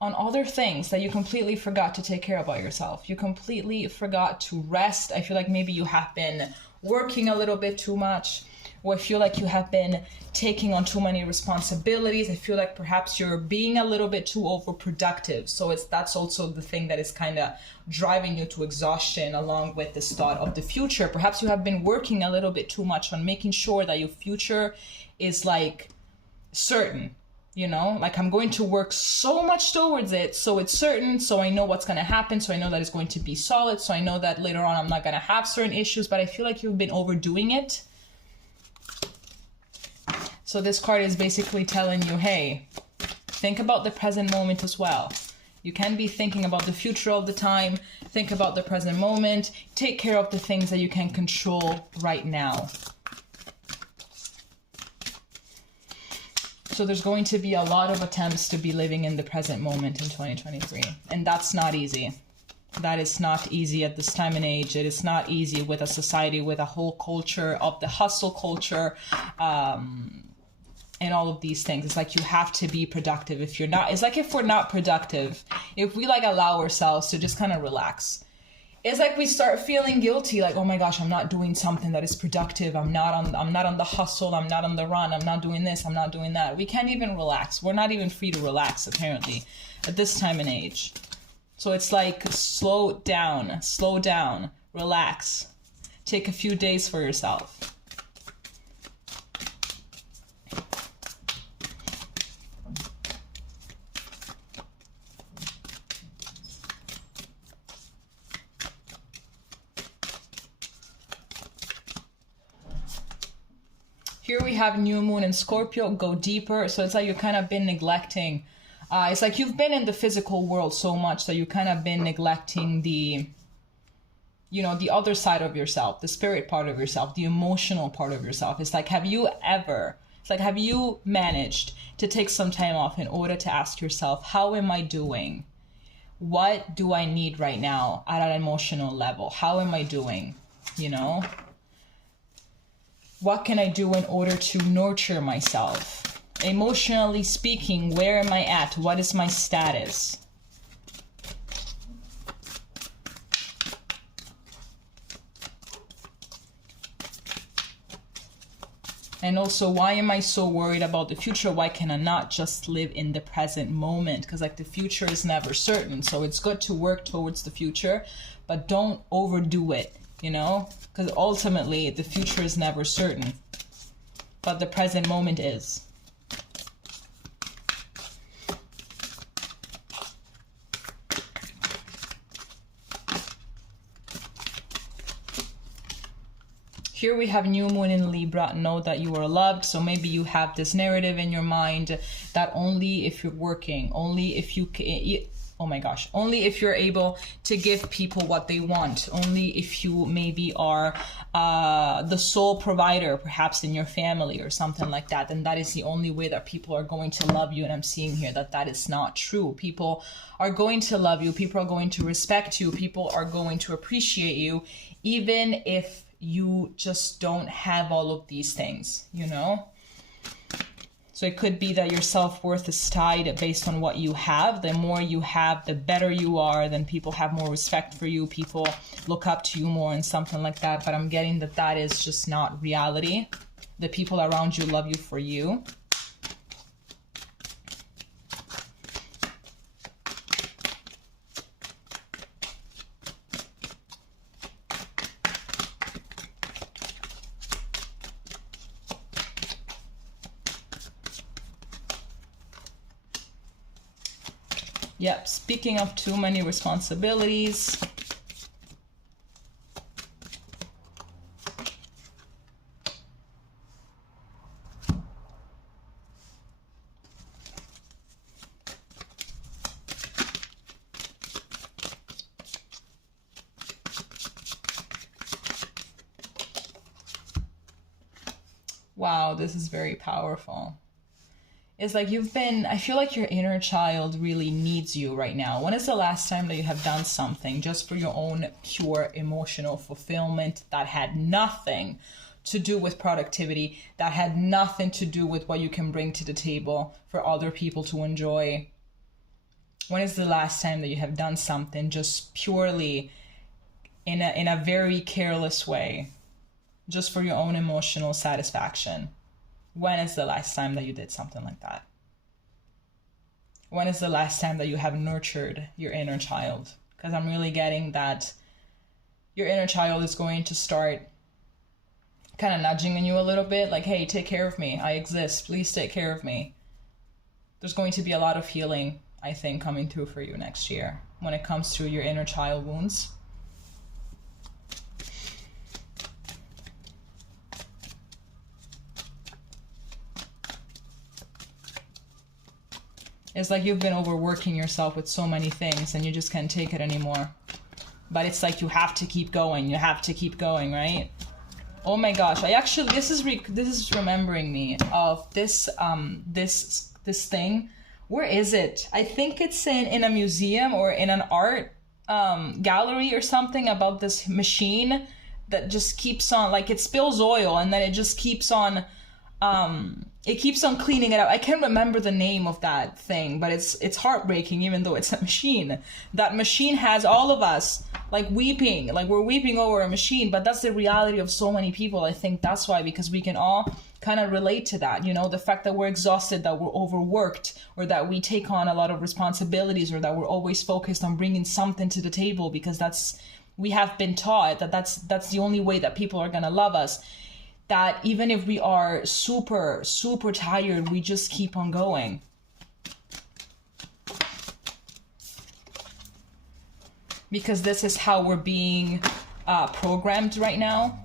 on other things that you completely forgot to take care about yourself. You completely forgot to rest. I feel like maybe you have been working a little bit too much, or I feel like you have been taking on too many responsibilities. I feel like perhaps you're being a little bit too overproductive. So that's also the thing that is kind of driving you to exhaustion, along with this thought of the future. Perhaps you have been working a little bit too much on making sure that your future is like certain, you know, like I'm going to work so much towards it so it's certain, so I know what's going to happen, so I know that it's going to be solid, so I know that later on I'm not going to have certain issues. But I feel like you've been overdoing it. So this card is basically telling you, hey, think about the present moment as well. You can be thinking about the future all the time. Think about the present moment. Take care of the things that you can control right now. So there's going to be a lot of attempts to be living in the present moment in 2023. And that's not easy. That is not easy at this time and age. It is not easy with a society, with a whole culture of the hustle culture, and all of these things. It's like you have to be productive. If you're not, it's like if we're not productive, if we like allow ourselves to just kind of relax, it's like we start feeling guilty, like, oh my gosh, I'm not doing something that is productive. I'm not on the hustle. I'm not on the run. I'm not doing this. I'm not doing that. We can't even relax. We're not even free to relax, apparently, at this time and age. So it's like, slow down, relax, take a few days for yourself. Here we have new moon in Scorpio, go deeper. So it's like you've kind of been neglecting. It's like you've been in the physical world so much that you kind of been neglecting the, you know, the other side of yourself, the spirit part of yourself, the emotional part of yourself. It's like, have you managed to take some time off in order to ask yourself, how am I doing? What do I need right now at an emotional level? How am I doing? You know? What can I do in order to nurture myself? Emotionally speaking, where am I at? What is my status? And also, why am I so worried about the future? Why can I not just live in the present moment? Because like the future is never certain. So it's good to work towards the future, but don't overdo it, you know? Because ultimately the future is never certain, but the present moment is. Here we have new moon in Libra. Know that you are loved. So maybe you have this narrative in your mind that only if you're working, only if you can, oh my gosh, only if you're able to give people what they want, only if you maybe are the sole provider perhaps in your family or something like that, then that is the only way that people are going to love you. And I'm seeing here that that is not true. People are going to love you, people are going to respect you, people are going to appreciate you, even if you just don't have all of these things, you know? So it could be that your self-worth is tied based on what you have. The more you have, the better you are. Then people have more respect for you. People look up to you more and something like that. But I'm getting that that is just not reality. The people around you love you for you. Yep, speaking of too many responsibilities. Wow, this is very powerful. It's like I feel like your inner child really needs you right now. When is the last time that you have done something just for your own pure emotional fulfillment that had nothing to do with productivity, that had nothing to do with what you can bring to the table for other people to enjoy? When is the last time that you have done something just purely in a very careless way, just for your own emotional satisfaction? When is the last time that you did something like that? When is the last time that you have nurtured your inner child? Because I'm really getting that your inner child is going to start kind of nudging in you a little bit, like, hey, take care of me. I exist. Please take care of me. There's going to be a lot of healing, I think, coming through for you next year when it comes to your inner child wounds. It's like you've been overworking yourself with so many things and you just can't take it anymore. But it's like you have to keep going. You have to keep going, right? Oh my gosh! I actually this is remembering me of this this thing. Where is it? I think it's in a museum or in an art gallery or something, about this machine that just keeps on, like, it spills oil and then it just keeps on. It keeps on cleaning it up. I can't remember the name of that thing, but it's heartbreaking, even though it's a machine. That machine has all of us like weeping, like we're weeping over a machine, but that's the reality of so many people. I think that's why, because we can all kind of relate to that, you know, the fact that we're exhausted, that we're overworked, or that we take on a lot of responsibilities, or that we're always focused on bringing something to the table because we have been taught that that's the only way that people are going to love us. That even if we are super, super tired, we just keep on going. Because this is how we're being programmed right now.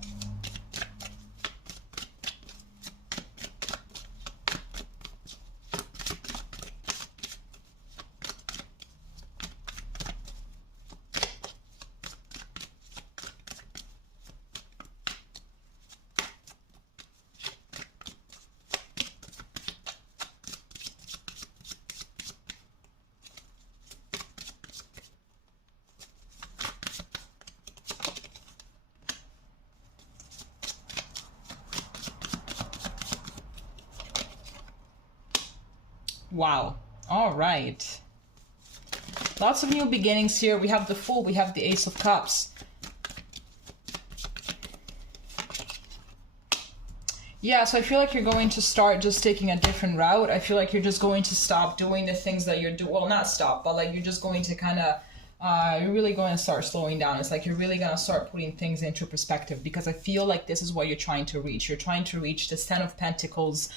Wow. All right. Lots of new beginnings here. We have the Fool, we have the Ace of Cups. Yeah, so I feel like you're going to start just taking a different route. I feel like you're just going to stop doing the things that you're doing. Well, not stop, but like you're just going to kind of, you're really going to start slowing down. It's like you're really going to start putting things into perspective, because I feel like this is what you're trying to reach. You're trying to reach this Ten of Pentacles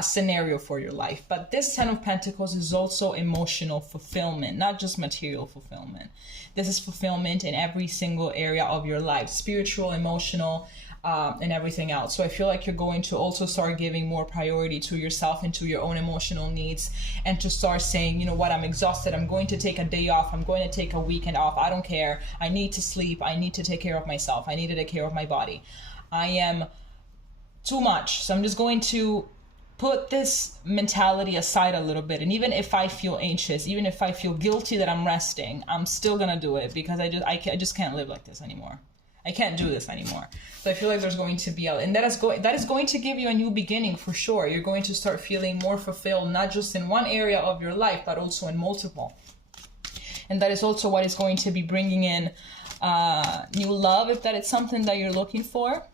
scenario for your life. But this Ten of Pentacles is also emotional fulfillment, not just material fulfillment. This is fulfillment in every single area of your life, spiritual, emotional, and everything else. So I feel like you're going to also start giving more priority to yourself and to your own emotional needs, and to start saying, you know what, I'm exhausted, I'm going to take a day off, I'm going to take a weekend off, I don't care, I need to sleep, I need to take care of myself, I need to take care of my body, I am too much, so I'm just going to put this mentality aside a little bit. And even if I feel anxious, even if I feel guilty that I'm resting, I'm still gonna do it, because I just can't live like this anymore. I can't do this anymore. So I feel like there's going to be and that is going to give you a new beginning for sure. You're going to start feeling more fulfilled, not just in one area of your life, but also in multiple. And that is also what is going to be bringing in new love, if that is something that you're looking for.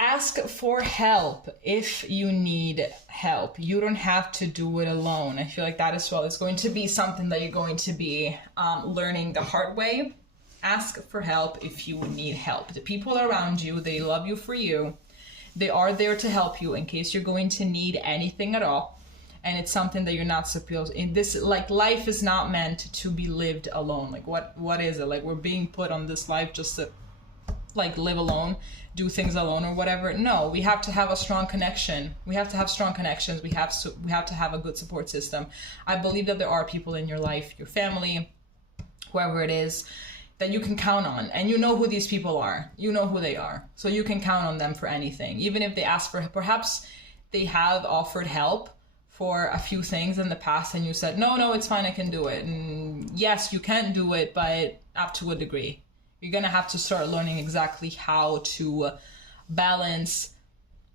Ask for help if you need help. You don't have to do it alone. I feel like that as well is going to be something that you're going to be learning the hard way. Ask for help if you need help. The people around you, they love you for you. They are there to help you in case you're going to need anything at all. And it's something that you're not supposed in this, like, life is not meant to be lived alone. Like what is it? Like, we're being put on this life just to like live alone, do things alone or whatever. No, we have to have a strong connection. We have to have strong connections. We have to have a good support system. I believe that there are people in your life, your family, whoever it is, that you can count on, and you know who these people are. You know who they are. So you can count on them for anything. Even if they ask for, perhaps they have offered help for a few things in the past and you said, no, it's fine, I can do it. And yes, you can do it, but up to a degree. You're going to have to start learning exactly how to balance,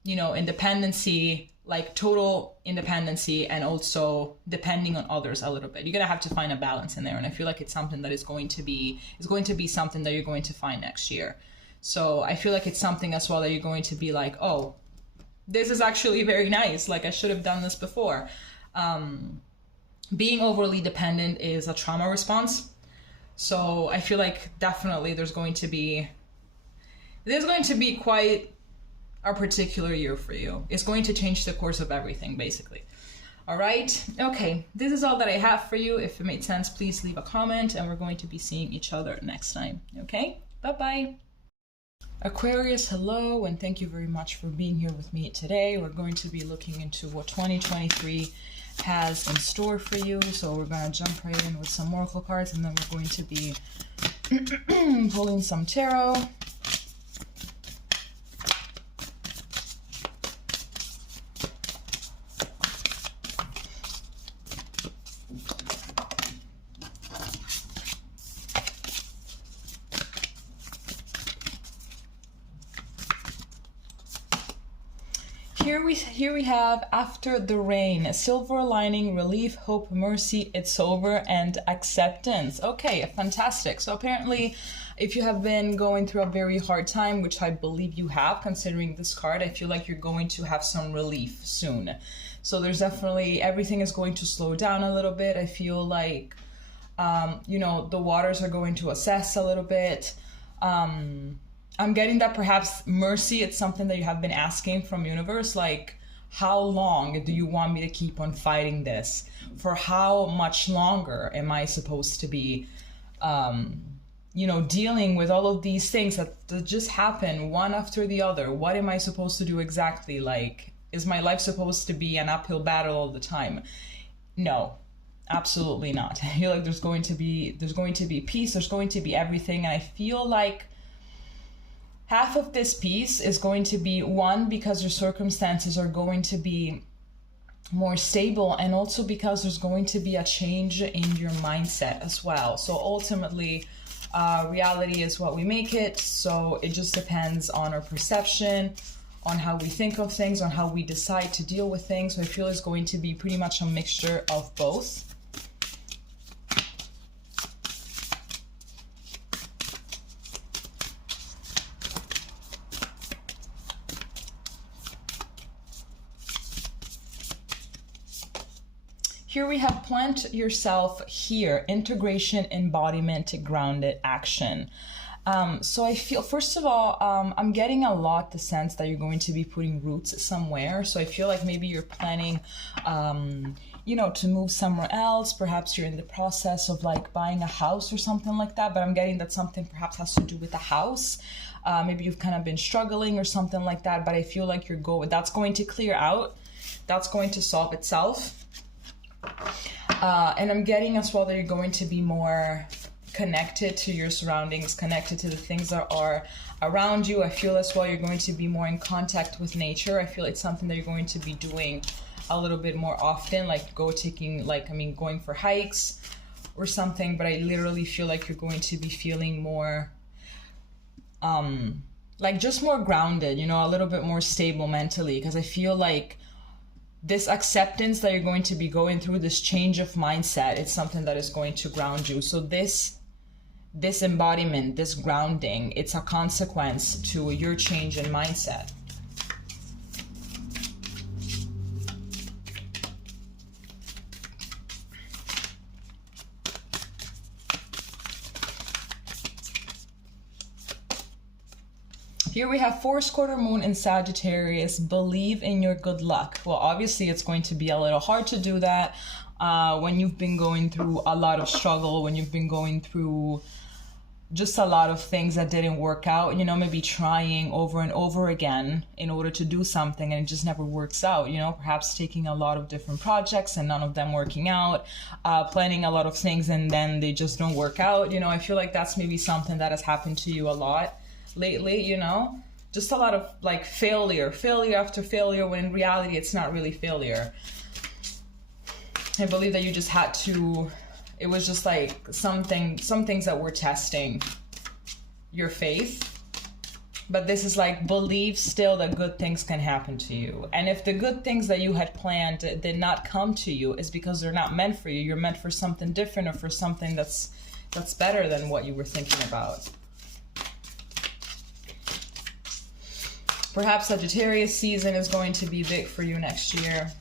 you know, independency, like total independency, and also depending on others a little bit. You're going to have to find a balance in there. And I feel like it's something that is going to be something that you're going to find next year. So I feel like it's something as well that you're going to be like, oh, this is actually very nice. Like, I should have done this before. Being overly dependent is a trauma response. So I feel like definitely there's going to be quite a particular year for you. It's going to change the course of everything, basically. All right. Okay. This is all that I have for you. If it made sense, please leave a comment, and we're going to be seeing each other next time. Okay. Bye-bye. Aquarius, hello, and thank you very much for being here with me today. We're going to be looking into what 2023 has in store for you. So we're going to jump right in with some oracle cards, and then we're going to be pulling some tarot. Here we have after the rain, silver lining, relief, hope, mercy, it's over, and acceptance. Okay, fantastic. So apparently, if you have been going through a very hard time, which I believe you have, considering this card, I feel like you're going to have some relief soon. So there's definitely, everything is going to slow down a little bit. I feel like, you know, the waters are going to assess a little bit. I'm getting that perhaps mercy, it's something that you have been asking from universe, like, how long do you want me to keep on fighting this? For how much longer am I supposed to be, you know, dealing with all of these things that just happen one after the other? What am I supposed to do exactly? Like, is my life supposed to be an uphill battle all the time? No, absolutely not. I feel like there's going to be peace, there's going to be everything, and I feel like half of this peace is going to be, one, because your circumstances are going to be more stable, and also because there's going to be a change in your mindset as well. So ultimately, reality is what we make it. So it just depends on our perception, on how we think of things, on how we decide to deal with things. So I feel it's going to be pretty much a mixture of both. Here we have plant yourself here, integration, embodiment, grounded action. So I feel, first of all, I'm getting a lot the sense that you're going to be putting roots somewhere. So I feel like maybe you're planning, you know, to move somewhere else. Perhaps you're in the process of like buying a house or something like that. But I'm getting that something perhaps has to do with the house. Maybe you've kind of been struggling or something like that. But I feel like that's going to clear out. That's going to solve itself. And I'm getting as well that you're going to be more connected to your surroundings, connected to the things that are around you. I feel as well you're going to be more in contact with nature. I feel it's something that you're going to be doing a little bit more often, like going for hikes or something. But I literally feel like you're going to be feeling more like just more grounded, you know, a little bit more stable mentally, because I feel like this acceptance that you're going to be going through, this change of mindset, it's something that is going to ground you. So this embodiment, this grounding, it's a consequence to your change in mindset. Here we have 4th quarter moon in Sagittarius. Believe in your good luck. Well, obviously it's going to be a little hard to do that when you've been going through a lot of struggle, when you've been going through just a lot of things that didn't work out, you know, maybe trying over and over again in order to do something and it just never works out, you know, perhaps taking a lot of different projects and none of them working out, planning a lot of things and then they just don't work out. You know, I feel like that's maybe something that has happened to you a lot lately, you know, just a lot of like failure after failure, when in reality it's not really failure. I believe that you just had to, it was just like some things that were testing your faith. But this is like, believe still that good things can happen to you. And if the good things that you had planned did not come to you, it's because they're not meant for you. You're meant for something different, or for something that's better than what you were thinking about. Perhaps Sagittarius season is going to be big for you next year.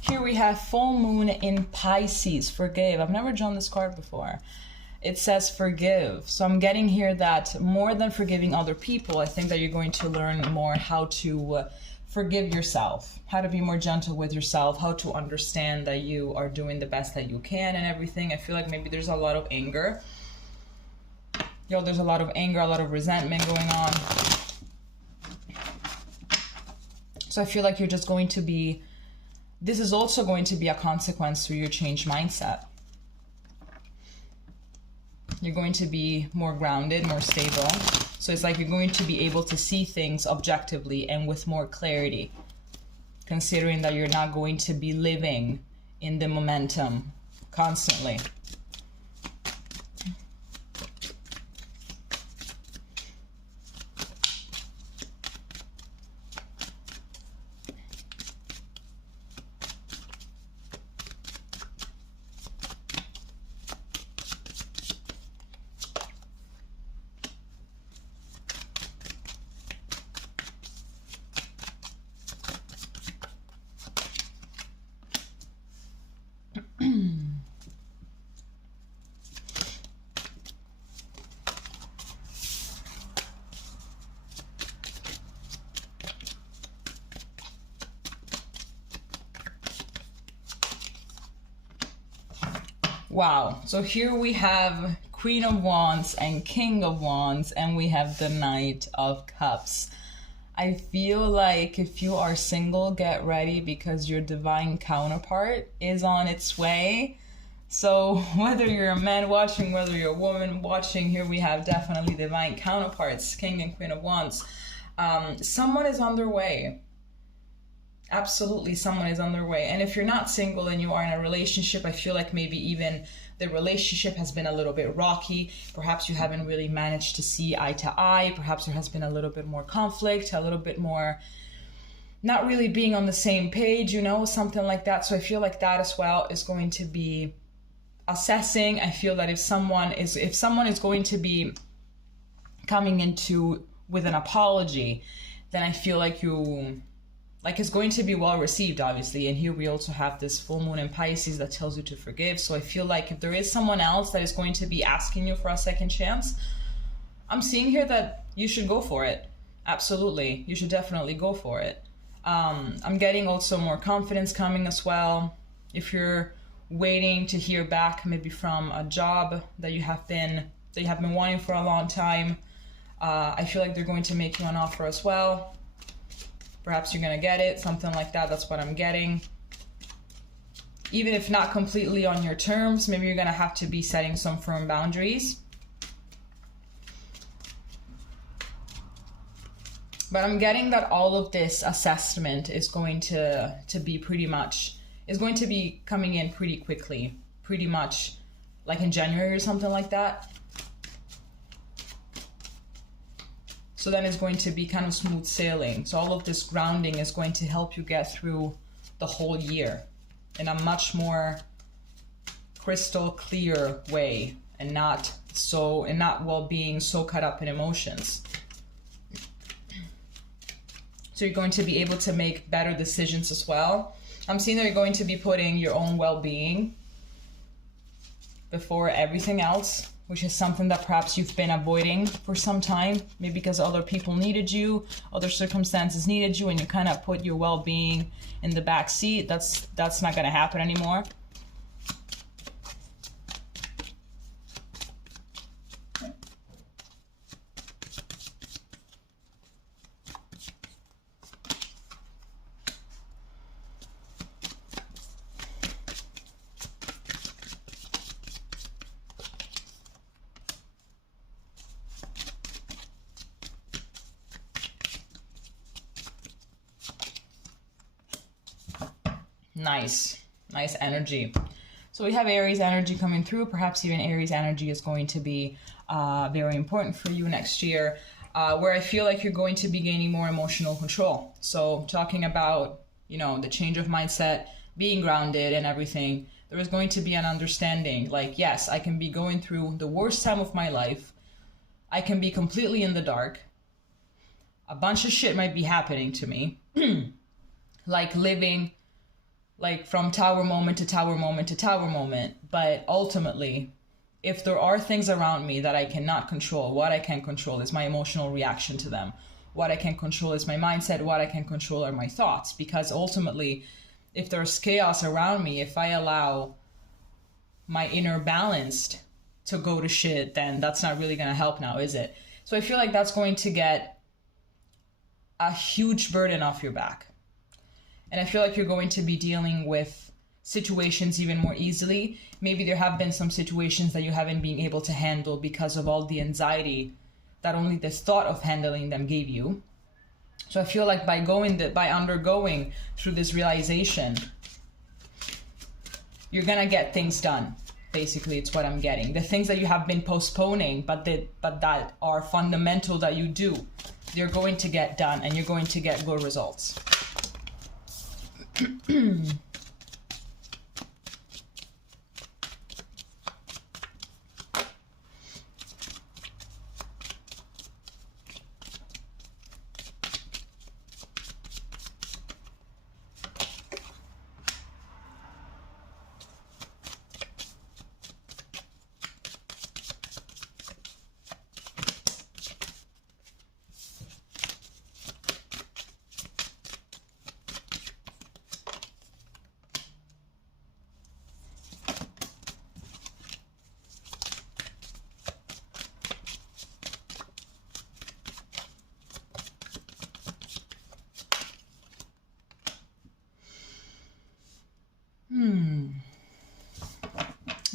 Here we have full moon in Pisces. Forgive. I've never drawn this card before. It says forgive. So I'm getting here that more than forgiving other people, I think that you're going to learn more how to forgive yourself, how to be more gentle with yourself, how to understand that you are doing the best that you can and everything. I feel like maybe there's a lot of anger. There's a lot of anger, a lot of resentment going on. So I feel like you're just going to be, this is also going to be a consequence to your changed mindset. You're going to be more grounded, more stable. So it's like you're going to be able to see things objectively and with more clarity, considering that you're not going to be living in the momentum constantly. Wow. So here we have Queen of Wands and King of Wands, and we have the Knight of Cups. I feel like if you are single, get ready because your divine counterpart is on its way. So whether you're a man watching, whether you're a woman watching, here we have definitely divine counterparts, King and Queen of Wands. Someone is on their way. Absolutely, someone is on their way. And if you're not single and you are in a relationship, I feel like maybe even the relationship has been a little bit rocky. Perhaps you haven't really managed to see eye to eye. Perhaps there has been a little bit more conflict, a little bit more not really being on the same page, you know, something like that. So I feel like that as well is going to be assessing. I feel that if someone is going to be coming into with an apology, then I feel like it's going to be well received, obviously. And here we also have this full moon in Pisces that tells you to forgive. So I feel like if there is someone else that is going to be asking you for a second chance, I'm seeing here that you should go for it. Absolutely, you should definitely go for it. I'm getting also more confidence coming as well. If you're waiting to hear back maybe from a job that you have been wanting for a long time, I feel like they're going to make you an offer as well. Perhaps you're going to get it, something like that. That's what I'm getting. Even if not completely on your terms, maybe you're going to have to be setting some firm boundaries. But I'm getting that all of this assessment is going to be going to be coming in pretty quickly, pretty much like in January or something like that. So then it's going to be kind of smooth sailing. So all of this grounding is going to help you get through the whole year in a much more crystal clear way, and not while being so caught up in emotions. So you're going to be able to make better decisions as well. I'm seeing that you're going to be putting your own well-being before everything else, which is something that perhaps you've been avoiding for some time, maybe because other people needed you, other circumstances needed you, and you kind of put your well-being in the back seat. That's not going to happen anymore. Nice energy. So we have Aries energy coming through. Perhaps even Aries energy is going to be very important for you next year, where I feel like you're going to be gaining more emotional control. So talking about, the change of mindset, being grounded and everything, there is going to be an understanding like, yes, I can be going through the worst time of my life. I can be completely in the dark. A bunch of shit might be happening to me. Like living from tower moment to tower moment to tower moment. But ultimately, if there are things around me that I cannot control, what I can control is my emotional reaction to them. What I can control is my mindset. What I can control are my thoughts. Because ultimately, if there's chaos around me, if I allow my inner balance to go to shit, then that's not really going to help now, is it? So I feel like that's going to get a huge burden off your back. And I feel like you're going to be dealing with situations even more easily. Maybe there have been some situations that you haven't been able to handle because of all the anxiety that only the thought of handling them gave you. So I feel like by undergoing through this realization, you're gonna get things done. Basically, it's what I'm getting. The things that you have been postponing, but that are fundamental that you do, they're going to get done, and you're going to get good results.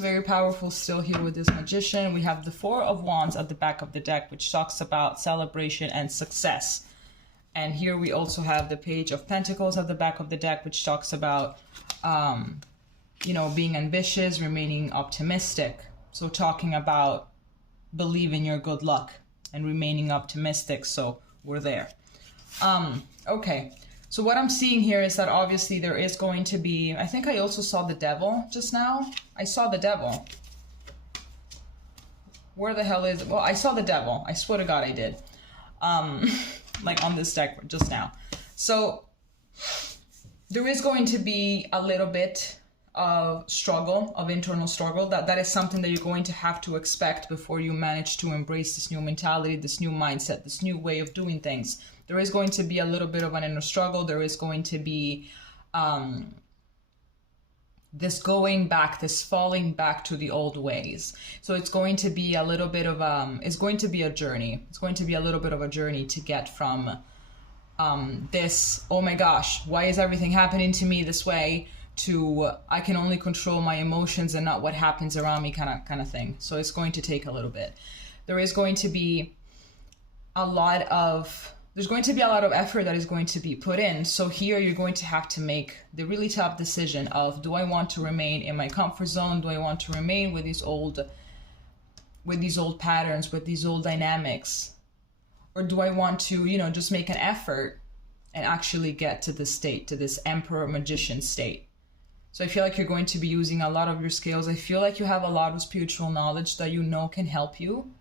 very powerful still here with this Magician. We have the Four of Wands at the back of the deck, which talks about celebration and success. And here we also have the Page of Pentacles at the back of the deck, which talks about, you know, being ambitious, remaining optimistic. So talking about believing your good luck and remaining optimistic. So we're there. Okay. So what I'm seeing here is that obviously there is going to be, I think I also saw the Devil just now. I saw the Devil. Where the hell is it? Well, I saw the Devil. I swear to God I did. Like on this deck just now. So there is going to be a little bit of struggle, of internal struggle. That is something that you're going to have to expect before you manage to embrace this new mentality, this new mindset, this new way of doing things. There is going to be a little bit of an inner struggle. There is going to be this going back, this falling back to the old ways. So it's going to be a little bit of it's going to be a journey. It's going to be a little bit of a journey to get from this, oh my gosh, why is everything happening to me this way, to I can only control my emotions and not what happens around me kind of thing. So it's going to take a little bit. There is going to be there's going to be a lot of effort that is going to be put in. So here you're going to have to make the really tough decision of, do I want to remain in my comfort zone? Do I want to remain with these old patterns, with these old dynamics? Or do I want to, you know, just make an effort and actually get to this state, to this Emperor Magician state? So I feel like you're going to be using a lot of your skills. I feel like you have a lot of spiritual knowledge that you know can help you.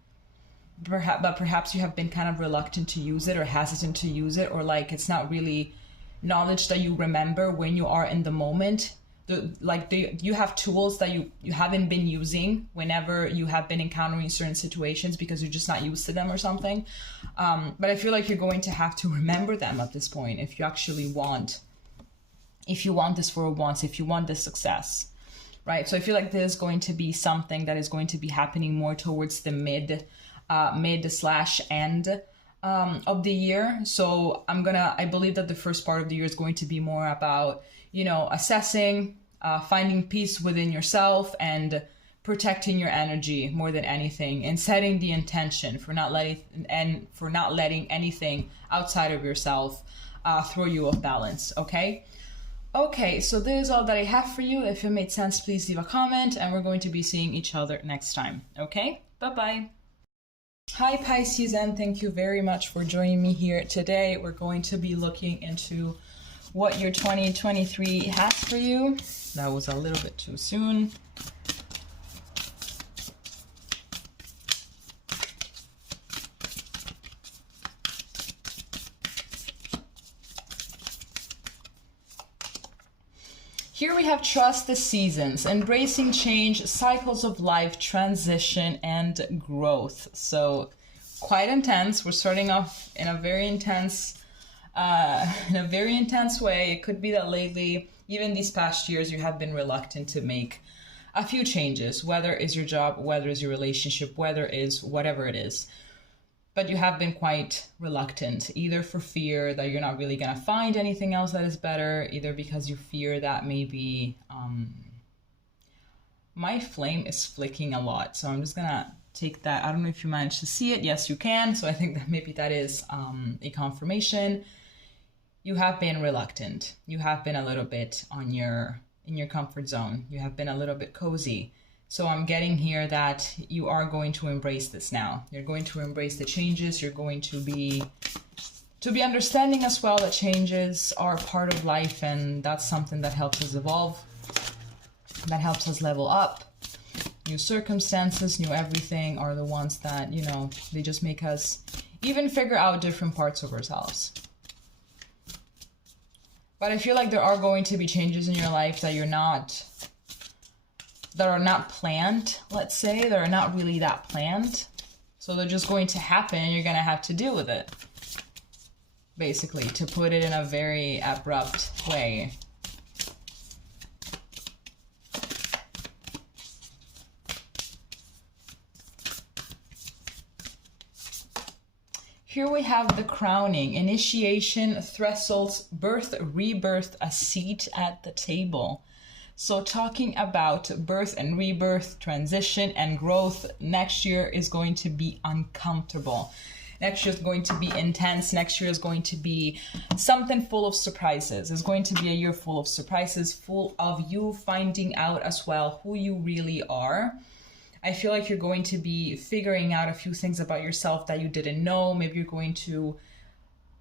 But perhaps you have been kind of reluctant to use it, or hesitant to use it, or like it's not really knowledge that you remember when you are in the moment. You have tools that you haven't been using whenever you have been encountering certain situations because you're just not used to them or something. But I feel like you're going to have to remember them at this point if you actually want, this for once, if you want this success, right? So I feel like there's going to be something that is going to be happening more towards the mid/end of the year. So I believe that the first part of the year is going to be more about, you know, assessing, finding peace within yourself and protecting your energy more than anything, and setting the intention for not letting anything outside of yourself throw you off balance. Okay, so this is all that I have for you. If it made sense, please leave a comment, and we're going to be seeing each other next time. Okay, bye-bye. Hi Pisces, and thank you very much for joining me here today. We're going to be looking into what your 2023 has for you. That was a little bit too soon. Here we have trust the seasons, embracing change, cycles of life, transition, and growth. So quite intense. We're starting off in a very intense way. It could be that lately, even these past years, you have been reluctant to make a few changes, whether it's your job, whether it's your relationship, whether it's whatever it is. But you have been quite reluctant, either for fear that you're not really going to find anything else that is better, either because you fear that maybe my flame is flicking a lot. So I'm just going to take that. I don't know if you managed to see it. Yes, you can. So I think that maybe that is a confirmation. You have been reluctant. You have been a little bit in your comfort zone. You have been a little bit cozy. So I'm getting here that you are going to embrace this now. You're going to embrace the changes. You're going to be understanding as well that changes are part of life, and that's something that helps us evolve, that helps us level up. New circumstances, new everything are the ones that, you know, they just make us even figure out different parts of ourselves. But I feel like there are going to be changes in your life that are not planned, let's say. They're not really that planned. So they're just going to happen, and you're going to have to deal with it. Basically, to put it in a very abrupt way. Here we have the crowning, initiation, thresholds, birth, rebirth, a seat at the table. So talking about birth and rebirth, transition and growth, next year is going to be uncomfortable. Next year is going to be intense. Next year is going to be something full of surprises. It's going to be a year full of surprises, full of you finding out as well who you really are. I feel like you're going to be figuring out a few things about yourself that you didn't know. Maybe you're going to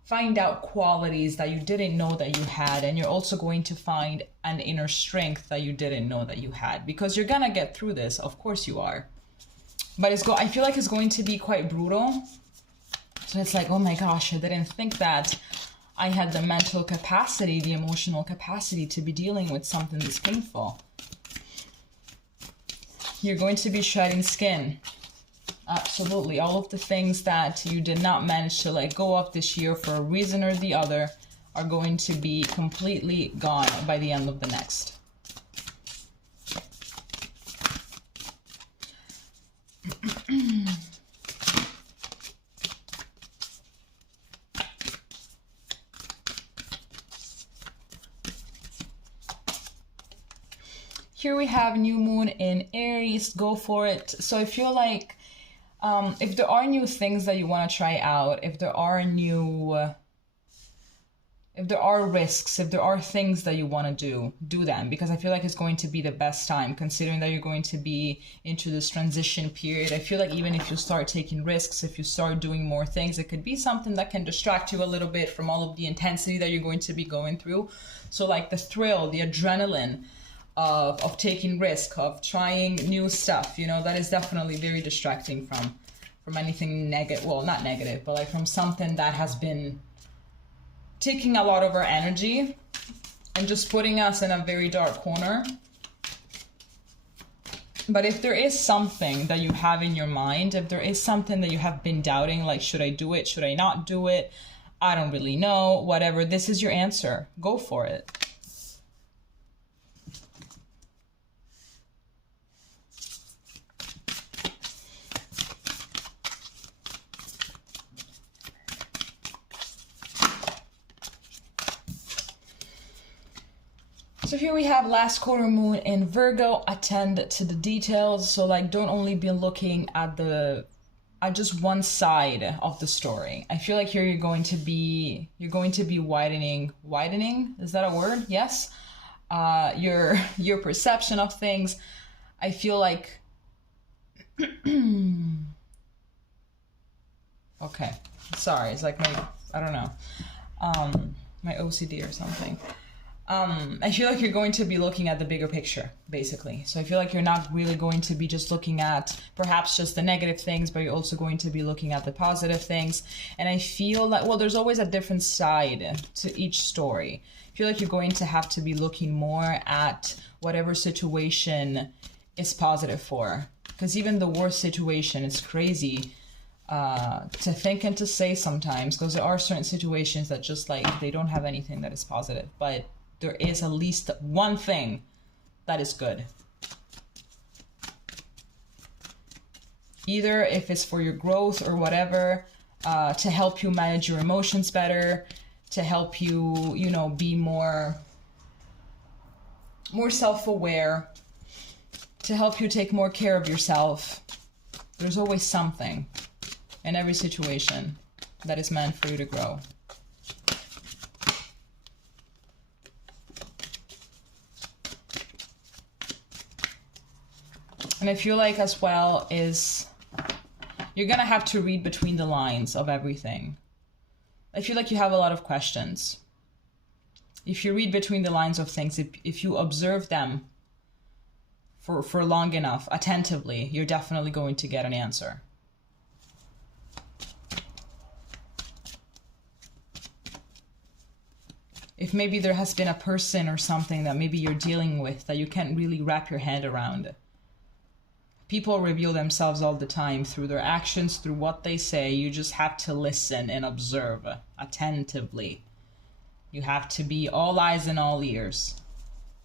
find out qualities that you didn't know that you had. And you're also going to find an inner strength that you didn't know that you had. Because you're going to get through this. Of course you are. But I feel like it's going to be quite brutal. So it's like, oh my gosh, I didn't think that I had the mental capacity, the emotional capacity to be dealing with something this painful. You're going to be shedding skin. Absolutely. All of the things that you did not manage to let go of this year for a reason or the other are going to be completely gone by the end of the next. Here we have new moon in Aries. Go for it. So I feel like if there are new things that you want to try out, if there are risks, if there are things that you want to do them, because I feel like it's going to be the best time, considering that you're going to be into this transition period. I feel like even if you start taking risks, if you start doing more things, it could be something that can distract you a little bit from all of the intensity that you're going to be going through. So like the thrill, the adrenaline of taking risk, of trying new stuff, you know, that is definitely very distracting from anything negative. Well, not negative, but like from something that has been taking a lot of our energy and just putting us in a very dark corner. But if there is something that you have in your mind, if there is something that you have been doubting, like, should I do it? Should I not do it? I don't really know, whatever. This is your answer. Go for it. So here we have last quarter moon in Virgo. Attend to the details. So like, don't only be looking at just one side of the story. I feel like here you're going to be widening. Is that a word? Yes. Your perception of things. I feel like okay. Sorry, it's like I don't know. My OCD or something. I feel like you're going to be looking at the bigger picture, basically. So I feel like you're not really going to be just looking at perhaps just the negative things, but you're also going to be looking at the positive things. And I feel like, well, there's always a different side to each story. I feel like you're going to have to be looking more at whatever situation is positive for. Because even the worst situation is crazy to think and to say sometimes, because there are certain situations that just like, they don't have anything that is positive. But there is at least one thing that is good. Either if it's for your growth or whatever, to help you manage your emotions better, to help you, you know, be more self-aware, to help you take more care of yourself. There's always something in every situation that is meant for you to grow. And I feel like as well is you're going to have to read between the lines of everything. I feel like you have a lot of questions. If you read between the lines of things, if you observe them for long enough, attentively, you're definitely going to get an answer. If maybe there has been a person or something that maybe you're dealing with that you can't really wrap your head around. People reveal themselves all the time through their actions, through what they say. You just have to listen and observe attentively. You have to be all eyes and all ears.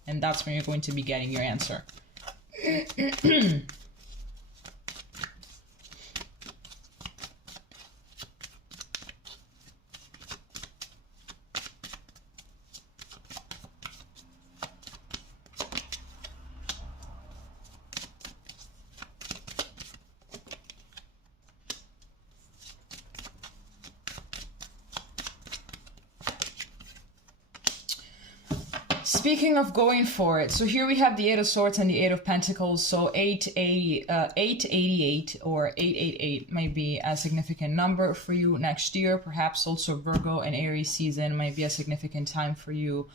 And that's when you're going to be getting your answer. Speaking of going for it, so here we have the Eight of Swords and the Eight of Pentacles. So 888 or 888 might be a significant number for you next year. Perhaps also Virgo and Aries season might be a significant time for you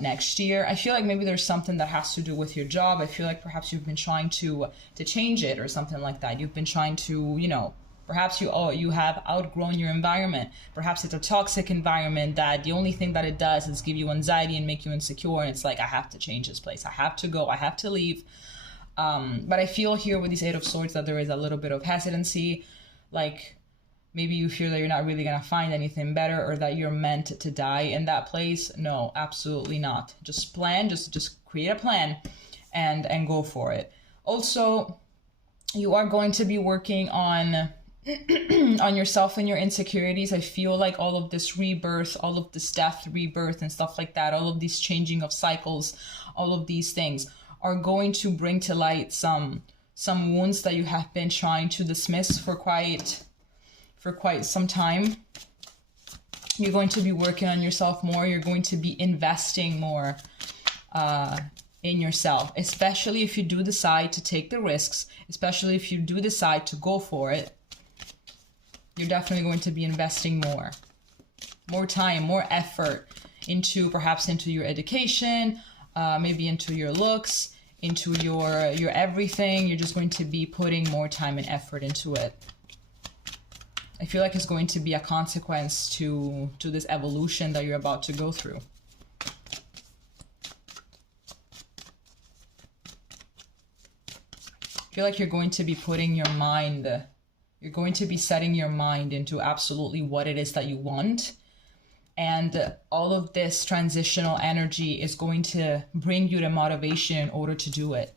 next year. I feel like maybe there's something that has to do with your job. I feel like perhaps you've been trying to change it or something like that. You've been trying to, you know, perhaps you have outgrown your environment. Perhaps it's a toxic environment that the only thing that it does is give you anxiety and make you insecure. And it's like, I have to change this place. I have to go. I have to leave. But I feel here with these Eight of Swords that there is a little bit of hesitancy. Like maybe you feel that you're not really going to find anything better or that you're meant to die in that place. No, absolutely not. Just plan, just create a plan and go for it. Also, you are going to be working on yourself and your insecurities. I feel like all of this rebirth, all of this death, rebirth and stuff like that, all of these changing of cycles, all of these things are going to bring to light some wounds that you have been trying to dismiss for quite some time. You're going to be working on yourself more. You're going to be investing more in yourself, especially if you do decide to take the risks, especially if you do decide to go for it. You're definitely going to be investing more time, more effort perhaps into your education, maybe into your looks, into your everything. You're just going to be putting more time and effort into it. I feel like it's going to be a consequence to this evolution that you're about to go through. I feel like you're going to be putting your mind, you're going to be setting your mind into absolutely what it is that you want. And all of this transitional energy is going to bring you the motivation in order to do it.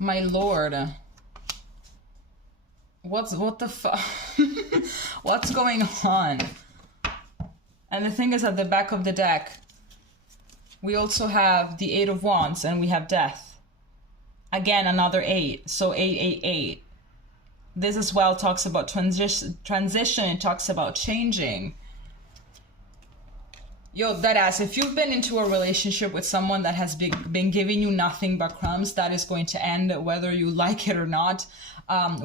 My lord, what the fuck? What's going on? And the thing is, at the back of the deck, we also have the Eight of Wands and we have death. Again, another 8, so 888. This as well talks about transition, it talks about changing. Yo, deadass, if you've been into a relationship with someone that has been giving you nothing but crumbs, that is going to end whether you like it or not.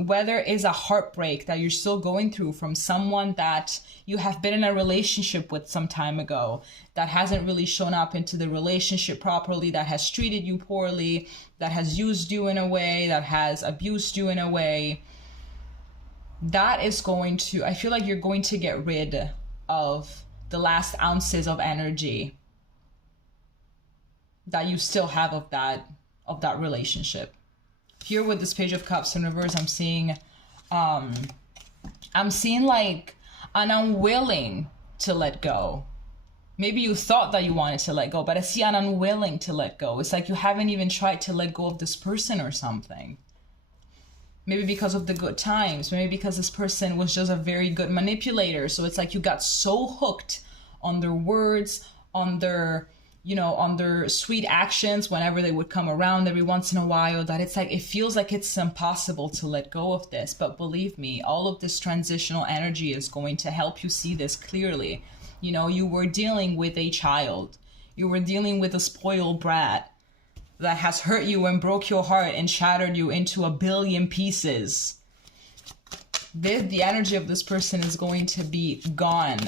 Whether it's a heartbreak that you're still going through from someone that you have been in a relationship with some time ago, that hasn't really shown up into the relationship properly, that has treated you poorly, that has used you in a way, that has abused you in a way, that is going to, I feel like you're going to get rid of the last ounces of energy that you still have of that relationship. Here with this Page of Cups in reverse, I'm seeing like an unwilling to let go. Maybe you thought that you wanted to let go, but I see an unwilling to let go. It's like you haven't even tried to let go of this person or something. Maybe because of the good times, maybe because this person was just a very good manipulator. So it's like you got so hooked on their words, on their, you know, on their sweet actions whenever they would come around every once in a while, that it's like, it feels like it's impossible to let go of this. But believe me, all of this transitional energy is going to help you see this clearly. You know, you were dealing with a child. You were dealing with a spoiled brat that has hurt you and broke your heart and shattered you into a billion pieces. The energy of this person is going to be gone.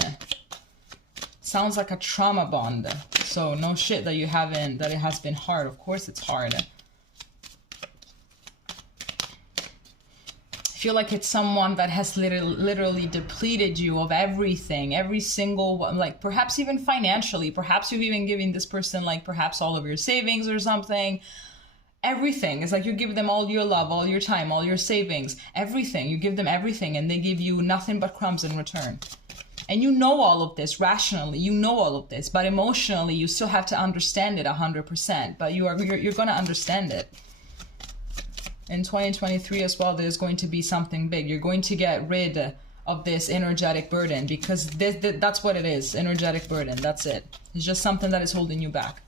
Sounds like a trauma bond. So no shit that you haven't, that it has been hard. Of course it's hard. I feel like it's someone that has literally depleted you of everything, every single one, like perhaps even financially. Perhaps you've even given this person like perhaps all of your savings or something. Everything. It's like you give them all your love, all your time, all your savings, everything. You give them everything and they give you nothing but crumbs in return. And you know all of this rationally, you know all of this, but emotionally you still have to understand it 100%, but you're going to understand it. In 2023 as well, there's going to be something big. You're going to get rid of this energetic burden, because that's what it is, energetic burden. That's it. It's just something that is holding you back.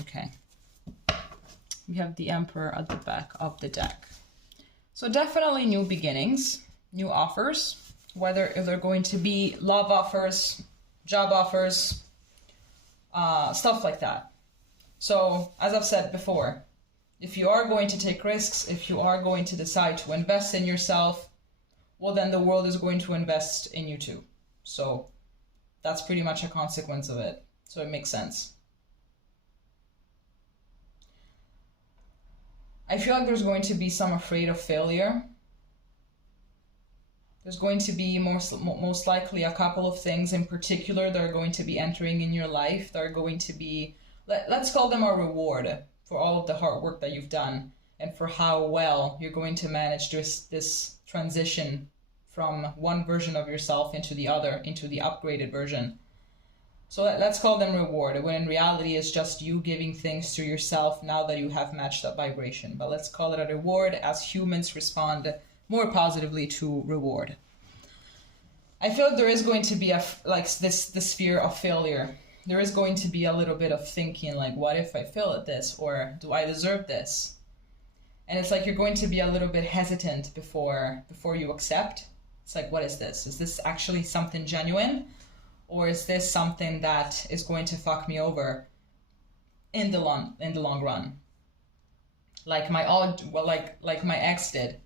Okay. We have the Emperor at the back of the deck. So definitely new beginnings, new offers, whether if they're going to be love offers, job offers, stuff like that. So as I've said before, if you are going to take risks, if you are going to decide to invest in yourself, well, then the world is going to invest in you too. So that's pretty much a consequence of it. So it makes sense. I feel like there's going to be some afraid of failure. There's going to be most likely a couple of things in particular that are going to be entering in your life that are going to be, let's call them a reward for all of the hard work that you've done and for how well you're going to manage this transition from one version of yourself into the other, into the upgraded version. So let's call them reward, when in reality it's just you giving things to yourself now that you have matched that vibration. But let's call it a reward, as humans respond more positively to reward. I feel like there is going to be this fear of failure. There is going to be a little bit of thinking like, what if I fail at this? Or do I deserve this? And it's like you're going to be a little bit hesitant before you accept. It's like, what is this? Is this actually something genuine? Or is this something that is going to fuck me over in the long run? Like like my ex did,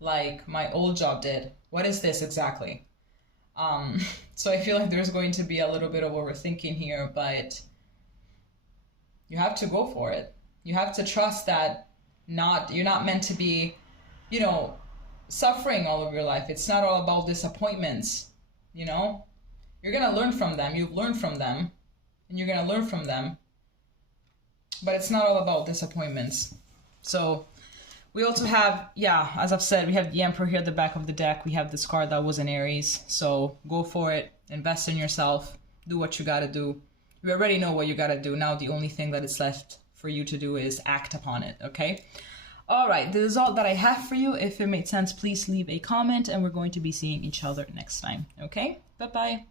like my old job did. What is this exactly? So I feel like there's going to be a little bit of overthinking here, but you have to go for it. You have to trust that you're not meant to be, suffering all of your life. It's not all about disappointments, You're going to learn from them. You've learned from them, and you're going to learn from them. But it's not all about disappointments. So we also have, as I've said, we have the Emperor here at the back of the deck. We have this card that was an Aries. So go for it. Invest in yourself. Do what you got to do. You already know what you got to do. Now the only thing that is left for you to do is act upon it, okay? All right, this is all that I have for you. If it made sense, please leave a comment, and we're going to be seeing each other next time, okay? Bye-bye.